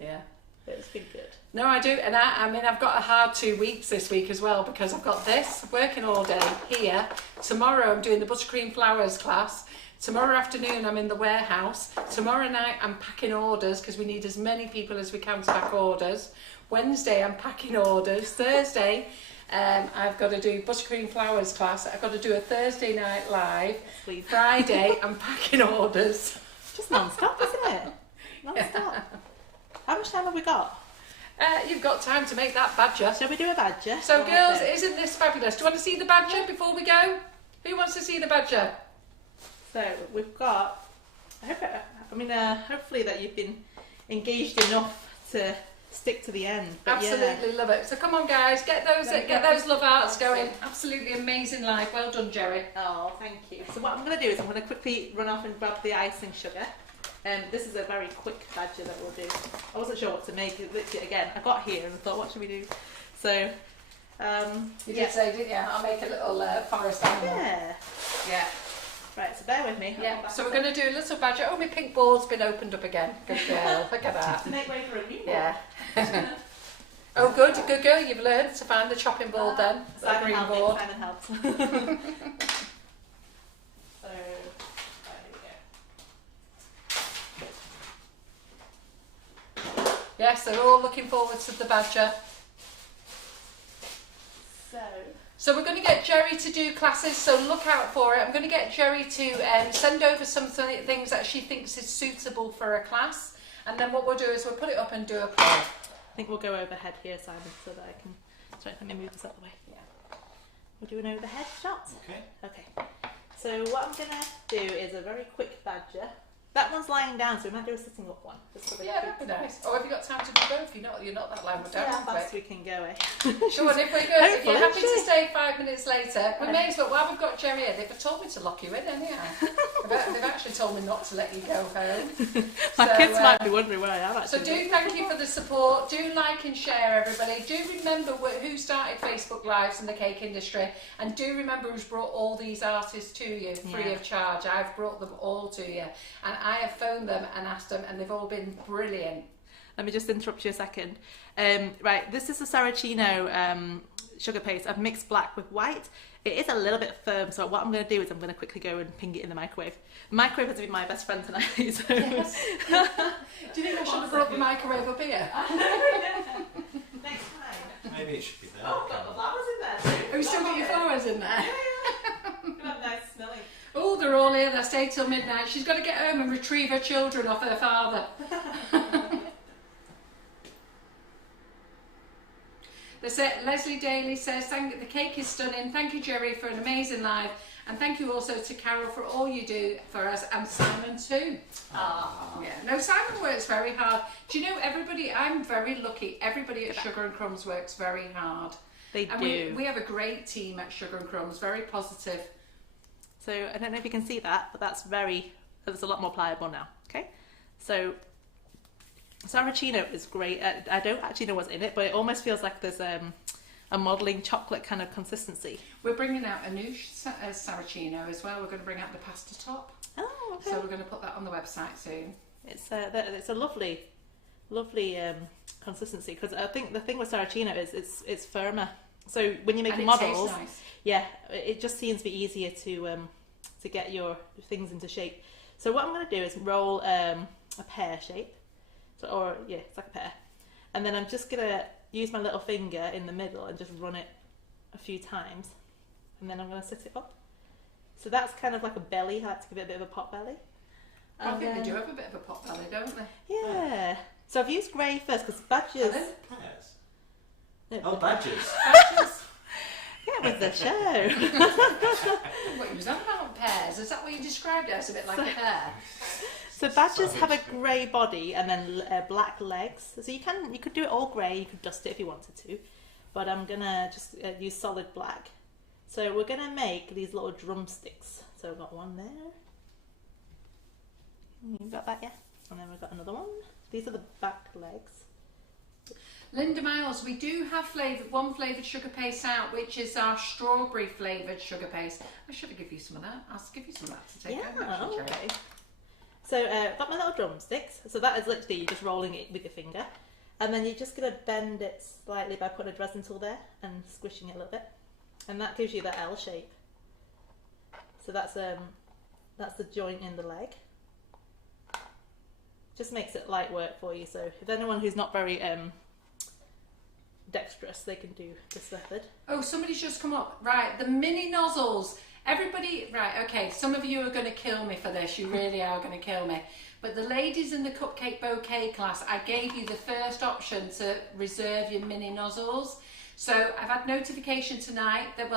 Yeah. It's been good. No, I do, and I mean, I've got a hard 2 weeks this week as well, because I've got this, working all day here. Tomorrow I'm doing the buttercream flowers class. Tomorrow afternoon I'm in the warehouse. Tomorrow night I'm packing orders, because we need as many people as we can to pack orders. Wednesday I'm packing orders. Thursday I've got to do buttercream flowers class. I've got to do a Thursday night live. Sleep. Friday I'm packing orders. Just non-stop, isn't it? Non-stop. Yeah. How much time have we got? You've got time to make that badger. Shall we do a badger? So girls, isn't this fabulous? Do you want to see the badger before we go? Who wants to see the badger? So we've got, hopefully that you've been engaged enough to stick to the end. But absolutely love it. So come on guys, get those love arts going. Absolutely amazing live. Well done, Gerry. Oh, thank you. So what I'm going to do is I'm going to quickly run off and grab the icing sugar. This is a very quick badger that we'll do. I wasn't sure what to make. Literally, again, I got here and thought, what should we do? So, you did say, didn't you? I'll make a little forest animal. Yeah. Right, so bear with me. Yeah. So we're going to do a little badger. Oh, my pink board's been opened up again. Good girl. Look at that. To make way for a new one. Yeah. Oh, good girl. You've learned to find the chopping board then. Simon green helped. board. Simon helped. So, right, here we go. Yes, they're all looking forward to the badger. So we're going to get Gerry to do classes, so look out for it. I'm going to get Gerry to send over some things that she thinks is suitable for a class, and then what we'll do is we'll put it up and do a poll. I think we'll go overhead here, Simon, so that I can... Sorry, let me move this out of the way. Yeah. We'll do an overhead shot. Okay. Okay. So what I'm going to do is a very quick badger. That one's lying down, so we might do a sitting up one. Just for the That'd be nice. Or have you got time to do both? You're not that loud down. How fast we can go, eh? Sure, and if you're happy to stay 5 minutes later, we may as well, while we've got Gerry here, they've told me to lock you in anyhow. They've actually told me not to let you go home. My kids might be wondering where I am actually. So do thank you for the support. Do like and share, everybody. Do remember who started Facebook Lives in the cake industry, and do remember who's brought all these artists to you free of charge. I've brought them all to you, and I have phoned them and asked them, and they've all been brilliant. Let me just interrupt you a second. Right, this is a Saracino sugar paste. I've mixed black with white. It is a little bit firm, so what I'm going to do is I'm going to quickly go and ping it in the microwave. The microwave has been my best friend tonight. So. Yes. Do you think I should have brought the microwave up here? Next time. Maybe it should be there. Oh, I've got the flowers in there too. Have you still got your flowers in there? Gonna have nice smelling. Oh, they're all here. They stay till midnight. She's got to get home and retrieve her children off her father. Leslie Daly says, the cake is stunning. Thank you, Gerry, for an amazing live. And thank you also to Carol for all you do for us, and Simon too. Yeah, no, Simon works very hard. Do you know, everybody, I'm very lucky. Everybody at Sugar and Crumbs works very hard. They and do. We have a great team at Sugar and Crumbs, very positive. So I don't know if you can see that, but that's a lot more pliable now. Okay, so Saracino is great. I don't actually know what's in it, but it almost feels like there's a modelling chocolate kind of consistency. We're bringing out a new Saracino as well. We're going to bring out the pasta top. Oh, okay. So we're going to put that on the website soon. It's a lovely consistency, because I think the thing with Saracino is it's firmer. So when you're making models, nice. Yeah, it just seems to be easier to get your things into shape. So what I'm going to do is roll a pear shape, it's like a pear, and then I'm just going to use my little finger in the middle and just run it a few times, and then I'm going to sit it up. So that's kind of like a belly. I like to give it a bit of a pot belly. I think they do have a bit of a pot belly, don't they? Yeah. So I've used grey first, because badgers. Pears. No, Oh, badgers. Badgers. Yeah, with the show. What you was on about pears? Is that what you described it as? A bit like a pear? So badgers have a grey body and then black legs. So you could do it all grey. You could dust it if you wanted to, but I'm gonna just use solid black. So we're gonna make these little drumsticks. So we've got one there. You've got that, yeah. And then we've got another one. These are the back legs. Linda Miles, we do have one flavoured sugar paste out, which is our strawberry flavoured sugar paste. I should have given you some of that. I'll give you some of that to take home. Yeah, okay. So I've got my little drumsticks. So that is literally you just rolling it with your finger. And then you're just going to bend it slightly by putting a resin tool there and squishing it a little bit. And that gives you that L shape. So that's the joint in the leg. Just makes it light work for you. So if anyone who's not very dexterous, they can do this method. Oh, somebody's just come up. Right, the mini nozzles. Everybody, right, okay, some of you are going to kill me for this. You really are going to kill me. But the ladies in the cupcake bouquet class, I gave you the first option to reserve your mini nozzles. So I've had notification tonight that,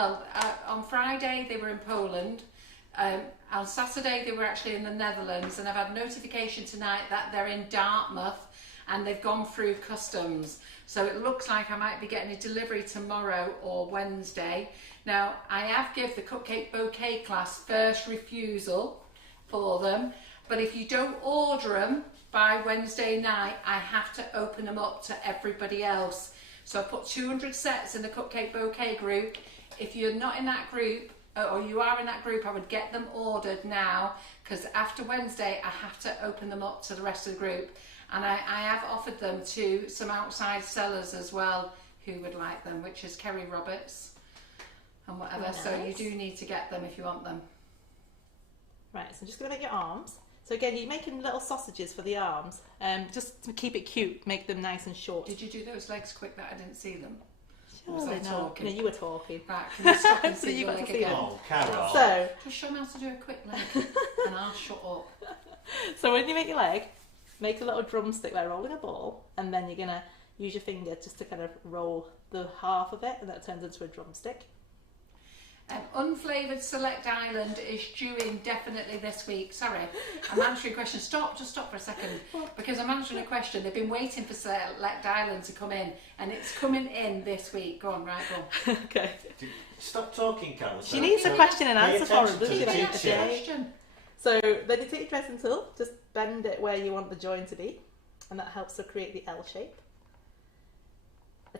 on Friday they were in Poland. On Saturday they were actually in the Netherlands, and I've had notification tonight that they're in Dartmouth and they've gone through customs. So it looks like I might be getting a delivery tomorrow or Wednesday. Now, I have given the cupcake bouquet class first refusal for them. But if you don't order them by Wednesday night, I have to open them up to everybody else. So I put 200 sets in the Cupcake Bouquet group. If you're not in that group, or you are in that group, I would get them ordered now, because after Wednesday I have to open them up to the rest of the group. And I have offered them to some outside sellers as well who would like them, which is Kerry Roberts and whatever. Nice. So you do need to get them if you want them. Right, so I'm just going to make your arms. So again, you're making little sausages for the arms, just to keep it cute, make them nice and short. Did you do those legs quick that I didn't see them? Surely Was I not. talking? No, you were talking. Right, can you stop and So see you your got to leg see again? Oh, Carol. So, Just show me how to do a quick leg and I'll shut up. so when you make your leg, make a little drumstick by rolling a ball, and then you're going to use your finger just to kind of roll the half of it, and that turns into a drumstick. Unflavoured Select Island is due in definitely this week. Sorry, I'm answering a question. Just stop for a second, because I'm answering a question. They've been waiting for Select Island to come in, and it's coming in this week. Go on, right, go on. Okay. Stop talking, Carol. She needs a question and answer for him, doesn't she? Pay Like attention a to the day. Question. So then you take your dressing tool, just bend it where you want the join to be, and that helps to create the L shape.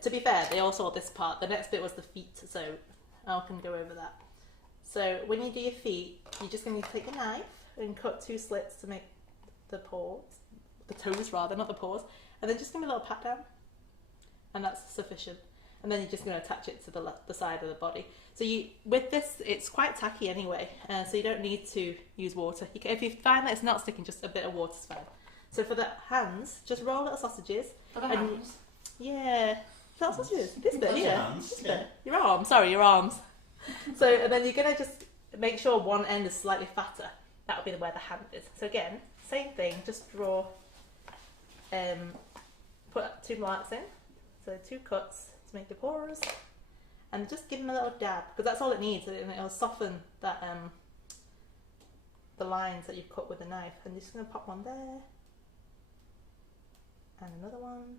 To be fair, they all saw this part. The next bit was the feet, so I can go over that. So when you do your feet, you're just going to take your knife and cut 2 slits to make the paws, the toes rather, not the paws, and then just give me a little pat down, and that's sufficient. And then you're just going to attach it to the side of the body. So with this, it's quite tacky anyway, so you don't need to use water. If you find that it's not sticking, just a bit of water's fine. So for the hands, just roll little sausages. For the hands. Yeah, not sausages. This bit Those here. hands, This yeah. bit. Your arm. Sorry, your arms. So and then you're going to just make sure one end is slightly fatter. That would be where the hand is. So again, same thing. Just draw. Put 2 marks in. So 2 cuts to make the paws, and just give them a little dab, because that's all it needs, and it'll soften that the lines that you've cut with the knife. And you're just going to pop one there, and another one,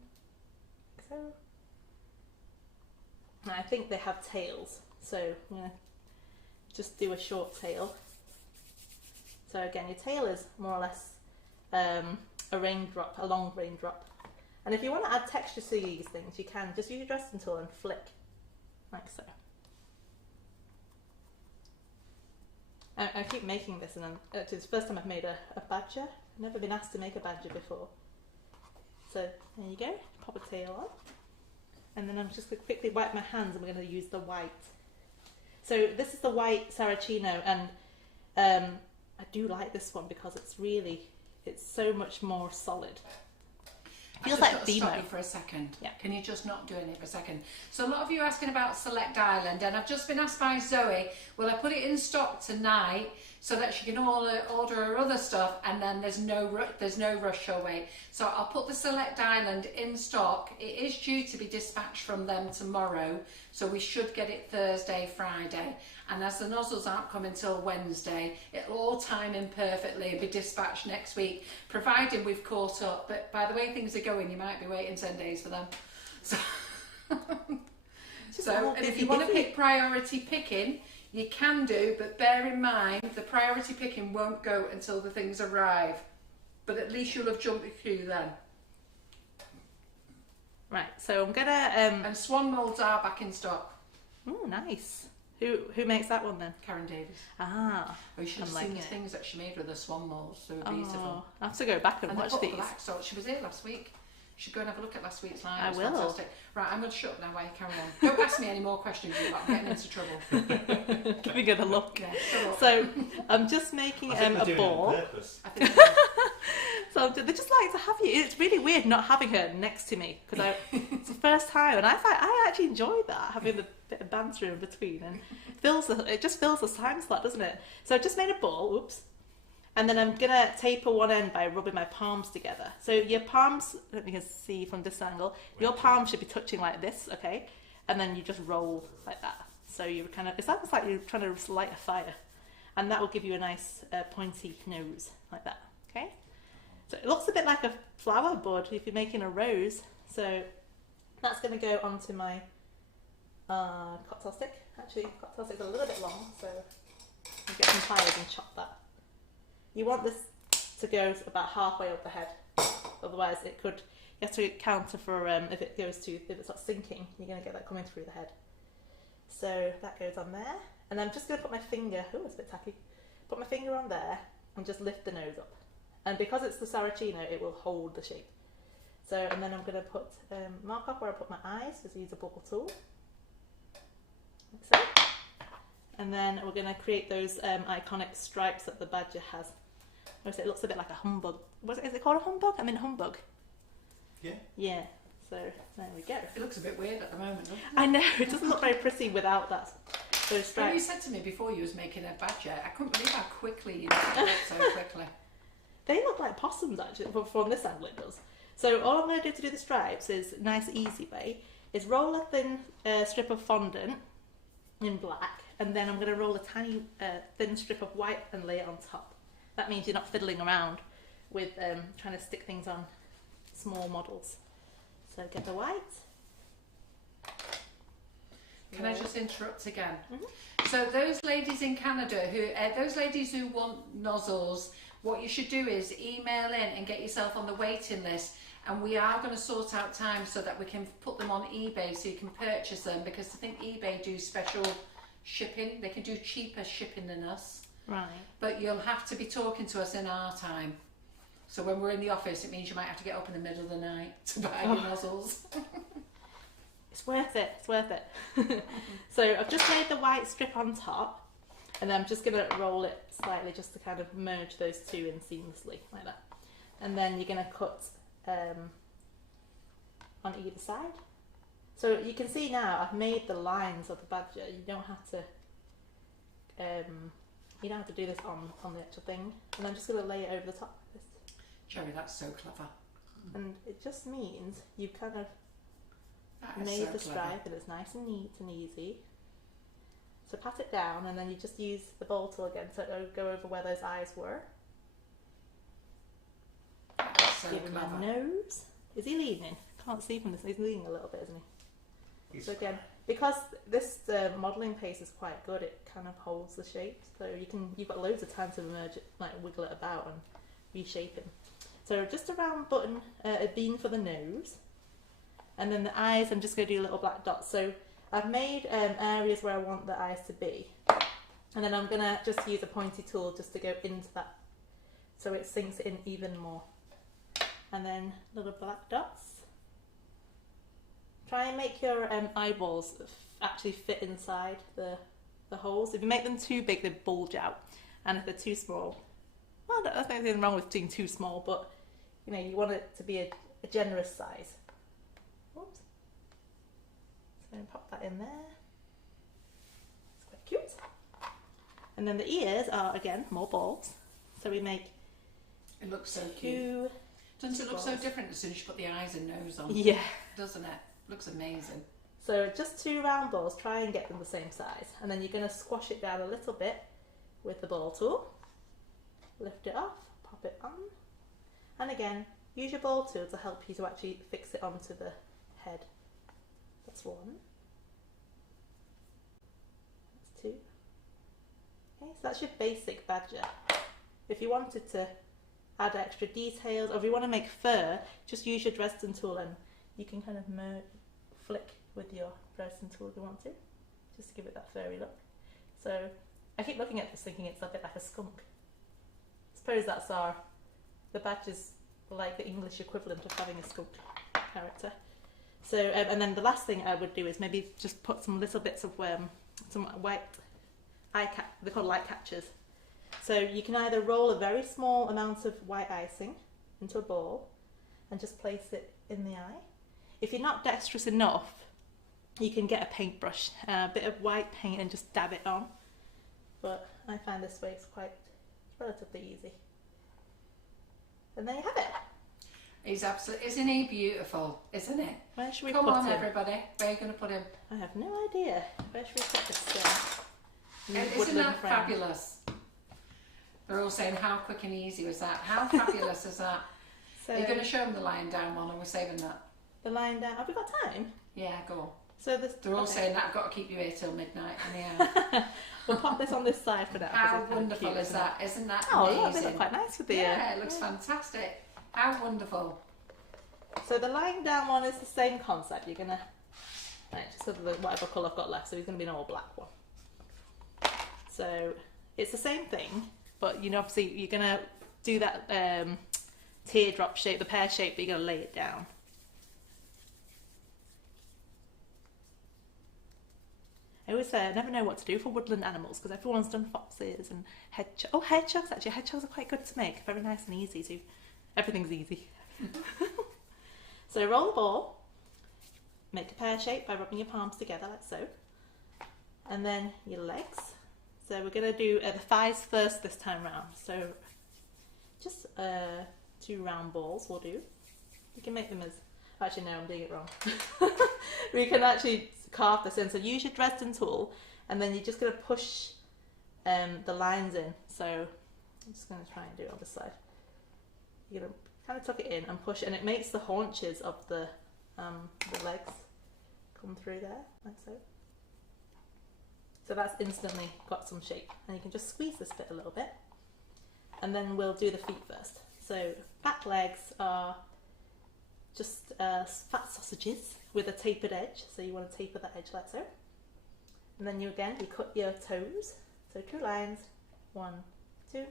like so. Now I think they have tails, so I'm going to just do a short tail. So again, your tail is more or less a raindrop, a long raindrop. And if you want to add texture to these things, you can just use your dressing tool and flick, like so. I keep making this, and actually it's the first time I've made a badger. I've never been asked to make a badger before. So there you go, pop a tail on. And then I'm just going to quickly wipe my hands, and we're going to use the white. So this is the white Saraceno, and I do like this one because it's so much more solid. Feels like Demo. Stop you for a second. Yeah. Can you just not do it for a second? So a lot of you are asking about Select Island, and I've just been asked by Zoe, will I put it in stock tonight so that she can order her other stuff, and then there's no rush or wait. So I'll put the Select Island in stock. It is due to be dispatched from them tomorrow, so we should get it Thursday, Friday. And as the nozzles aren't coming till Wednesday, it'll all time in perfectly and be dispatched next week, providing we've caught up. But by the way things are going, you might be waiting 10 days for them. So and if you want to pick priority picking, you can do, but bear in mind the priority picking won't go until the things arrive. But at least you'll have jumped the queue then. Right, so I'm gonna And swan moulds are back in stock. Oh, nice. Who makes that one then? Karen Davis. Ah, Oh, you should have I'm seen the liking it. things that she made with the swan moulds. They were beautiful. I have to go back and And watch the these. black salt. She was here last week. You should go and have a look at last week's live. I It was will. Fantastic. Right, I'm going to shut up now while you carry on. Don't ask me any more questions, you lot. I'm getting into trouble. Giving it a look. Yeah, shut up. So I'm just making I think we're a doing ball. it on purpose. I think So they just like to have you. It's really weird not having her next to me, because it's the first time, and I actually enjoyed that, having the bit of banter in between, and it just fills the time slot, doesn't it? So I've just made a ball. Oops. And then I'm going to taper one end by rubbing my palms together. So your palms, I don't know if you can see from this angle, your palms should be touching like this, okay? And then you just roll like that. So you're it's almost like you're trying to light a fire. And that will give you a nice pointy nose, like that, okay? So it looks a bit like a flower bud if you're making a rose. So that's going to go onto my cocktail stick. Actually, cocktail stick's a little bit long, so I'll get some pliers and chop that. You want this to go about halfway up the head. Otherwise, you have to counter for if it's not sinking, you're going to get that coming through the head. So that goes on there, and I'm just going to put my finger. Oh, it's a bit tacky. Put my finger on there and just lift the nose up. And because it's the Saraceno, it will hold the shape. So, and then I'm going to put mark off where I put my eyes. Just use a bubble tool. Like so. And then we're going to create those iconic stripes that the badger has. It looks a bit like a humbug. Is it called a humbug? I mean humbug. Yeah. Yeah. So there we go. It looks a bit weird at the moment, doesn't it? I know, it doesn't look very pretty without those When stripes. you said to me before you was making a badger, I couldn't believe how quickly you did it so quickly. They look like possums actually, from this angle it does. So all I'm going to do to do the stripes is nice easy way, is roll a thin strip of fondant in black, and then I'm going to roll a tiny thin strip of white and lay it on top. That means you're not fiddling around with trying to stick things on small models. So get the white. Can I just interrupt again? Mm-hmm. So those ladies in Canada, those ladies who want nozzles, what you should do is email in and get yourself on the waiting list, and we are going to sort out time so that we can put them on eBay so you can purchase them, because I think eBay do special shipping. They can do cheaper shipping than us. Right. But you'll have to be talking to us in our time. So when we're in the office, it means you might have to get up in the middle of the night to buy your nozzles. It's worth it, it's worth it. So I've just made the white strip on top, and then I'm just going to roll it slightly just to kind of merge those two in seamlessly, like that. And then you're going to cut on either side. So you can see now I've made the lines of the badger. You don't have to do this on the actual thing. And I'm just going to lay it over the top of this. Gerry, that's so clever. And it just means you've kind of That is made so the clever. stripe, and it's nice and neat and easy. So pat it down, and then you just use the bowl tool again to go over where those eyes were. That is so Give him clever. a nose. Is he leaning? Can't see from this. He's leaning a little bit, isn't he? He's So again, because this modelling paste is quite good, it kind of holds the shape. So you've got loads of time to merge it, like wiggle it about and reshape it. So just a round button, a bean for the nose. And then the eyes, I'm just going to do little black dots. So I've made areas where I want the eyes to be. And then I'm going to just use a pointy tool just to go into that, so it sinks in even more. And then little black dots. Try and make your eyeballs actually fit inside the holes. If you make them too big, they bulge out. And if they're too small, well, I don't think there's anything wrong with being too small, but you want it to be a generous size. Oops. So pop that in there. It's quite cute. And then the ears are, again, more balls. So we make It looks so cute. Doesn't it look so balls. different as soon as you put the eyes and nose on? Yeah. Doesn't it? Looks amazing. So just 2 round balls, try and get them the same size. And then you're going to squash it down a little bit with the ball tool. Lift it off, pop it on. And again, use your ball tool to help you to actually fix it onto the head. That's 1. That's 2. Okay, so that's your basic badger. If you wanted to add extra details, or if you want to make fur, just use your Dresden tool, and you can kind of flick with your Dresden tool if you want to, just to give it that furry look. So I keep looking at this thinking it's a bit like a skunk. I suppose that's the badger's like the English equivalent of having a skunk character. So and then the last thing I would do is maybe just put some little bits of some white they're called light catchers. So you can either roll a very small amount of white icing into a ball and just place it in the eye. If you're not dexterous enough, you can get a paintbrush, a bit of white paint, and just dab it on. But I find this way it's relatively easy. And there you have it. He's absolutely, isn't he beautiful? Isn't it? Where should we Come put on, him? everybody. Where are you going to put him? I have no idea. Where should we put this new Isn't woodland that friend? fabulous? They're all saying, how quick and easy was that? How fabulous is that? So Are you going to show them the lying down one, or we're saving that? the line down. Have we got time? Yeah, go on. So this, They're all okay. saying that I've got to keep you here till midnight anyhow. We'll pop this on this side for now. 'cause How it's kinda wonderful cute, is that? Isn't that Oh, amazing? look, they look quite nice with the... Yeah, it looks fantastic. How wonderful. So the lying down one is the same concept. You're going to... Right, just sort of the whatever colour I've got left, so he's going to be an all black one. So it's the same thing, but you know, obviously you're going to do that teardrop shape, the pear shape, but you're going to lay it down. I always say I never know what to do for woodland animals because everyone's done foxes and hedgehogs. Oh, hedgehogs actually. Hedgehogs are quite good to make. Very nice and easy too. Everything's easy. So roll the ball. Make a pear shape by rubbing your palms together like so. And then your legs. So we're going to do the thighs first this time round. So just 2 round balls will do. You can make them as... Actually, no, I'm doing it wrong. We can actually carve this in. So use your Dresden tool, and then you're just going to push the lines in. So I'm just going to try and do it on this side. You're going to kind of tuck it in and push, and it makes the haunches of the legs come through there, like so. So that's instantly got some shape, and you can just squeeze this bit a little bit, and then we'll do the feet first. So back legs are just fat sausages with a tapered edge, so you want to taper that edge like so. And then you cut your toes, so 2 lines, 1, 2,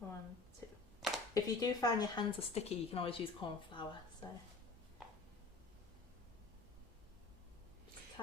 1, 2. If you do find your hands are sticky, you can always use corn flour. So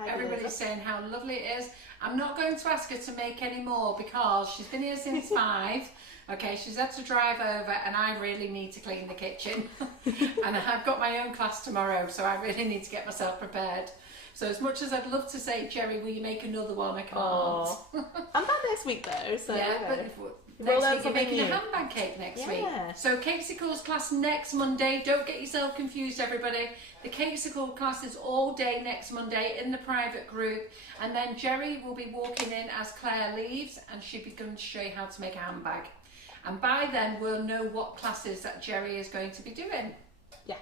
Everybody's saying how lovely it is. I'm not going to ask her to make any more because she's been here since 5. Okay, she's had to drive over and I really need to clean the kitchen. And I've got my own class tomorrow, so I really need to get myself prepared. So as much as I'd love to say, Gerry, will you make another one? I can't. Oh. I'm back next week though, so yeah, but we'll learn next week you're making something a new. handbag cake next week. Yeah. So Cakesicles class next Monday. Don't get yourself confused, everybody. The Cakesicle class is all day next Monday in the private group, and then Gerry will be walking in as Claire leaves, and she'll be going to show you how to make a handbag. And by then we'll know what classes that Gerry is going to be doing. Yeah.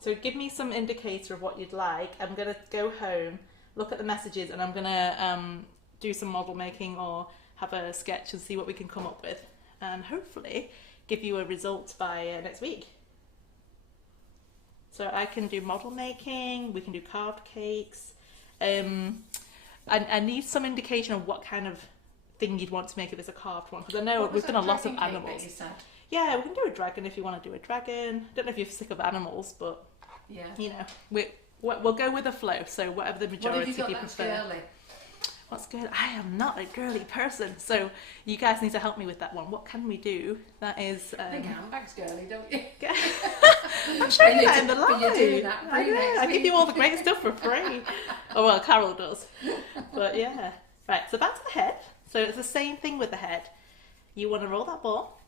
So give me some indicator of what you'd like. I'm going to go home, look at the messages, and I'm going to do some model making or have a sketch and see what we can come up with. And hopefully give you a result by next week. So I can do model making, we can do carved cakes. I need some indication of what kind of thing you'd want to make if it's a carved one, because I know we've done a lot of animals. Yeah, we can do a dragon if you want to do a dragon. I don't know if you're sick of animals, but yeah, you know, we'll go with the flow. So whatever the majority what have you got prefer. Girly? What's good? I am not a girly person, so you guys need to help me with that one. What can we do? That is. I think handbag's girly, don't you? I'm showing you that in the But live. you're doing that I know. next I give week. you all the great stuff for free. Oh well, Carol does. But yeah, right. So that's the head. So it's the same thing with the head. You want to roll that ball.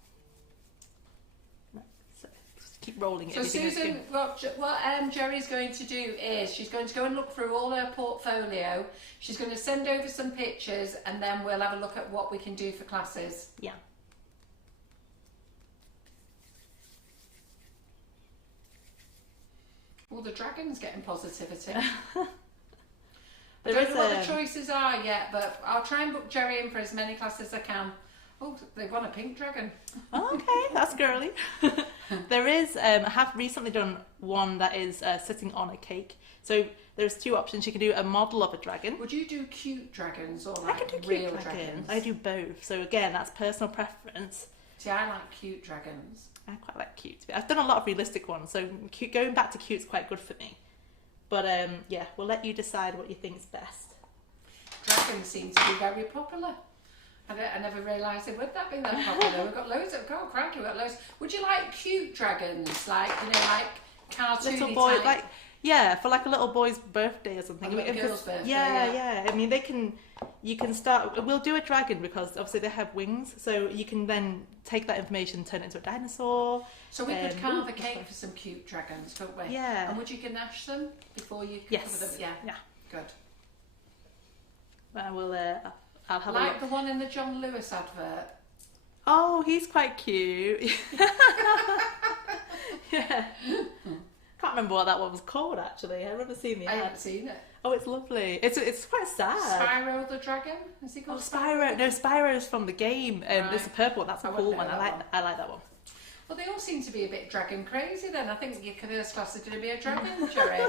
So just keep rolling it. So Everything is Susan, what Gerry's going to do is she's going to go and look through all her portfolio. She's going to send over some pictures, and then we'll have a look at what we can do for classes. Yeah. Well, the dragon's getting positivity. I There don't is know what the choices are yet, but I'll try and book Gerry in for as many classes as I can. Oh, they want a pink dragon. Okay, that's girly. There is, I have recently done one that is sitting on a cake. So there's 2 options. You can do a model of a dragon. Would you do cute dragons or I like can do real cute dragons. dragons? I do both. So again, that's personal preference. See, I like cute dragons. I quite like cute. I've done a lot of realistic ones, so cute, going back to cute's quite good for me. But yeah, we'll let you decide what you think's best. Dragons seem to be very popular. I never realised they would that be that popular. We've got loads of, oh crikey, we've got loads. Would you like cute dragons? Like, you know, like cartoony Little boy, type? like, yeah, for like a little boy's birthday or something. A little If girl's it's- birthday, yeah, yeah. yeah. I mean, you can start, we'll do a dragon because obviously they have wings, so you can then take that information, turn it into a dinosaur. So we could carve a cake for some cute dragons, couldn't we? Yeah. And would you ganache them before you Yes. cover them? Yeah. Yeah. Good. I will, I'll have a Like look. the one in the John Lewis advert. Oh, he's quite cute. Yeah. Can't can't remember what that one was called actually. I remember seeing the I ad. haven't seen it. Oh, it's lovely. It's quite sad. Spyro the Dragon? Is he Oh, called Spyro. No, Spyro's from the game. Right. It's a purple one. That's a I cool wouldn't one. know that one. I like that one. Well, they all seem to be a bit dragon crazy then. I think your first class is going to be a dragon, Gerry.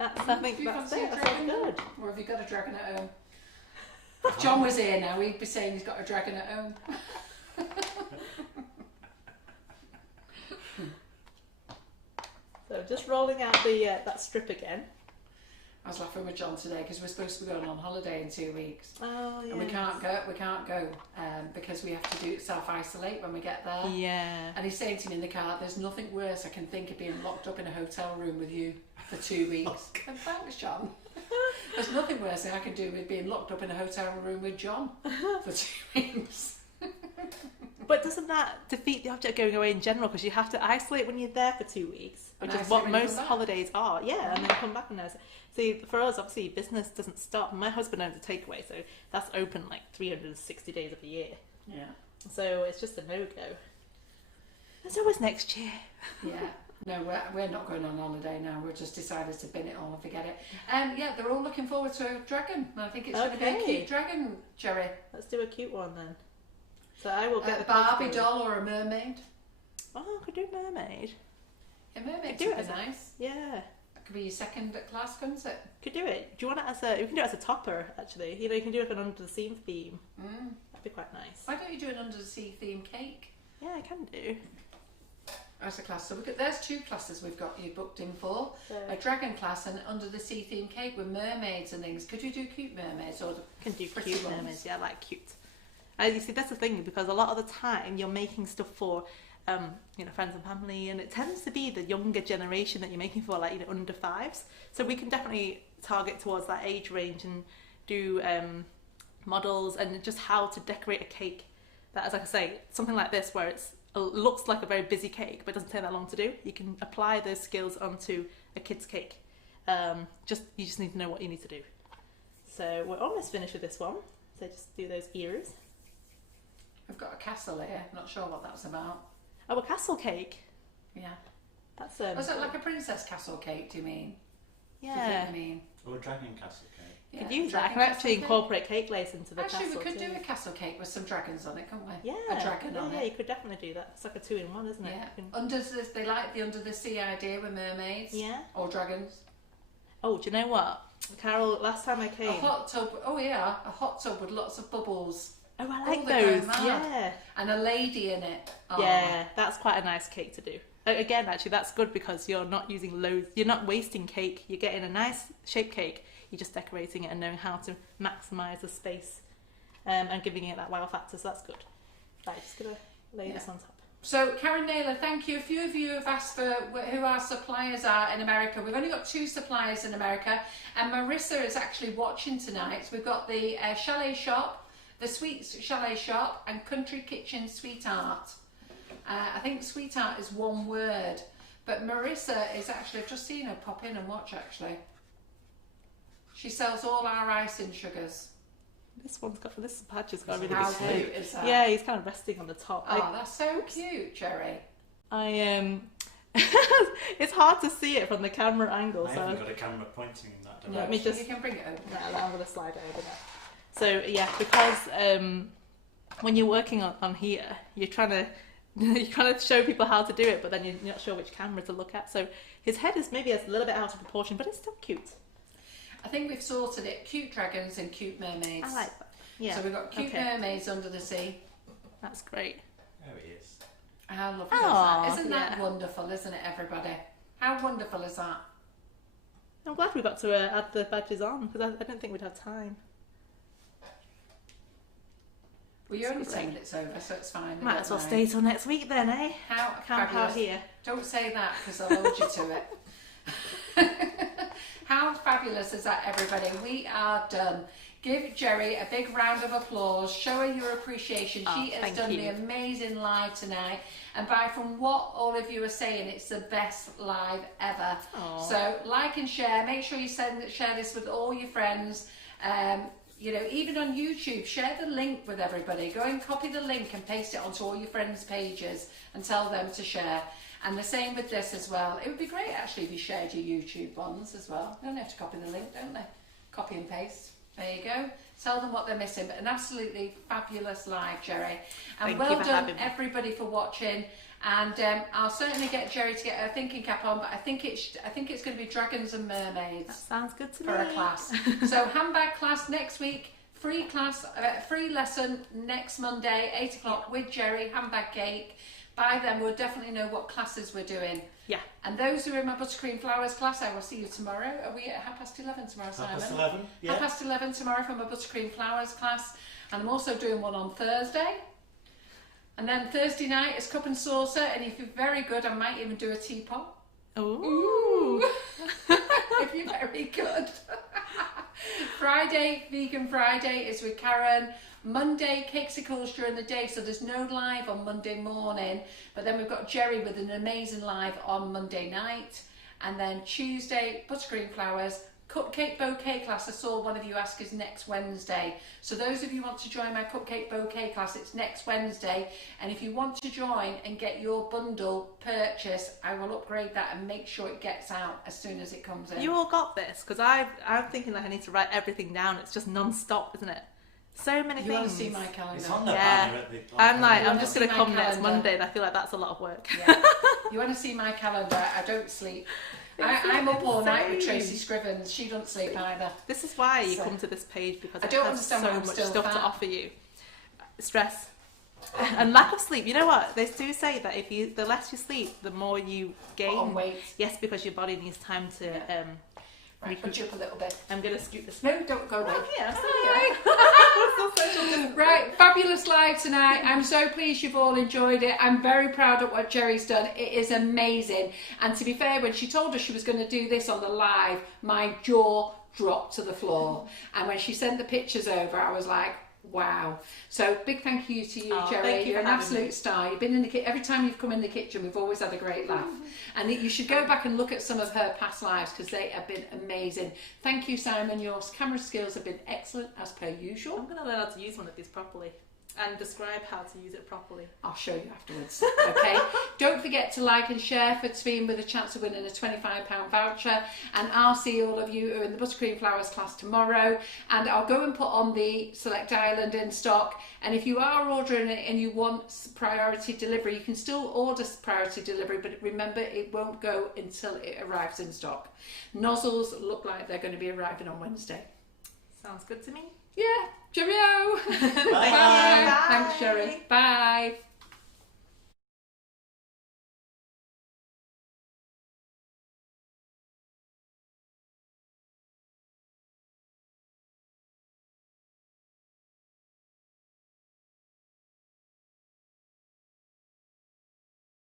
I think Do you that's fancy it. a That dragon? sounds good. Or have you got a dragon at home? If John was here now, he'd be saying he's got a dragon at home. So just rolling out the that strip again. I was laughing with John today because we're supposed to be going on holiday in 2 weeks. Oh, yeah. And we can't go because we have to do self-isolate when we get there. Yeah. And he's saying to me in the car, there's nothing worse I can think of being locked up in a hotel room with you for 2 weeks. And thanks, John. There's nothing worse I can do with being locked up in a hotel room with John for 2 weeks. But doesn't that defeat the object going away in general? Because you have to isolate when you're there for 2 weeks, which And is isolate what when you most come back. holidays are. Yeah, and then you come back and there's... See, for us, obviously, business doesn't stop. My husband owns a takeaway, so that's open like 360 days of the year. Yeah. So it's just a no-go. There's always next year. Yeah. No, we're not going on holiday now. We've just decided to bin it all and forget it. Yeah, they're all looking forward to a dragon. And I think it's going to be a Okay. cute dragon, Gerry. Let's do a cute one then. So I will get A the Barbie cards doll or a mermaid. Oh, I could do mermaid. A mermaid do would it be as a- nice. Yeah, That could be your second class, couldn't it? could do it. Do you want it as a? You can do it as a topper actually. You know, you can do it like an under the sea theme. Mm. That'd be quite nice. Why don't you do an under the sea themed cake? Yeah, I can do. As a class. So there's 2 classes we've got you booked in for. So, A dragon class and under the sea themed cake with mermaids and things. Could you do cute mermaids or can do pretty cute ones? mermaids. Yeah, I like cute. You see, that's the thing because a lot of the time you're making stuff for, friends and family, and it tends to be the younger generation that you're making for, like under 5s. So we can definitely target towards that age range and do models and just how to decorate a cake. That, as like I say, something like this where it looks like a very busy cake, but doesn't take that long to do. You can apply those skills onto a kid's cake. You just need to know what you need to do. So we're almost finished with this one. So just do those ears. I've got a castle here. Not sure what that's about. Oh, a castle cake. Yeah. That's Was it like a princess castle cake, do you mean? Do you yeah. think I mean? Or a dragon castle cake. Yeah, Could use that. I dragon can actually castle cake. incorporate cake lace into the Actually, castle we could too. do a castle cake with some dragons on it, couldn't we? Yeah, A dragon on yeah, it. you could definitely do that. It's like a 2-in-1, isn't it? Yeah. You can- They like the under the sea idea with mermaids. Yeah. Or dragons. Oh, do you know what, Carol? Last time I A came. hot tub. Oh yeah, a hot tub with lots of bubbles Oh, I Oh, like they're going those. mad. Yeah. and a lady in it. Oh. Yeah, that's quite a nice cake to do. Again, actually, that's good because you're not using loads. You're not wasting cake. You're getting a nice shaped cake. You're just decorating it and knowing how to maximise the space, and giving it that wow factor. So that's good. Right, just gonna lay this on top. So, Karen Naylor, thank you. A few of you have asked for who our suppliers are in America. We've only got 2 suppliers in America, and Marissa is actually watching tonight. So we've got the Chalet Shop, the Sweet Chalet Shop, and Country Kitchen Sweetheart. I think Sweetheart is one word, but Marissa is actually, I've just seen her pop in and watch actually. She sells all our icing sugars. This badge has got a really How big cute head. is that? Yeah, he's kind of resting on the top. Oh, that's so cute, Gerry. It's hard to see it from the camera angle. I So haven't got a camera pointing in that direction. Let me just- You can bring it over. no, I'm going to slide it over there. So yeah, because when you're working on here, you're trying to show people how to do it, but then you're not sure which camera to look at. So his head is maybe a little bit out of proportion, but it's still cute. I think we've sorted it. Cute dragons and cute mermaids. I like that. Yeah. So we've got cute Okay. mermaids under the sea. That's great. There he is. How lovely Aw, is that? Isn't that yeah. wonderful, isn't it, everybody? How wonderful is that? I'm glad we got to add the badges on because I didn't think we'd have time. Well, you're only That's 10 great. minutes over, so it's fine. Might as well stay till next week then, eh? How Camp fabulous. out here. Don't say that because I'll hold you to it. How fabulous is that, everybody? We are done. Give Gerry a big round of applause. Show her your appreciation. Oh, She has thank done you. the amazing live tonight. And from what all of you are saying, it's the best live ever. Aw. So like and share. Make sure you share this with all your friends. you know, even on YouTube, share the link with everybody. Go and copy the link and paste it onto all your friends' pages and tell them to share. And the same with this as well. It would be great actually if you shared your YouTube ones as well. They don't have to copy the link, don't they? Copy and paste. There you go. Tell them what they're missing. But an absolutely fabulous live, Gerry. And well done everybody for watching. And I'll certainly get Gerry to get her thinking cap on, but I think it's going to be dragons and mermaids. That sounds good to me. For a class. So handbag class next week, free class, free lesson next Monday, 8 o'clock with Gerry, handbag cake. By then we'll definitely know what classes we're doing. Yeah. And those who are in my buttercream flowers class, I will see you tomorrow. Are we at 11:30 tomorrow, Simon? 11:30, yeah. 11:30 tomorrow for my buttercream flowers class. And I'm also doing one on Thursday. And then Thursday night is cup and saucer, and if you're very good, I might even do a teapot. Ooh. If you're very good. Friday, Vegan Friday, is with Karen. Monday, cakesicles during the day, so there's no live on Monday morning. But then we've got Gerry with an amazing live on Monday night. And then Tuesday, buttercream flowers. Cupcake bouquet class, I saw one of you ask, is next Wednesday. So those of you who want to join my cupcake bouquet class, it's next Wednesday. And if you want to join and get your bundle purchase, I will upgrade that and make sure it gets out as soon as it comes in. You all got this? Because I'm thinking like I need to write everything down. It's just non-stop, isn't it? So many you things. want to see my calendar? It's on the Yeah. banner at the I'm just going to come next calendar? Monday and I feel like that's a lot of work. Yeah. You want to see my calendar? I don't sleep. I'm up all night with insane. Tracy Scrivens. She doesn't sleep either. This is why you So- come to this page, because I it don't has understand so why I'm much still stuff to fat. offer you. Stress and lack of sleep. You know what? They do say that the less you sleep, the more you gain. On weight. Yes, because your body needs time to. Right, put you up a little bit. I'm going to scoot this. No, don't go away. Oh, yeah, I'm Hi. still here. Right, fabulous live tonight. I'm so pleased you've all enjoyed it. I'm very proud of what Gerry's done. It is amazing. And to be fair, when she told us she was going to do this on the live, my jaw dropped to the floor. And when she sent the pictures over, I was like, wow. So big thank you to you, Oh, Gerry. thank you You're for an having absolute me. star. You've been in the kitchen. Every time you've come in the kitchen, we've always had a great laugh. And you should go back and look at some of her past lives because they have been amazing. Thank you, Simon. Your camera skills have been excellent as per usual. I'm going to learn how to use one of these properly and describe how to use it properly. I'll show you afterwards. Okay. Don't forget to like and share for Tween with a chance of winning a £25 voucher. And I'll see all of you who are in the buttercream flowers class tomorrow. And I'll go and put on the Select Island in stock. And if you are ordering it and you want priority delivery, you can still order priority delivery, but remember it won't go until it arrives in stock. Nozzles look like they're going to be arriving on Wednesday. Sounds good to me. Yeah. Cheerio. Bye. Bye. Thanks, Gerry. Bye.